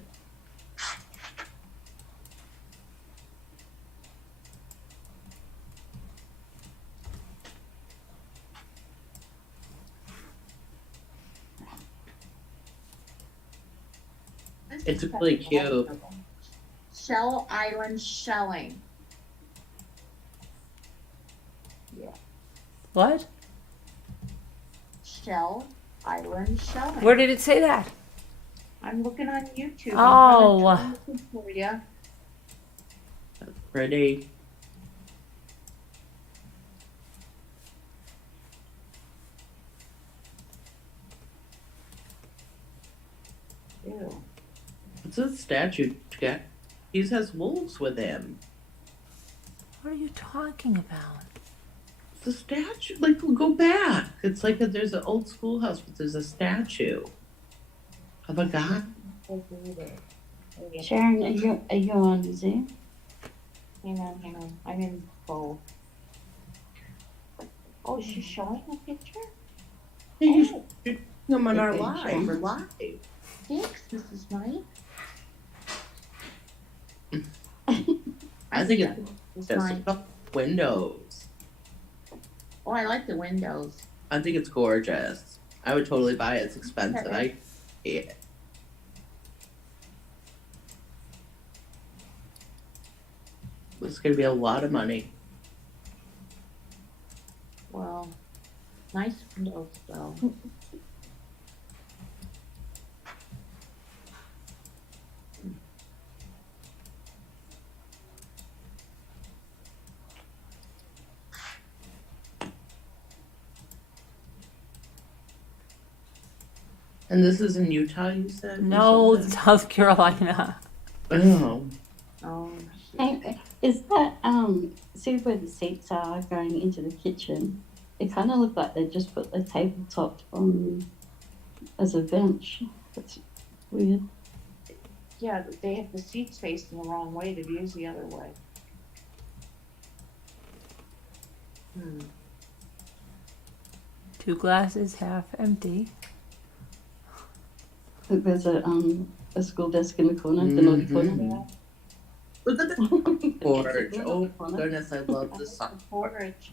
It's really cute. Shell Island Shelling. What? Shell Island Shelling. Where did it say that? I'm looking on YouTube. Oh. I'm looking for you. That's pretty. Ew. What's a statue? He has wolves with him. What are you talking about? It's a statue. Like, go back. It's like there's an old schoolhouse, but there's a statue of a guy. Sharon, are you on Zoom? Hang on. I'm in both. Oh, she's showing a picture? You Oh, should come on our Okay, live. sure. We're live. thanks, Mrs. Knight. I think It's There's mine. windows. Oh, I like the windows. I think it's gorgeous. I would totally buy it. It's expensive. Yeah. It's gonna be a lot of money. Well, nice windows though. And this is in Utah, you said? or No, something? South Carolina. Oh. Oh, Hey, is that see where the seats are going into the kitchen? It kind of looked like they just put the tabletop on as a bench. That's weird. yeah, they have the seats facing the wrong way. The view's the other way. Hmm. 2 glasses half empty. Look, there's a school desk in the corner, the naughty corner. Look at the The porch. kids are in the Oh, naughty corner. goodness, I love this The song. porch.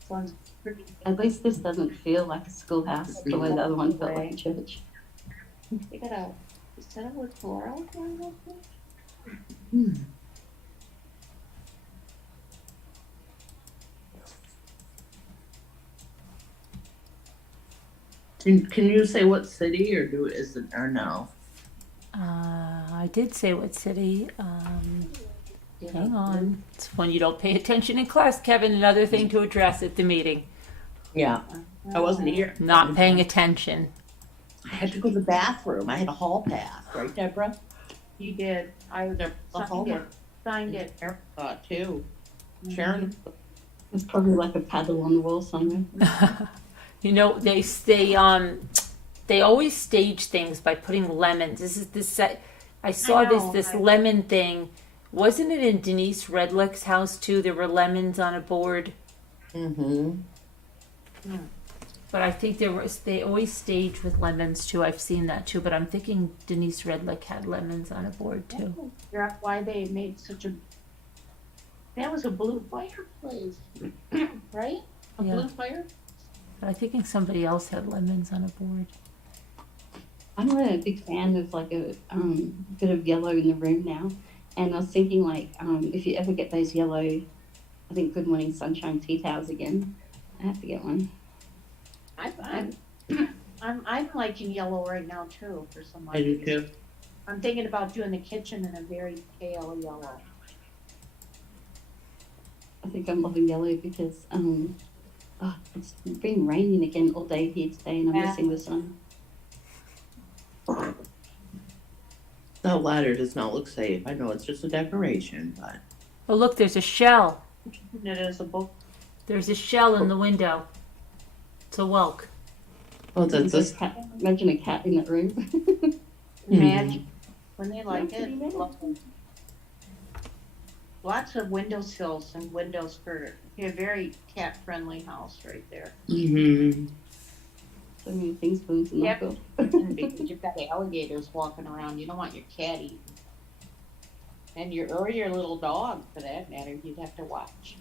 This one's pretty. At least this doesn't feel like a schoolhouse the way the other one felt like a church. They got a. Is that a wood floral? Hmm. Can you say what city is it or no? I did say what city. Hang on. It's when you don't pay attention in class, Kevin. Another thing to address at the meeting. Yeah, I wasn't here. Not paying attention. I had to go to the bathroom. I had a hall pass, right, Deborah? You did. I The signed homework. it. Signed it. Sharon thought too. Sharon, There's probably like a paddle on the wall somewhere. You know, they always stage things by putting lemons. This is this. I saw know, this lemon thing. Wasn't it in Denise Redlick's house too? There were lemons on a board. mm-hmm. But I think they always stage with lemons too. I've seen that too. But I'm thinking Denise Redlick had lemons on a board too. That's why they made such a. That was a blue fireplace, right? A Yeah. blue fire. But I think somebody else had lemons on a board. I'm not a big fan of like a bit of yellow in the room now. And I was thinking like if you ever get those yellow, I think Good Morning Sunshine tea towels again, I have to get one. I'm liking yellow right now too for some I do reason. too. I'm thinking about doing the kitchen in a very pale yellow. I think I'm loving yellow because it's been raining again all day here today and I'm Yeah. missing the sun. That ladder does not look safe. I know it's just a decoration, but Oh look, there's a shell. It is a book. There's a shell in the window. It's a whelk. oh, that's this. Imagine a cat in that room. Imagine when they like Pretty it. nice. Lots of windowsills and windows for a very cat-friendly house right there. Mm-hmm. So many things for them to Yep. knock off. Because you've got alligators walking around. You don't want your cat eaten. And your little dog, for that matter, you'd have to watch.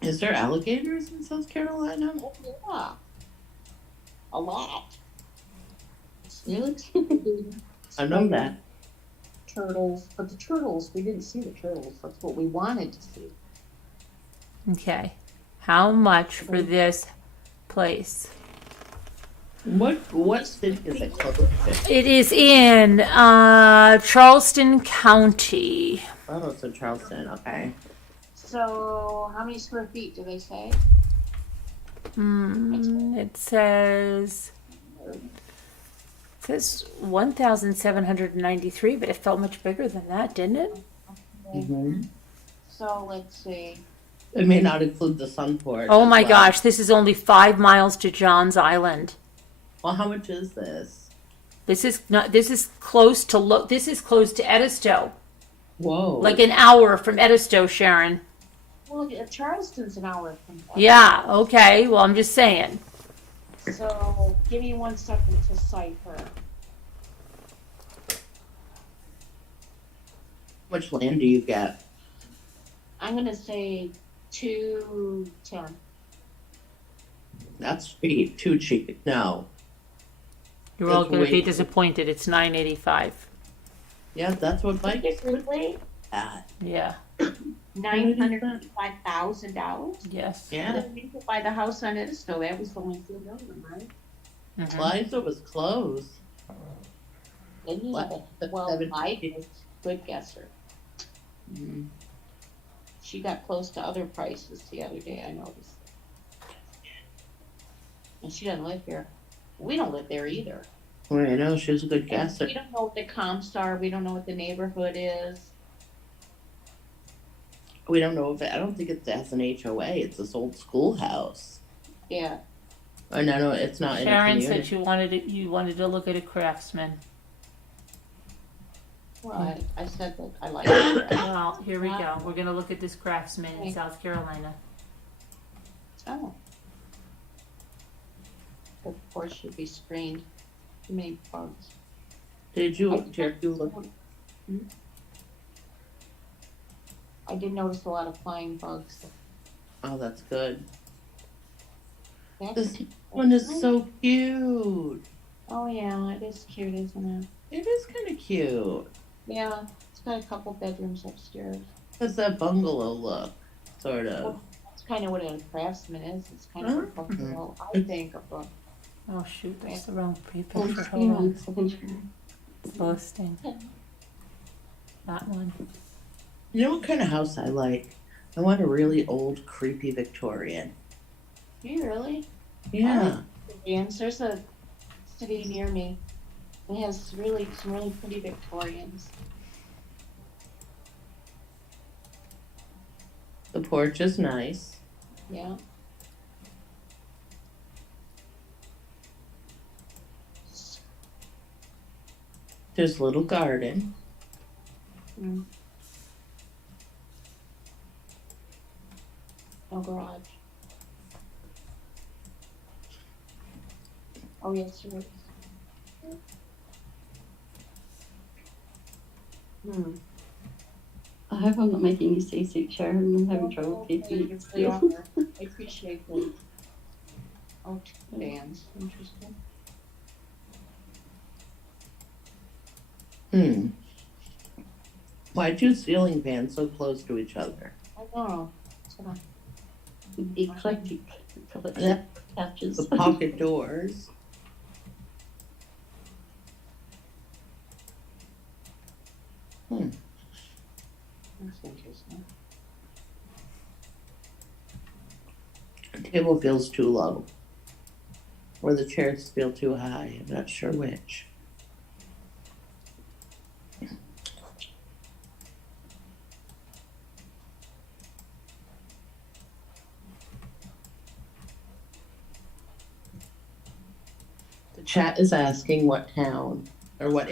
Is there alligators in South Carolina? Oh, yeah. A lot. Really? I know that. Turtles, but the turtles, we didn't see the turtles. That's what we wanted to see. Okay. How much for this place? What city is it close to? It is in Charleston County. Oh, it's in Charleston. Okay. So, how many square feet do they say? It says 1,793, but it felt much bigger than that, didn't it? Mm-hmm. So, let's see. It may not include the sun porch. Oh as my well. gosh, this is only 5 miles to Johns Island. Well, how much is this? This is close to this is close to Edisto. Whoa. Like an hour from Edisto, Sharon. Well, Charleston's an hour from that. Yeah, okay. Well, I'm just saying. So, give me 1 second to cipher. How much land do you get? I'm gonna say 210. That's cheap. Too cheap. No. You're all That's going to be way- disappointed. It's $9.85. Yeah, that's what Mike is Seriously? at. Yeah. $985,000? Yes. Yeah. We could buy the house on Edisto. That was only $2 million, right? Mhm. Liza was close. Didn't you? What? Well, 17. Mike is good guesser. Mm. She got close to other prices the other day, I noticed. And she doesn't live here. We don't live there either. Well, I know she was a good We guesser. don't know what the comps are. We don't know what the neighborhood is. We don't know if it, I don't think it has an HOA. It's this old schoolhouse. Yeah. Oh no, it's not in a Sharon community. said you wanted to look at a craftsman. Well, I said that I like it. Well, here we go. We're going to look at this craftsman in South Carolina. Oh. Of course, should be screened. Too many bugs. Did you look? I did notice a lot of flying bugs. Oh, that's good. That's- This one is so cute. Oh yeah, it is cute, isn't it? It is kind of cute. Yeah, it's got a couple bedrooms upstairs. It's that bungalow look, sort of. Well, that's kind of what a craftsman is. It's kind of a bungalow, I think, of a Oh, shoot. That's the wrong picture. Oh, Hold on. yeah. It's listing. That one. You know what kind of house I like? I want a really old, creepy Victorian. Do you really? Yeah. Victorians. There's a city near me. It has some really pretty Victorians. The porch is nice. Yeah. There's a little garden. Mm. No garage. Oh yes, there is. Hmm. I hope I'm not making you seasick, Sharon. I'm having trouble keeping You it really still. are. I appreciate that. Oh, 2 bands. Interesting. Why 2 ceiling fans so close to each other? I don't know. That's what Eclectic Yeah. couches. The pocket doors. That's interesting. The table feels too low. Or the chairs feel too high. I'm not sure which. The chat is asking what town or what.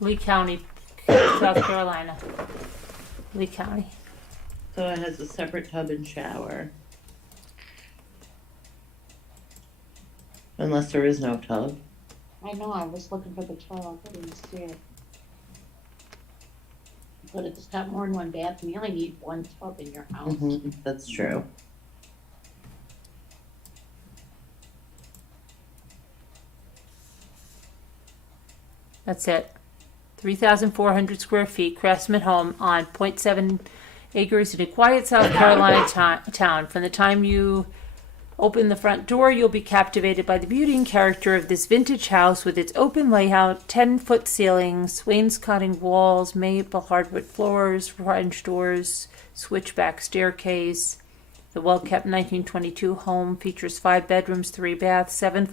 Lee County, South Carolina. Lee County. So it has a separate tub and shower. Unless there is no tub. I know, I was looking for the tub, I didn't see it. But if it's got more than one bathroom, you only need one tub in your house. That's true. That's it. 3,400 square feet, craftsman home on 0.7 acres in a quiet South Carolina town. From the time you open the front door, you'll be captivated by the beauty and character of this vintage house with its open layout, 10-foot ceilings, wainscoting walls, maple hardwood floors, French doors, switchback staircase. The well-kept 1922 home features 5 bedrooms, 3 baths, 7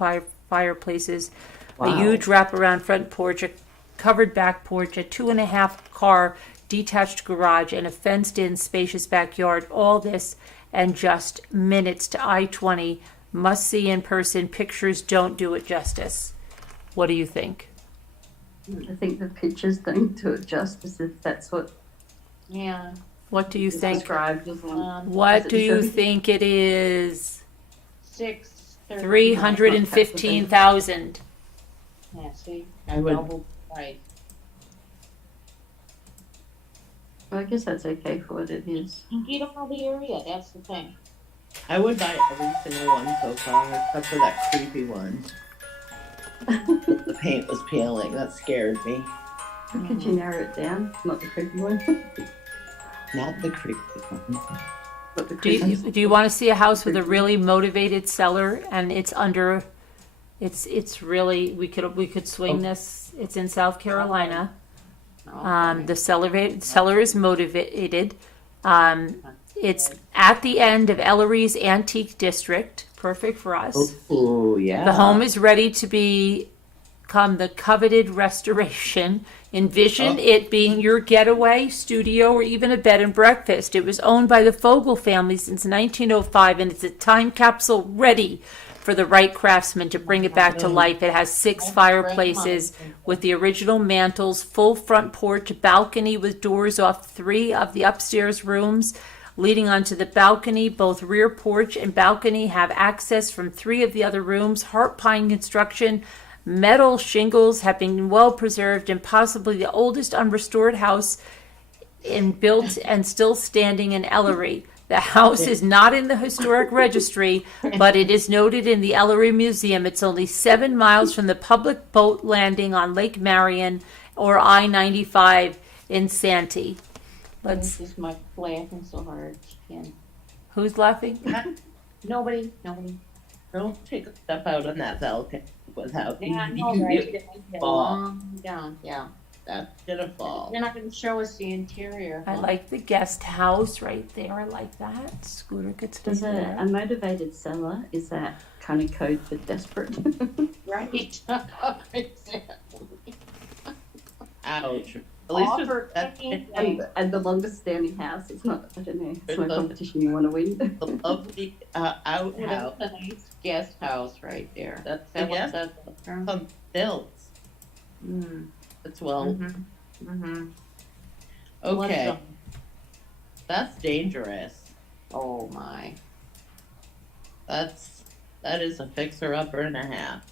fireplaces, a huge wraparound front porch, a covered back porch, a 2.5-car detached garage, and a fenced-in spacious backyard. All this and just minutes to I-20. Must see in person. Pictures don't do it justice. What do you think? I think the pictures don't do it justice if that's what Yeah. What do you is think? described as one. What do you think it is? 630. 315,000. Yeah, see? I would- Double price. Well, I guess that's okay for what it is. You don't know the area, that's the thing. I would buy every single one so far, except for that creepy one. The paint was peeling. That scared me. How could you narrow it down? Not the creepy one. Not the creepy one. But the Do you, creepy. do you want to see a house with a really motivated seller and it's under? It's really we could swing this. It's in South Carolina. The seller is motivated. It's at the end of Ellery's Antique District. Perfect for us. Oh, yeah. The home is ready to become the coveted restoration. Envision it being your getaway studio or even a bed and breakfast. It was owned by the Fogel family since 1905, and it's a time capsule ready for the right craftsman to bring it back to life. It has 6 fireplaces with the original mantles, full front porch, balcony with doors off 3 of the upstairs rooms leading onto the balcony. Both rear porch and balcony have access from 3 of the other rooms. Heart pine construction, metal shingles have been well preserved, and possibly the oldest unrestored house built and still standing in Ellery. The house is not in the historic registry, but it is noted in the Ellery Museum. It's only 7 miles from the public boat landing on Lake Marion or I-95 in Santee. This is my laughing so hard. Can't. Who's laughing? Nobody. Don't take a step out on that balcony without Yeah, I know, you right? get Get fall. long down, yeah. That's gonna fall. They're not gonna show us the interior. I like the guest house right there. I like that. Scooter could stay Does there. a motivated seller, is that kind of code for desperate? Right. Exactly. Ouch. At least Offer that's and the longest standing house, it's not, I don't know, it's It's no a- competition you want to win. the lovely outhouse. That's a nice guest house right there. That's the That what guest that's from? on stilts. Mm. It's well. Mm-hmm. Okay, that's dangerous. Oh my. That is a fixer upper and a half.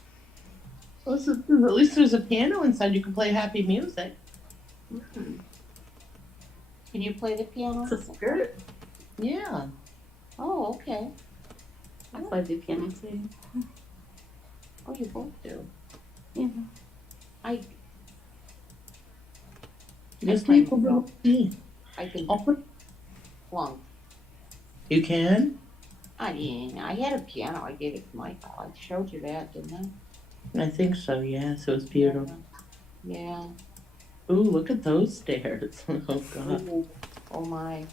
Well, at least there's a piano inside. You can play happy music. Mm. Can you play the piano? It's a spirit. Yeah. Oh, okay. I play the piano too. Oh, you both do. Yeah. I Just play need a little key. I can Oh, plunk. you can? I mean, I had a piano. I gave it to Michael. I showed you that, didn't I think so, yes. It was I? beautiful. Yeah. Ooh, look at those stairs. Oh, God. Ooh, oh my.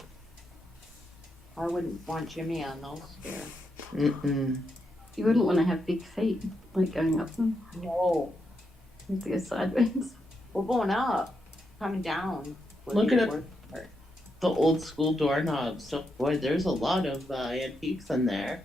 I wouldn't want Jimmy on those stairs. Mm-mm. You wouldn't want to have big feet, like going up them. No. You have to go sideways. We're going up. Coming down. would Look be at it. worse. The old school doorknobs. So, boy, there's a lot of antiques in there.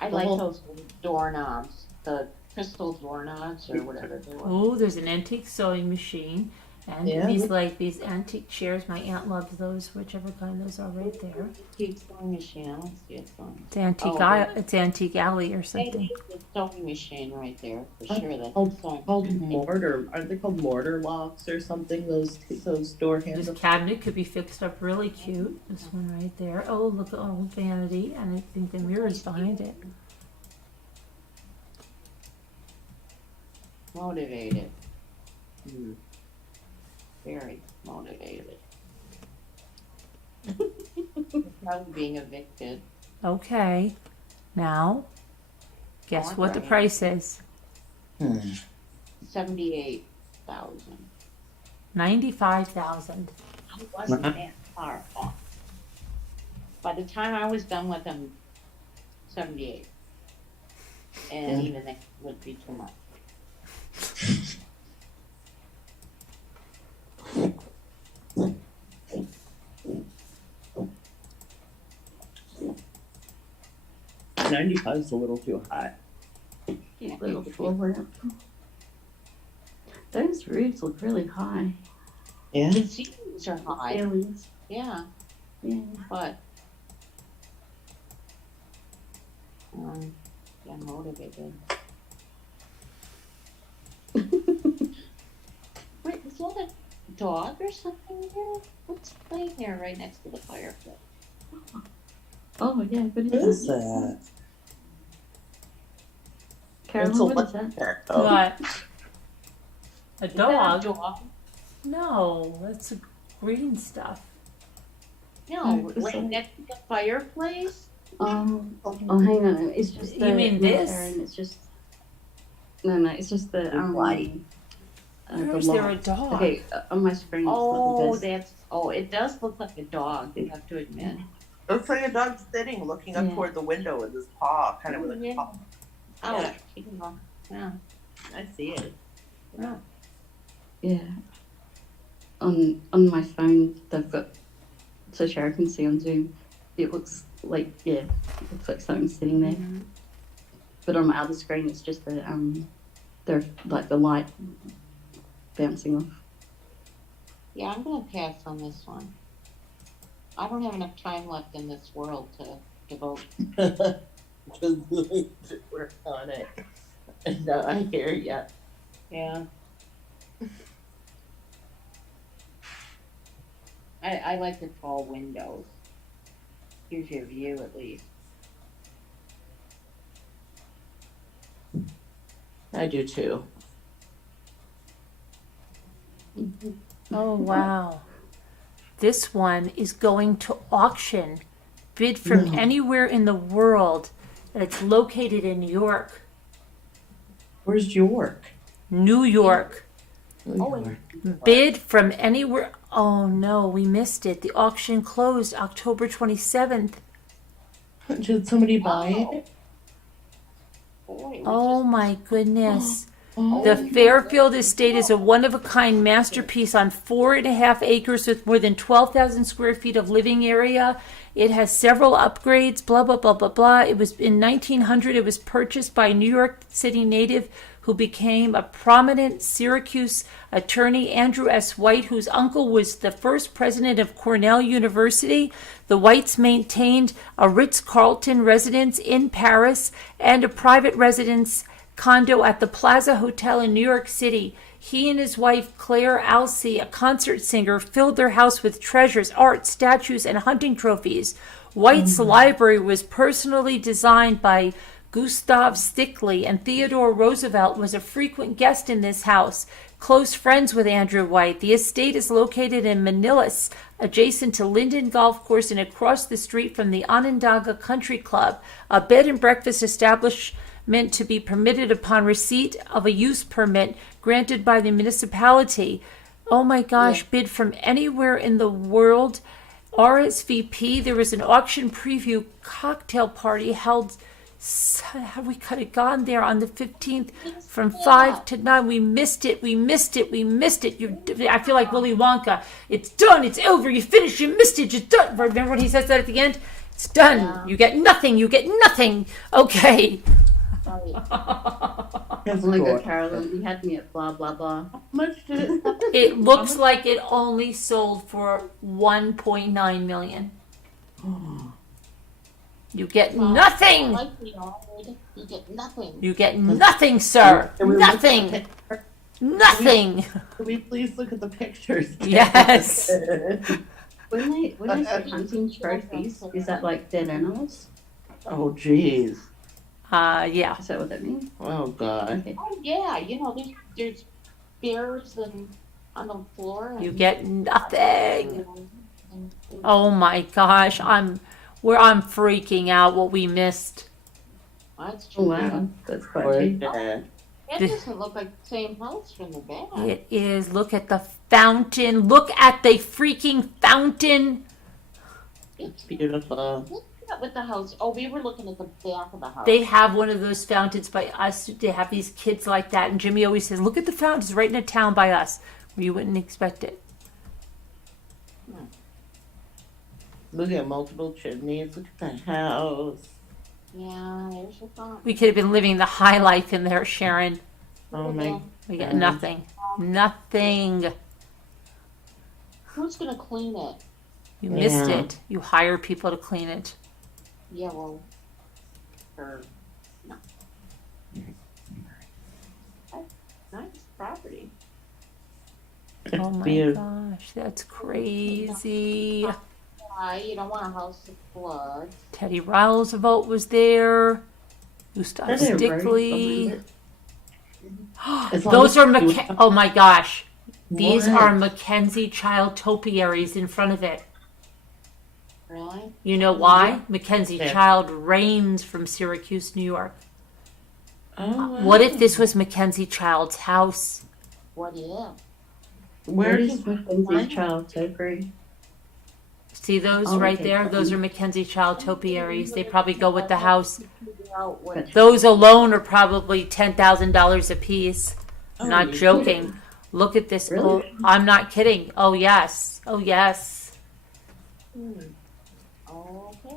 I The like whole- those doorknobs. The crystal doorknobs or whatever they were. Oh, there's an antique sewing machine. And Yeah. these antique chairs. My aunt loves those, whichever kind those are right there. Antique sewing machine. I don't see it on. It's antique. Oh, It's antique alley or something. Maybe the sewing machine right there for sure. That's Oh, sewing. Called mortar. Aren't they called mortar locks or something? Those door This handles. cabinet could be fixed up really cute. This one right there. Oh, look at old vanity, and I think the mirror's behind it. Motivated. Very motivated. Probably being evicted. Okay. Now, guess Oh, what the right. price is? 78,000. 95,000. I wasn't that far off. By the time I was done with them, 78. And even that would be too much. $95 is a little too high. Yeah, little floor lamp. Those roofs look really high. Yeah. The ceilings are high. Ceilings. Yeah, Yeah. but yeah, motivated. Wait, is that a dog or something there? What's playing there right next to the fireplace? Oh yeah, what What is is that? that? Carolyn, It's a what is that? Oh. What? A Is that dog? a dog? No, that's a green stuff. No, it's right a- next to the fireplace? Oh, hang on. It's just You the. mean no, this? Karen, it's just. No, it's just the light. the Where is there a light. dog? Okay, on my screen. Oh, it's not the best. it does look like a dog, I have to admit. Looks like a dog sitting, looking up Yeah. toward the window with his paw, kind of with a Yeah. paw. Oh, Yeah. yeah. I see it. Yeah. On my phone, they've got so Sarah can see on Zoom. It looks like it looks like something sitting there. Mhm. But on my other screen, it's just they're like the light bouncing off. Yeah, I'm gonna pass on this one. I don't have enough time left in this world to devote. Just work on it. No, I hear ya. Yeah. I like the tall windows. Gives you a view at least. I do too. Oh, wow. This one is going to auction. Bid from anywhere in the world. And it's located in New York. Where's York? New York. Oh, and Bid from anywhere. Oh, no, we missed it. The auction closed October 27th. Did somebody buy it? boy, we Oh, just- my goodness. Oh, The Fairfield Estate is a one-of-a-kind masterpiece on 4.5 acres with more than 12,000 square feet of living area. It has several upgrades, blah, blah, blah, blah, blah. It was in 1900. It was purchased by a New York City native who became a prominent Syracuse attorney, Andrew S. White, whose uncle was the first president of Cornell University. The Whites maintained a Ritz-Carlton residence in Paris and a private residence condo at the Plaza Hotel in New York City. He and his wife, Claire Alsey, a concert singer, filled their house with treasures, art, statues, and hunting trophies. White's library was personally designed by Gustav Stickley, and Theodore Roosevelt was a frequent guest in this house. Close friends with Andrew White. The estate is located in Manillas, adjacent to Linden Golf Course and across the street from the Onondaga Country Club, a bed and breakfast establishment to be permitted upon receipt of a use permit granted by the municipality. Oh my gosh, bid from anywhere in the world. RSVP. There was an auction preview cocktail party held. We could have gone there on the 15th from 5 to 9. We missed it. We missed it. We missed it. I feel like Willy Wonka. It's done. It's over. You finished. You missed it. It's done. Remember when he says that at the end? It's done. Yeah. You get nothing. You get nothing. Okay. That's Oh my cool. god, Carolyn, you had me at blah blah blah. How much did it cost? It looks like it only sold for 1.9 million. You get nothing. Like the old, you get nothing. You get nothing, sir. Can we look at Nothing. the- Nothing. Can we please look at the pictures? Yes. When they say hunting trophies, is that like dead animals? Oh, jeez. Yeah. Is that what that means? Oh, God. Okay. Oh yeah, there's bears and on the floor. You and- get nothing. Oh my gosh, I'm freaking out what we missed. That's Oh, true. wow. That's quite Or cheap. that. That doesn't look like the same house from the back. It is. Look at the fountain. Look at the freaking fountain. It's beautiful. Look at with the house. Oh, we were looking at the back of the house. They have one of those fountains by us. They have these kids like that. And Jimmy always says, look at the fountains right in a town by us where you wouldn't expect it. Look at multiple chimneys. Look at the house. Yeah, there's your thought. We could have been living the high life in there, Sharon. Oh my. We got Mhm. nothing. Nothing. Who's gonna clean it? You missed Yeah. it. You hire people to clean it. Yeah, well, or no. Nice property. It's Oh my beautiful. gosh, that's crazy. Why you don't want a house that floods? Teddy Roosevelt was there. Gustav Is it right? Stickley. As long Those as are you- oh my gosh. These What? are Mackenzie Child topiaries in front of it. Really? You know why? Mackenzie Yeah. Child reigns from Syracuse, New York. Oh, wow. What if this was Mackenzie Child's house? What if? Where What does is Mackenzie's child topiary? See those Oh, right okay. there? Those are Mackenzie Child topiaries. They probably go with the house. Figure out what. Those alone are probably $10,000 a piece. Oh, Not you joking. Look at this. Really? Oh, I'm not kidding. Oh, yes. Oh, yes. Okay.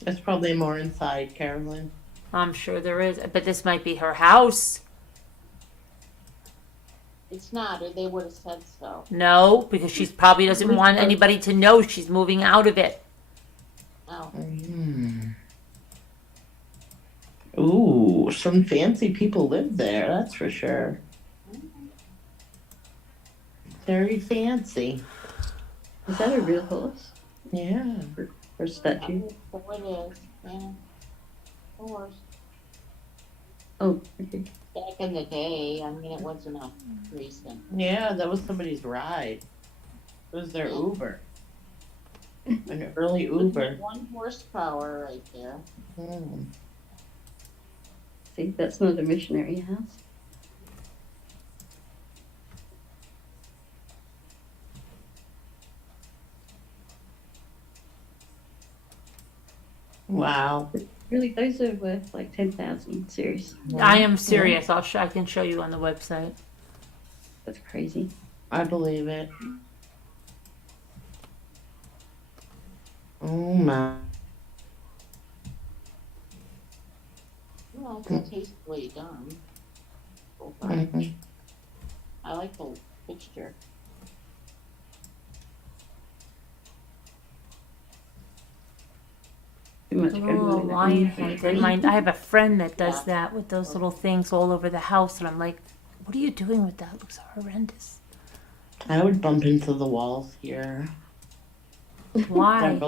There's probably more inside, Carolyn. I'm sure there is. But this might be her house. It's not, or they would have said so. No, because she probably doesn't want anybody to know she's moving out of it. No. Ooh, some fancy people live there, that's for sure. Very fancy. Is that a real horse Yeah. or statue? So it is. Yeah. Of course. Oh, okay. Back in the day, I mean, it wasn't a recent. Yeah, that was somebody's ride. It was their Uber. An early Uber. 1 horsepower right there. Hmm. See, that's not a missionary house. Wow. Really, those are worth like 10,000. Serious. I am serious. I can show you on the website. That's crazy. I believe it. Oh my. Well, it's tastefully done. So far. Mhm. I like the picture. Too much The going little on. lion heads. I have a friend that does that with those little things all over the house, and I'm like, what are you doing with that? It looks horrendous. I would bump into the walls here Why?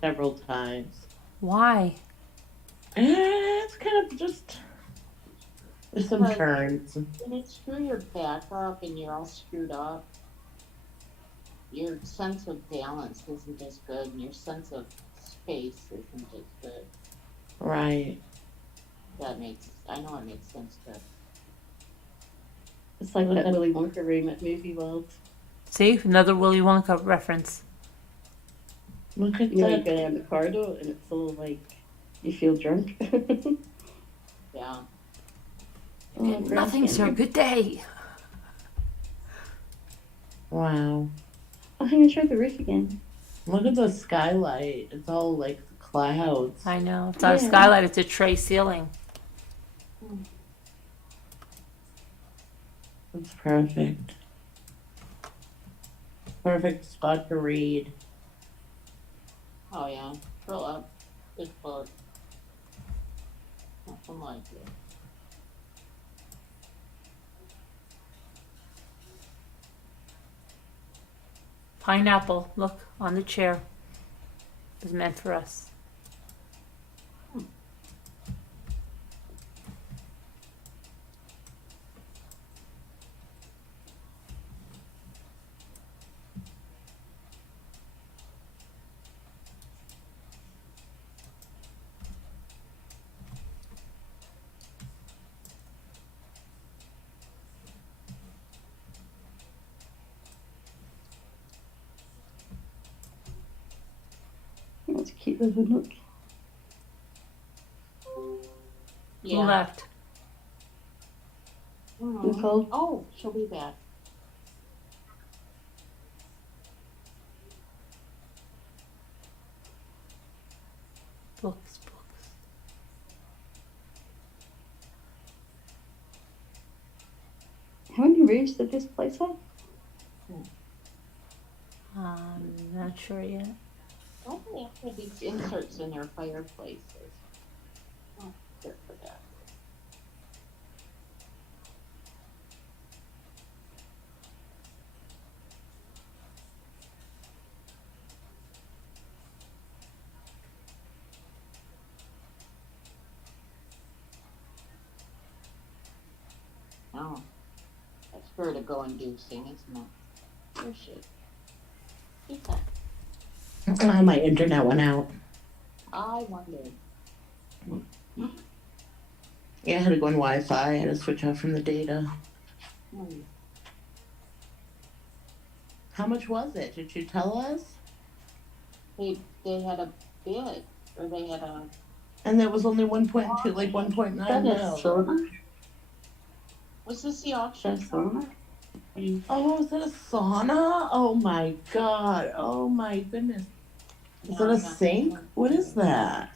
several times. Why? It's kind of just there's some Right. turns. When you screw your back up and you're all screwed up, your sense of balance isn't as good, and your sense of space isn't as good. Right. I know it makes sense, but It's like that Willy Wonka room at Movie World. See, another Willy Wonka reference. Look at You know, you that. go down the corridor and it's all like you feel drunk. yeah. Oh, Nothing, sir. Good day. Wow. Oh, hang on, show the roof again. Look at the skylight. It's all like clouds. I know. It's not a Yeah. skylight. It's a tray ceiling. It's perfect. Perfect spot to read. Oh yeah. Curl up. Good book. Nothing like it. Pineapple. Look on the chair. It was meant for us. That's a cute little look. Who left? Nicole. Oh, she'll be back. Books. How many rooms did this place have? Not sure yet. Don't they have to have these inserts in their fireplaces? Oh, good for that. Oh, that's vertigo inducing, isn't it? Where's she? She's back. Oh, my internet went out. I wondered. Yeah, I had to go on Wi-Fi. I had to switch off from the data. How much was it? Did you tell us? They had a bid, or they had a. And there was only 1.2, like 1.9 That is mil. sauna. Was this the auction? That's sauna. Oh, is that a sauna? Oh my god. Oh my goodness. Is that a sink? What is that?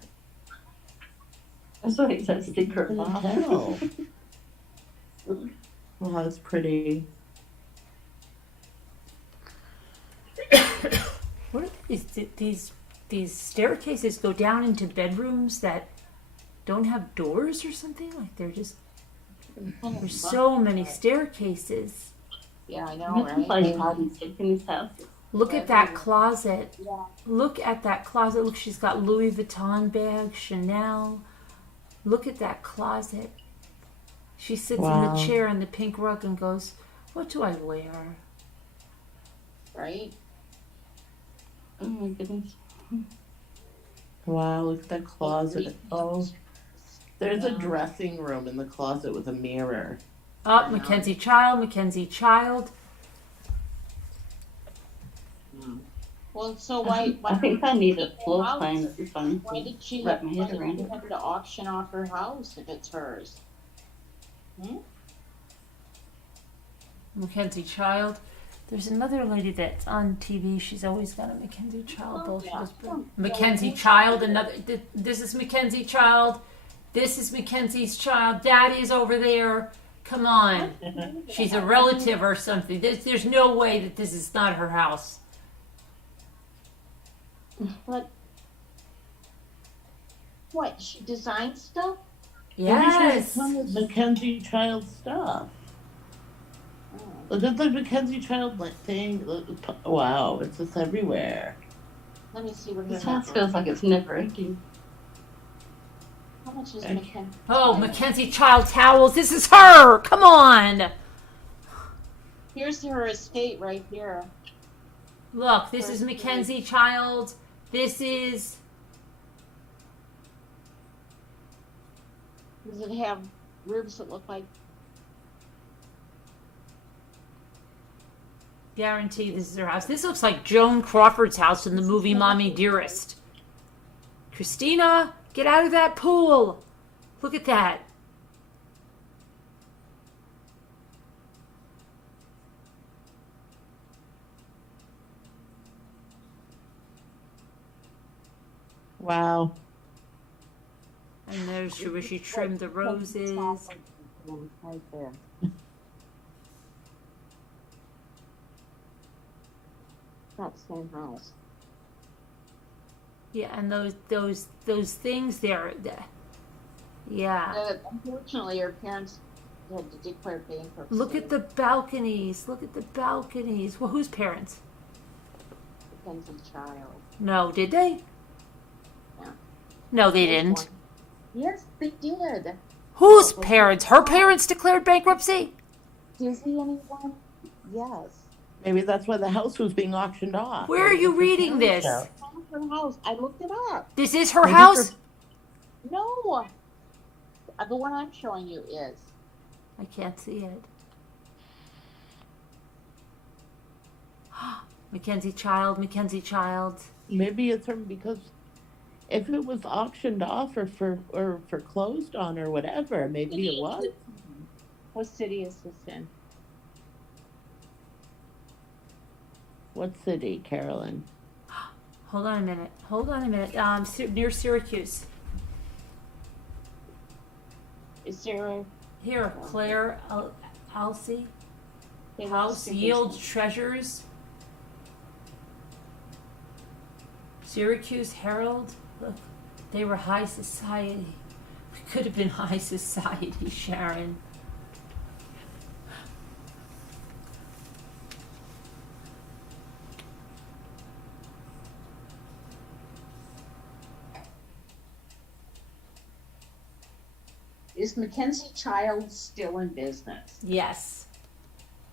That's what it says. Sticker. I can't tell. Wow, that's pretty. What is these staircases go down into bedrooms that don't have doors or something? Like they're just there's so many staircases. Yeah, I know, right? Like hide and seek in this house. Look at that closet. Yeah. Look at that closet. Look, she's got Louis Vuitton bags, Chanel. Look at that closet. She sits in Wow. the chair on the pink rug and goes, "What do I wear?" Right? Oh my goodness. Wow, look at that closet. Oh, there's a dressing room in the closet with a mirror. Oh, Mackenzie Child. Well, so why I think I need a floor Wow. plan at this one. why did she Wrap have, my why head did around she it. have to auction off her house if it's hers? Mackenzie Child. There's another lady that's on TV. She's always got a Mackenzie Child bowl. She yeah. goes, Mackenzie Child. Another. This is Mackenzie Child. This is Mackenzie's child. Daddy's over there. Come on. She's a relative or something. There's no way that this is not her house. What, she designed stuff? Yes. Mackenzie Child stuff. Look at the Mackenzie Child thing. Wow, it's just everywhere. Let me see what her This house feels like it's never ending. How much is Mackenzie? Oh, Mackenzie Child towels. This is her. Come on. Here's her estate right here. Look, this is Mackenzie Child. This is. Does it have rooms that look like? Guarantee this is her house. This looks like Joan Crawford's house in the movie Mommy Dearest. Christina, get out of that pool. Look at that. Wow. And there's where she trimmed the roses. Right there. That's same house. Yeah, and those things there. Yeah. Unfortunately, her parents had to declare bankruptcy. Look at the balconies. Look at the balconies. Well, whose parents? Mackenzie Child. No, did they? Yeah. No, they There's didn't. one. Yes, they did. Whose parents? Her parents declared bankruptcy? Do you see anyone? Yes. Maybe that's why the house was being auctioned off. Where are you reading this? Her house. I looked it up. This is her Maybe house? No. The one I'm showing you is. I can't see it. Mackenzie Child. Maybe it's her because If it was auctioned off or foreclosed on or whatever, maybe it was. What city is this in? What city, Carolyn? Hold on a minute. Near Syracuse. Is there a Here, Claire Alsey. House Yield Treasures. Syracuse Herald. Look, they were high society. We could have been high society, Sharon. Is Mackenzie Child still in business? Yes.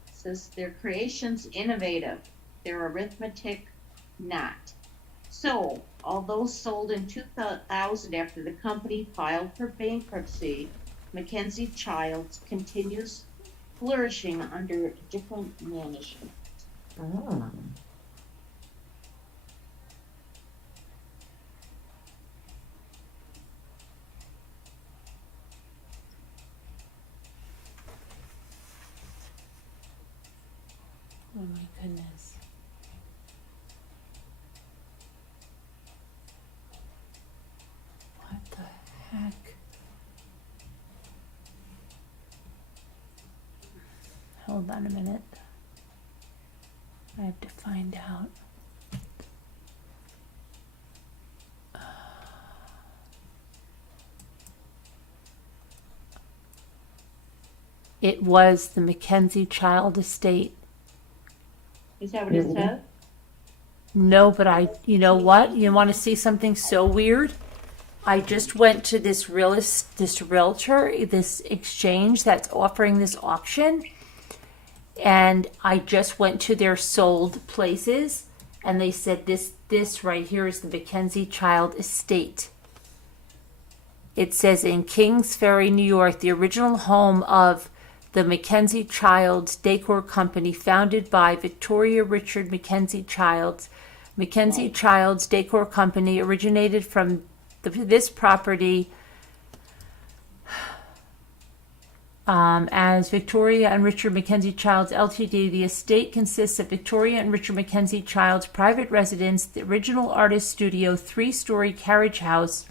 It says their creations innovative, their arithmetic not. So, although sold in 2000 after the company filed for bankruptcy, Mackenzie Childs continues flourishing under different management. Oh. Oh my goodness. What the heck? Hold on a minute. I have to find out. It was the Mackenzie Child Estate. Is that what it says? No, but you know what? You want to see something so weird? I just went to this realtor, this exchange that's offering this auction, and I just went to their sold places, and they said this right here is the Mackenzie Child Estate. It says in Kings Ferry, New York, the original home of the Mackenzie Childs Decor Company, founded by Victoria Richard Mackenzie Childs. Mackenzie Childs Decor Company originated from this property as Victoria and Richard Mackenzie Childs Ltd. The estate consists of Victoria and Richard Mackenzie Childs' private residence, the original artist studio, 3-story carriage house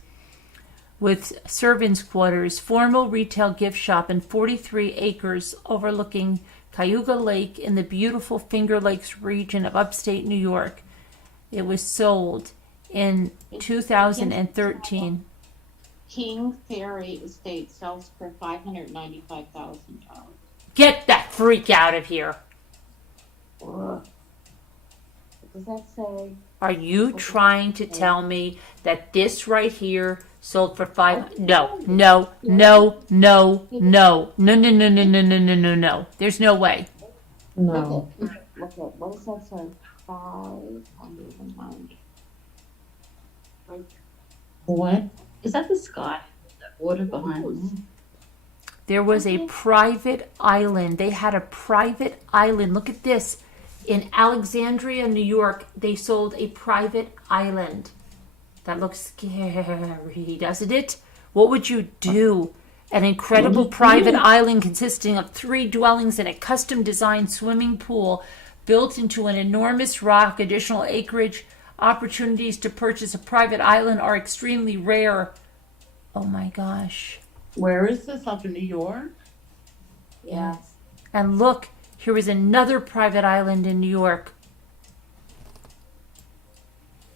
with servants' quarters, formal retail gift shop, and 43 acres overlooking Cayuga Lake in the beautiful Finger Lakes region of upstate New York. It was sold in 2013. King Ferry Estate sells for $595,000. Get that freak out of here. What does that say? Are you trying to tell me that this right here sold for No. There's no way. No. Look at what does that say? 590. What? Is that the sky? That water behind me? There was a private island. They had a private island. Look at this. In Alexandria, New York, they sold a private island. That looks scary, doesn't it? What would you do? An incredible private island consisting of 3 dwellings and a custom-designed swimming pool built into an enormous rock. Additional acreage opportunities to purchase a private island are extremely rare. Oh my gosh. Where is this? Up in New York? Yes. And look, here was another private island in New York.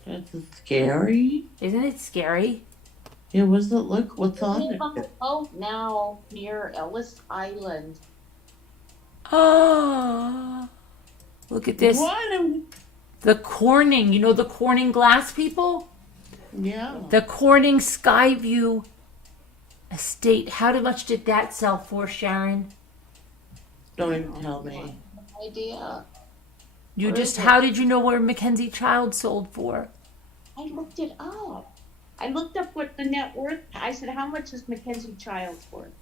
That's scary. Isn't it scary? Yeah, what's it look? What's on it? Oh, now near Ellis Island. Oh, look at this. What? The Corning, you know the Corning glass people? Yeah. The Corning Skyview Estate. How much did that sell for, Sharon? Don't even tell me. No idea. How did you know where Mackenzie Child sold for? I looked it up. I looked up what the net worth. I said, how much is Mackenzie Child's worth?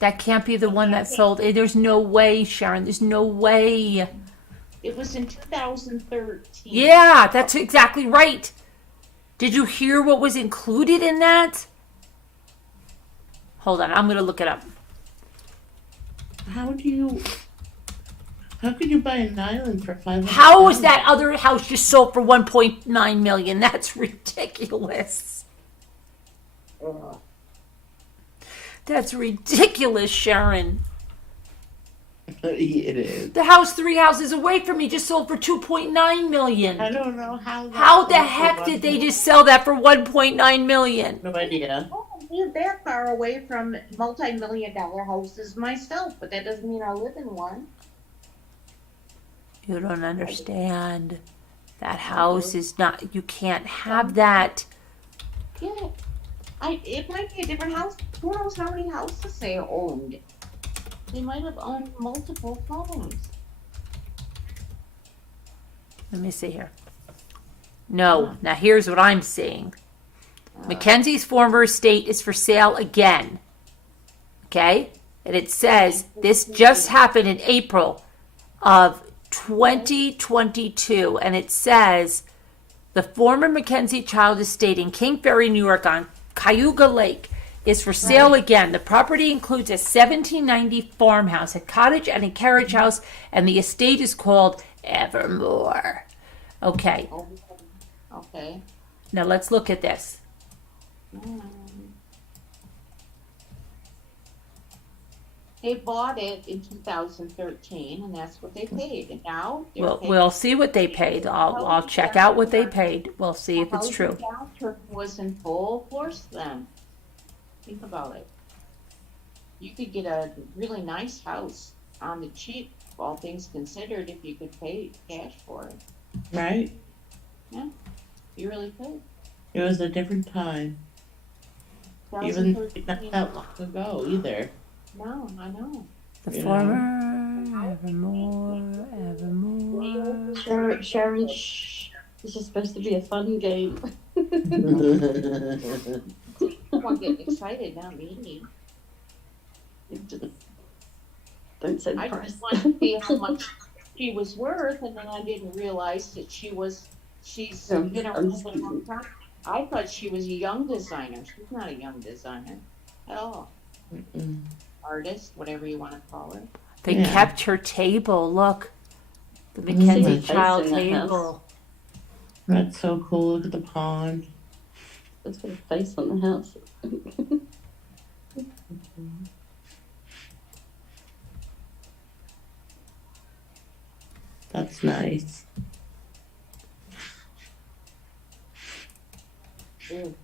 That can't be the one that sold. There's no way, Sharon. There's no way. It was in 2013. Yeah, that's exactly right. Did you hear what was included in that? Hold on, I'm going to look it up. How could you buy an island for $500? How was that other house just sold for $1.9 million? That's ridiculous. That's ridiculous, Sharon. It is. The house 3 houses away from me just sold for $2.9 million. I don't know how. How the heck did they just sell that for $1.9 million? No idea. Oh, I live that far away from multi-million-dollar houses myself, but that doesn't mean I live in one. You don't understand. That house is not, you can't have that. Yeah, it might be a different house. Who knows how many houses they owned? They might have owned multiple homes. Let me see here. No, now here's what I'm seeing. Mackenzie's former estate is for sale again. Okay? And it says this just happened in April of 2022. And it says the former Mackenzie Child Estate in King Ferry, New York on Cayuga Lake is for sale again. The property includes a 1790 farmhouse, a cottage, and a carriage house, and the estate is called Evermore. Okay, Okay. now let's look at this. They bought it in 2013, and that's what they paid. And now they're paying. We'll see what they paid. I'll check out what they paid. We'll see if it's true. The downturn was in full force then. Think about it. You could get a really nice house on the cheap, all things considered, if you could pay cash for it. Right? You really could. It was a different time. Even not 2013. that long ago either. No, I know. The You former, Evermore. Sharon, shh. This is supposed to be a fun game. Someone getting excited, not me. Don't say the I price. just wanted to see how much she was worth, and then I didn't realize that she's I'm been just around a kidding. long time. I thought she was a young designer. She's not a young designer at all. Artist, whatever you want to call her. They Yeah. kept her table. Look, the See Mackenzie the face Child in that house. table. That's so cool. Look at the pond. Let's put a face on the house. That's nice. Ooh,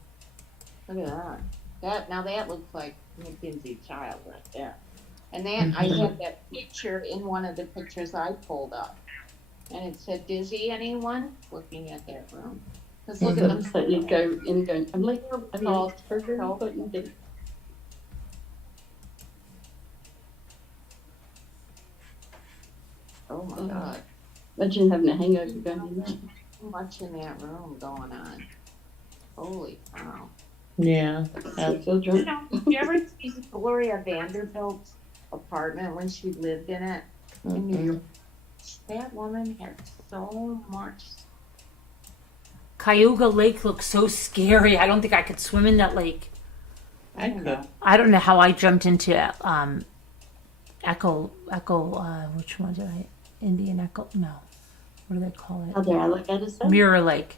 look at that. That looks like Mackenzie Child right there. And then I had that picture in one of the pictures I pulled up. And it said, dizzy anyone? Looking at that room. Because look at them. So you go in going, I'm like, I'm Tall, not triggered, tall. but you did. Oh my God. Imagine having a hangover going in there. Too much in that room going on. Holy cow. Yeah. I feel You drunk. know, did you ever see Gloria Vanderbilt's apartment when she lived in it in New York? That woman had so much. Cayuga Lake looks so scary. I don't think I could swim in that lake. I could. I don't know how I jumped into Echo, which one did I? Indian Echo? No. What do they call Are it? there alligators there? Mirror Lake.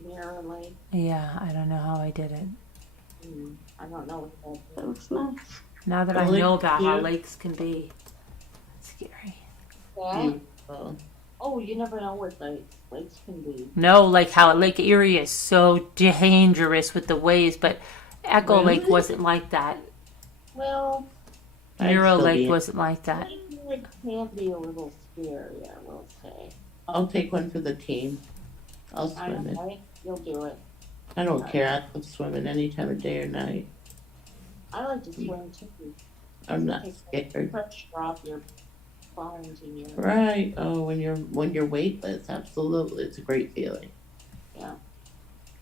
Mirror Lake. Yeah, I don't know how I did it. I don't know what that That looks nice. Now that The I lake know about how view. lakes can be scary. is. Beautiful. Oh, you never know what lakes can be. No, like how Lake Erie is so dangerous with the waves, but Echo Lake Really? wasn't like that. Well, I'd Mirror still Lake be- wasn't like that. Lake can be a little scary, I will say. I'll take one for the team. I'll I swim it. know, you'll do it. I don't care. I love swimming any time of day or night. I like to swim too. I'm not Take scared. pressure off your bones and your. Right. Oh, when you're weightless, absolutely, it's a great feeling. Yeah.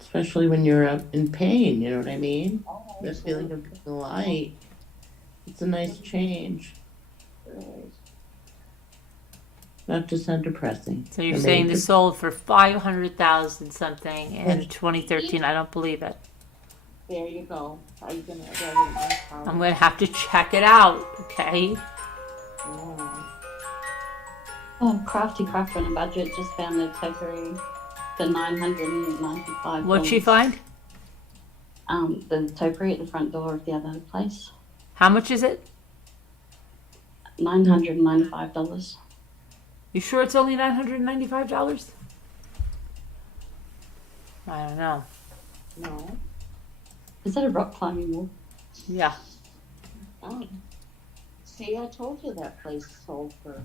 Especially when you're in pain. You know what I mean? Oh, The feeling of being light. It's a nice change. absolutely. That does sound depressing. So you're I saying mean, this sold for 500,000 something in 2013? I don't believe it. There you go. Are you gonna? I'm gonna have to check it out. Okay. Oh, Crafty Craft on a budget just found the topiary for $995. What'd she find? The topiary at the front door of the other place. How much is it? $995. You sure it's only $995? I don't know. No. Is that a rock climbing wall? Yeah. Oh. See, I told you that place sold for.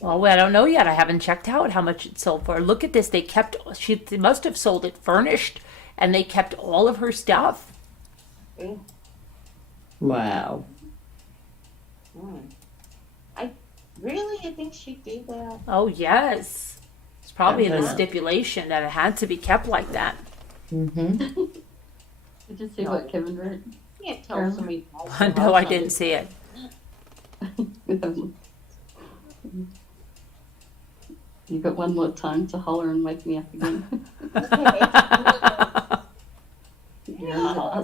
Well, I don't know yet. I haven't checked out how much it sold for. Look at this. They must have sold it furnished, and they kept all of her stuff. wow. You think she'd do that? Oh, yes. It's probably in the Yeah. stipulation that it had to be kept like that. Mm-hmm. Did you see what Kevin wrote? You can't tell somebody. No, I didn't see it. You got one more time to holler and wake me up again. Yeah.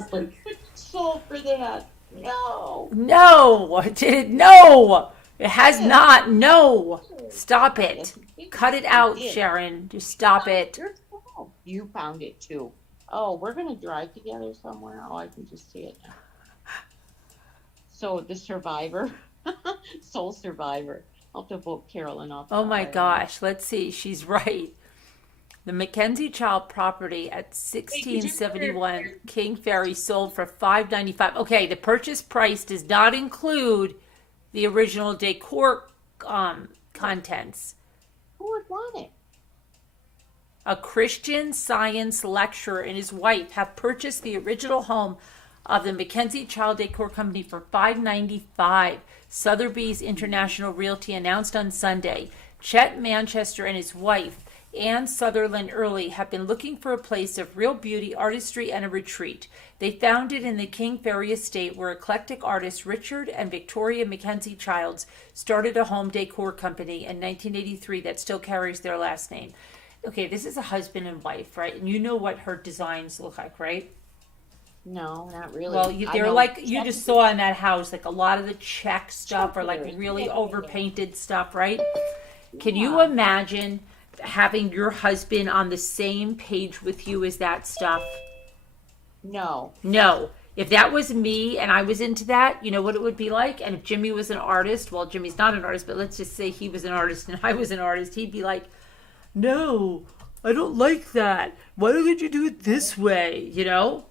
Sold for that. No. No, no, it has not. No, stop it. Cut it out, Sharon. Just stop it. You found it too. Oh, we're gonna drive together somewhere. Oh, I can just see it now. So the survivor, Soul Survivor. I'll have to vote Carolyn off. Oh my gosh, let's see. She's right. The Mackenzie Child property at 1671 King Ferry sold for $595. Okay, the purchase price does not include the original decor contents. Who would want it? A Christian Science lecturer and his wife have purchased the original home of the Mackenzie Child Decor Company for $595. Sotheby's International Realty announced on Sunday. Chet Manchester and his wife, Anne Sutherland Early, have been looking for a place of real beauty, artistry, and a retreat. They found it in the King Ferry estate where eclectic artists Richard and Victoria Mackenzie Childs started a home decor company in 1983 that still carries their last name. Okay, this is a husband and wife, right? And you know what her designs look like, right? No, not really. Well, they're like, you just saw in that house, like a lot of the check stuff or like really overpainted stuff, right? Can you imagine having your husband on the same page with you as that stuff? No. No. If that was me and I was into that, you know what it would be like? And if Jimmy was an artist, well, Jimmy's not an artist, but let's just say he was an artist and I was an artist, he'd be like, no, I don't like that. Why don't you do it this way, you know?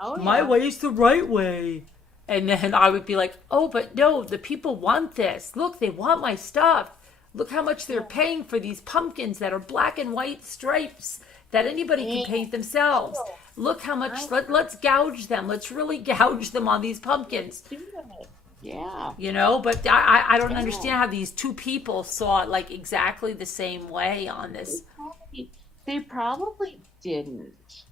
Oh, My way is the right way. And then I would be like, oh, but no, the people want this. Look, they want my stuff. Look how much they're paying for these pumpkins that are black and white stripes that anybody can paint themselves. Look how much, let's gouge them. Let's really gouge them on these pumpkins. Yeah. You know, but I don't understand how these two people saw it like exactly the same way on this. They probably didn't.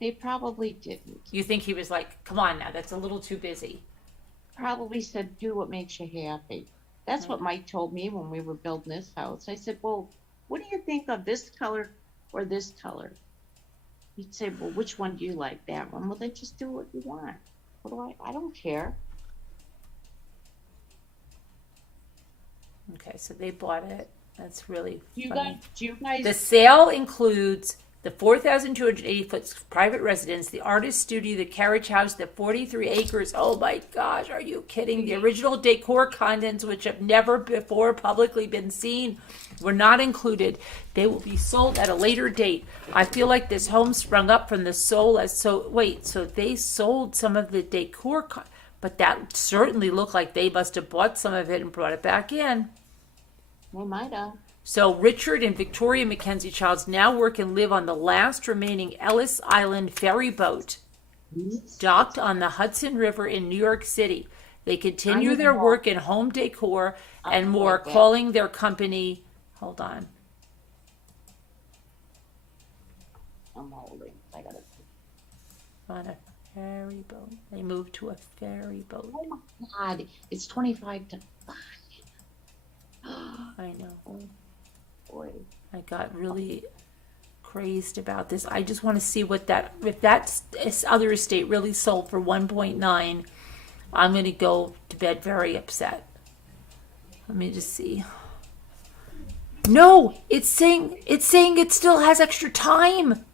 You think he was like, come on now, that's a little too busy. Probably said, do what makes you happy. That's what Mike told me when we were building this house. I said, well, what do you think of this color or this color? He'd say, well, which one do you like? That one? Well, then just do what you want. I don't care. Okay, so they bought it. That's really Do funny. you guys? The sale includes the 4,280-foot private residence, the artist studio, the carriage house, the 43 acres. Oh my gosh, are you kidding? The original decor contents, which have never before publicly been seen, were not included. They will be sold at a later date. I feel like this home sprung up from the soul as so. Wait, so they sold some of the decor, but that certainly looked like they must have bought some of it and brought it back in. They might have. So Richard and Victoria Mackenzie Childs now work and live on the last remaining Ellis Island ferry boat docked on the Hudson River in New York City. They continue their work in home decor and more, calling their company, hold on. I'm holding. I got it. On a ferry boat. They moved to a ferry boat. Oh my God, it's 25 to 5. I know. Boy. I got really crazed about this. I just want to see what that, if that other estate really sold for 1.9, I'm going to go to bed very upset. Let me just see. No, it's saying it still has extra time.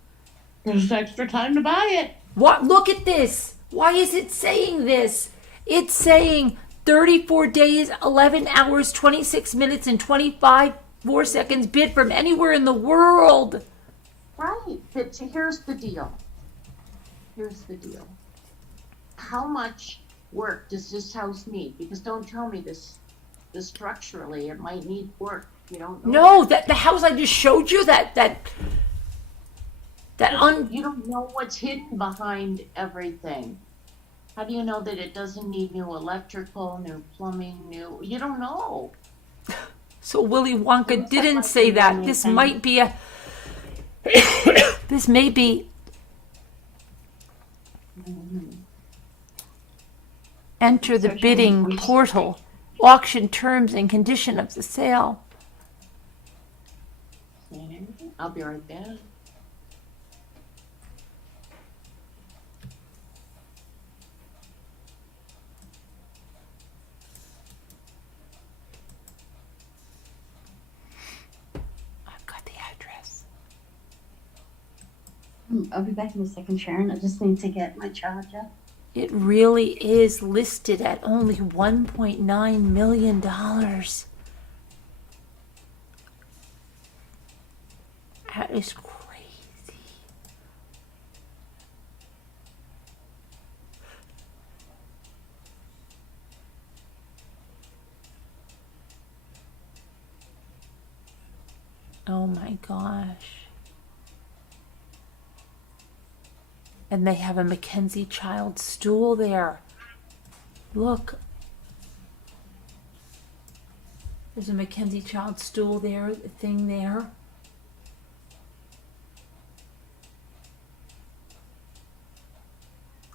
There's extra time to buy it. What? Look at this. Why is it saying this? It's saying 34 days, 11 hours, 26 minutes, and 4 seconds bid from anywhere in the world. Right, but here's the deal. How much work does this house need? Because don't tell me this structurally, it might need work. You don't know. No, that the house I just showed you, You don't know what's hidden behind everything. How do you know that it doesn't need new electrical, new plumbing, you don't know. So Willy Wonka didn't say that. This might be a this may be enter the bidding portal. Auction terms and condition of the sale. I'll be right back. I've got the address. I'll be back in a second, Sharon. I just need to get my charger. It really is listed at only $1.9 million. That is crazy. Oh my gosh. And they have a Mackenzie child stool there. Look. There's a Mackenzie child stool there, a thing there.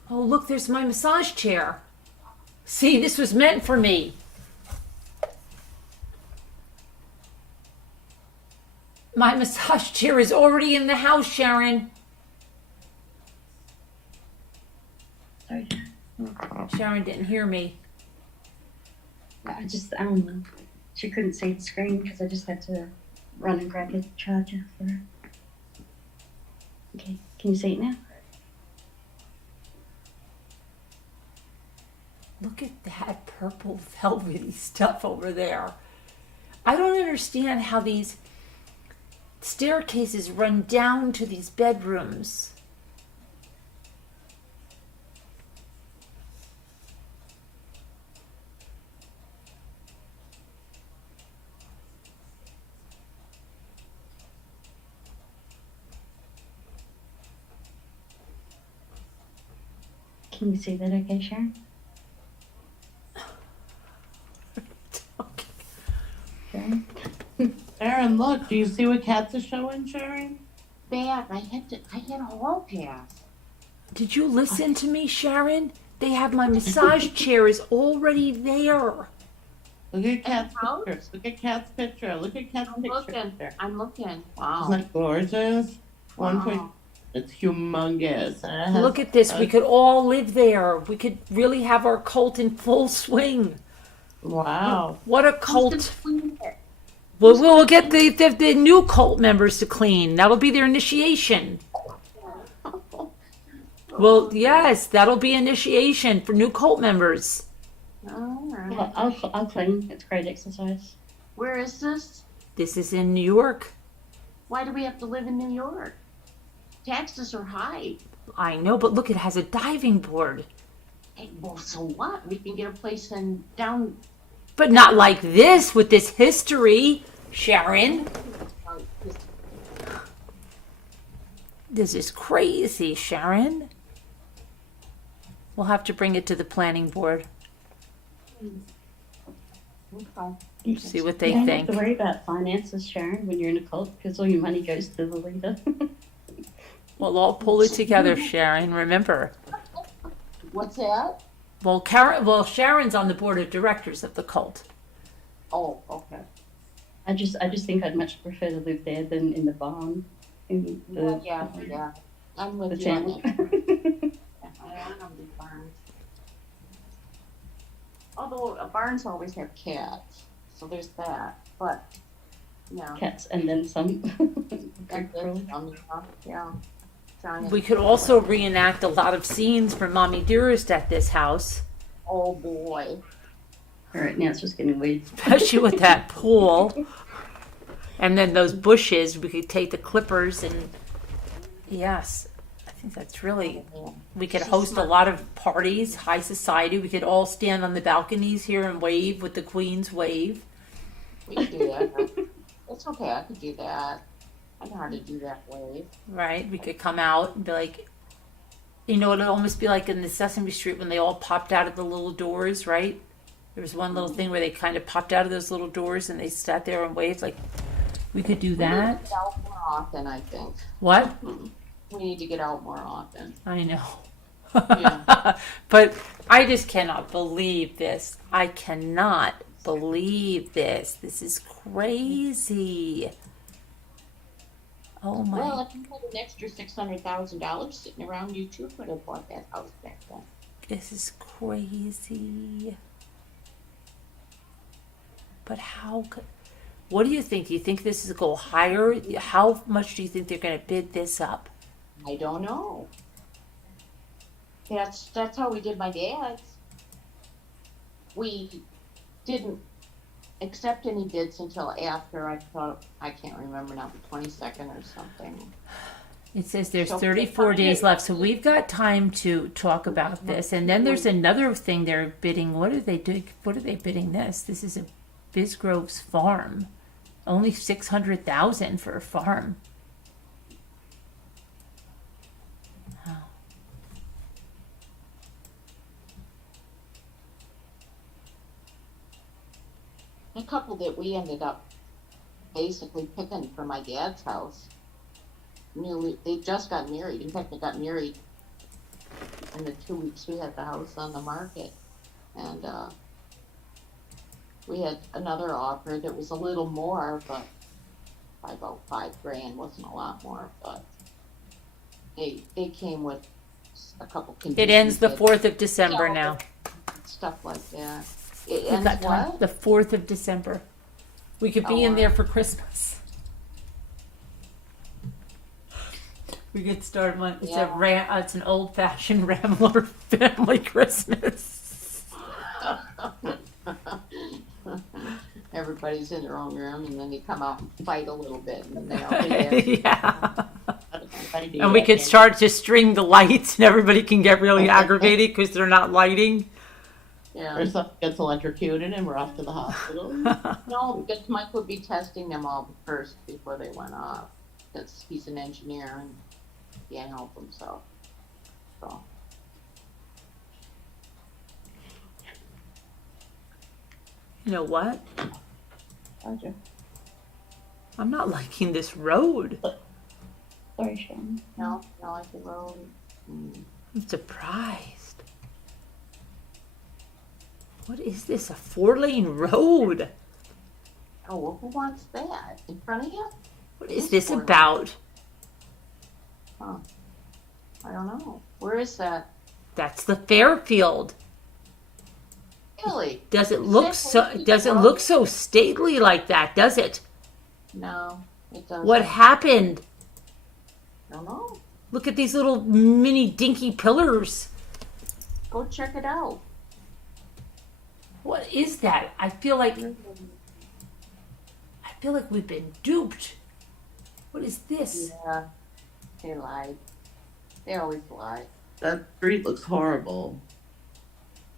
Oh, look, there's my massage chair. See, this was meant for me. My massage chair is already in the house, Sharon. Sorry. Sharon didn't hear me. I just, she couldn't see the screen because I just had to run and grab the charger for her. Okay, can you see it now? Look at that purple velvety stuff over there. I don't understand how these staircases run down to these bedrooms. Can you see that okay, Sharon? Sharon? Sharon, look, do you see what cats are showing, Sharon? Bad. I had a hall pass. Did you listen to me, Sharon? They have my massage chair is already there. Look at Cat's pictures. Look at Cat's picture. Look at Cat's picture. I'm looking. Isn't Wow. that gorgeous? Wow. It's humongous. And it has Look at this. We could all live there. We could really have our cult in full swing. Wow. What a Who's cult. gonna clean it? We'll get the new cult members to clean. That'll be their initiation. Well, yes, that'll be initiation for new cult members. All right. Well, I'll clean. It's great exercise. Where is this? This is in New York. Why do we have to live in New York? Taxes are high. I know, but look, it has a diving board. Hey, well, so what? We can get a place in down. But not like this, with this history, Sharon. This is crazy, Sharon. We'll have to bring it to the planning board. See what they you don't think. have to worry about finances, Sharon, when you're in a cult, because all your money goes to the leader. We'll all pull it together, Sharon. Remember. What's that? Well, Sharon's on the board of directors of the cult. Oh, okay. I just think I'd much prefer to live there than in the barn. In the, Yeah. I'm with the you on town. that. I don't do barns. Although barns always have cats, so there's that. But yeah, Cats and then some. and then some, yeah. Giant. We could also reenact a lot of scenes from Mommy Dearest at this house, Oh boy. All right, now it's just getting weird. especially with that pool. And then those bushes, we could take the clippers and, yes, I think that's really, we could host a lot of parties, high society. We could all stand on the balconies here and wave with the Queen's wave. We could do that. It's okay, I could do that. I know how to do that wave. Right? We could come out and be like, you know, it'd almost be like in the Sesame Street when they all popped out of the little doors, right? There was one little thing where they kind of popped out of those little doors and they sat there and waved. Like, we could do We need to that. get out more often, I think. What? We need to get out more often. I know. Yeah. But I just cannot believe this. I cannot believe this. This is crazy. Oh my. Well, if you had an extra $600,000 sitting around, you too could have bought that house back then. This is crazy. But how could. What do you think? Do you think this is go higher? How much do you think they're going to bid this up? I don't know. That's how we did my dad's. We didn't accept any bids until after I can't remember now, the 22nd or something. It says there's So 34 it's days not- left, so we've got time to talk about this. And then there's another thing they're bidding. What are they doing? What are they bidding this? This is a Bisgrove's farm. Only 600,000 for a farm. Wow. The couple that we ended up basically picking for my dad's house, they just got married. In fact, they got married in the 2 weeks we had the house on the market. And we had another offer that was a little more, but by about $5,000, wasn't a lot more, but they came with a couple conditions. It ends the that- 4th of December Yeah, now. Stuff like that. It We've ends got time. what? The 4th of December. We could be Oh, in there for Christmas. We could start one. It's Yeah. it's an old-fashioned Rambler family Christmas. Everybody's in their own room, and then they come out and fight a little bit, and then they all be there. Yeah. And we could start to string the lights, and everybody can get really aggravated because they're not lighting. Yeah. Or something gets electrocuted and we're off to the hospital. No, because Mike would be testing them all first before they went off. Because he's an engineer and he can't help himself. So. You know what? Roger. I'm not liking this road. Sorry, Sean. No, like the road. I'm surprised. What is this? A 4-lane road? Oh, well, who wants that? In front of you? What is this about? I don't know. Where is that? That's the Fairfield. Really? Does it Is look that so? Fairfield Doesn't Road? look so stately like that, does it? No, it doesn't. What happened? I don't know. Look at these little mini dinky pillars. Go check it out. What is that? I feel like we've been duped. What is this? Yeah, they lied. They always lie. That street looks horrible.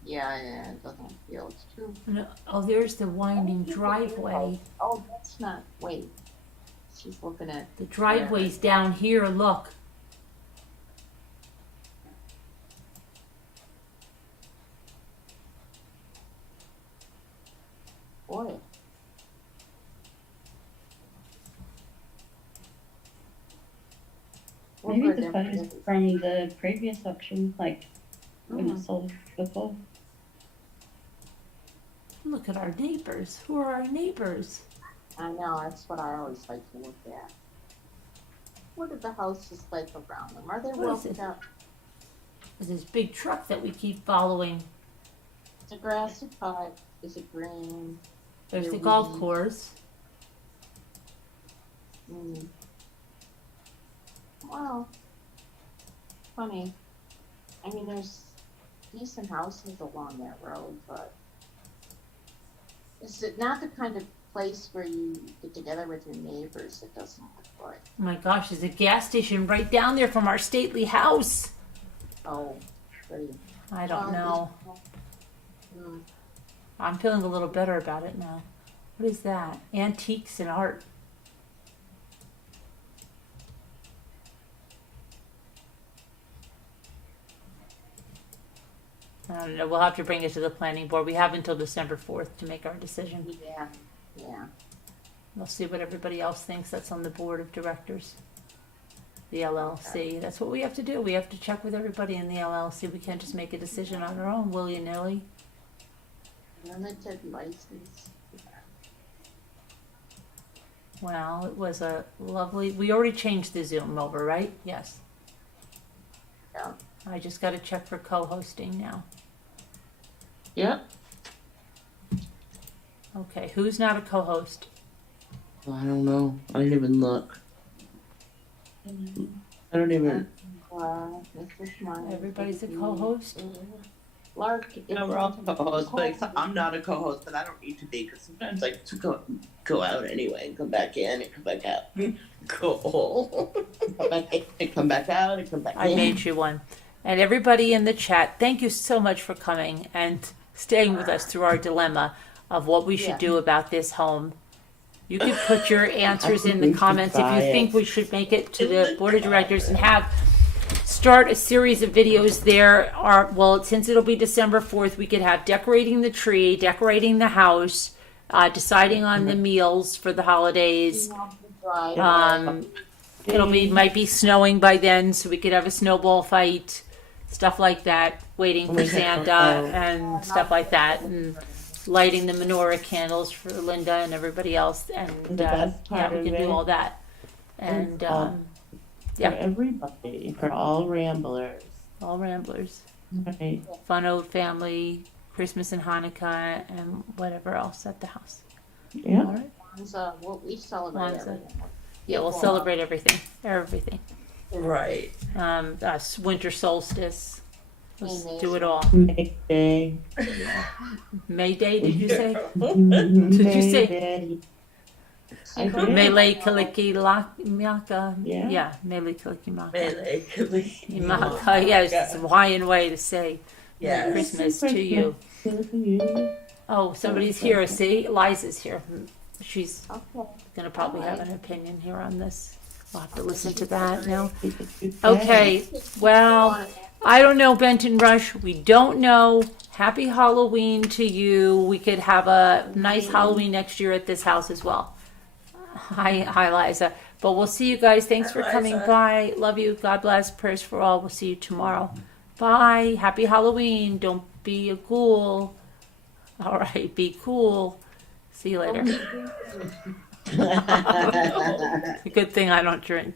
Yeah, it doesn't feel it's too. No, oh, there's the winding driveway. Oh, that's not. Wait, she's looking at. The driveway's down here. Look. Boy. Maybe the photos from the previous auction, like when it sold before. Look at our neighbors. Who are our neighbors? I know, that's what I always like to look at. What are the houses like around them? Are they What well is it? put up? There's this big truck that we keep following. It's a grassy cut. Is it green? There's the golf course. Mm. Well, funny. I mean, there's decent houses along that road, but is it not the kind of place where you get together with your neighbors? It doesn't look like. Oh my gosh, there's a gas station right down there from our stately house. Oh, pretty. I don't know. Mm. I'm feeling a little better about it now. What is that? Antiques and art. I don't know. We'll have to bring it to the planning board. We have until December 4th to make our decision. Yeah, yeah. We'll see what everybody else thinks that's on the board of directors. The LLC. That's what we have to do. We have to check with everybody in the LLC. We can't just make a decision on our own willy-nilly. Limited license. Well, it was a lovely. We already changed the Zoom over, right? Yes. Yeah. I just got to check for co-hosting now. Yep. Okay, who's not a co-host? I don't know. I didn't even look. I don't even. This is mine. Everybody's a co-host? Lark. No, we're all co-hosts, but except I'm not a co-host, but I don't need to be because sometimes I just go out anyway and come back in and come back out. Cool. Come back out and come back in. I made you one. And everybody in the chat, thank you so much for coming and staying with us through our dilemma of what we should do about this home. You can put your answers in the comments if you think we should make it to the board of directors and start a series of videos there. Since it'll be December 4th, we could have decorating the tree, decorating the house, deciding on the meals for the holidays. Might be snowing by then, so we could have a snowball fight, stuff like that, waiting for Santa and stuff like that, and lighting the menorah candles for Linda and everybody else, and we can do all that. And for everybody, for all ramblers. all ramblers, Right. fun old family, Christmas and Hanukkah, and whatever else at the house. Yeah. All right. We celebrate Kwanzaa. everything. Yeah, we'll celebrate everything. Right. Winter solstice. Let's do it all. May Day. May Day, did you say? Did you say- I did. Mele Kalikimaka. Yeah. Yeah, Mele Kalikimaka. Yes. Yes, it's a Hawaiian way to say Merry Christmas to you. Oh, somebody's here. See, Liza's here. She's going to probably have an opinion here on this. We'll have to listen to that now. Okay, well, I don't know, Benton Rush. We don't know. Happy Halloween to you. We could have a nice Halloween next year at this house as well. Hi, Liza. But we'll see you guys. Thanks for coming by. Love you. God bless. Prayers for all. We'll see you tomorrow. Bye. Happy Halloween. Don't be a ghoul. All right. Be cool. See you later. Good thing I don't drink.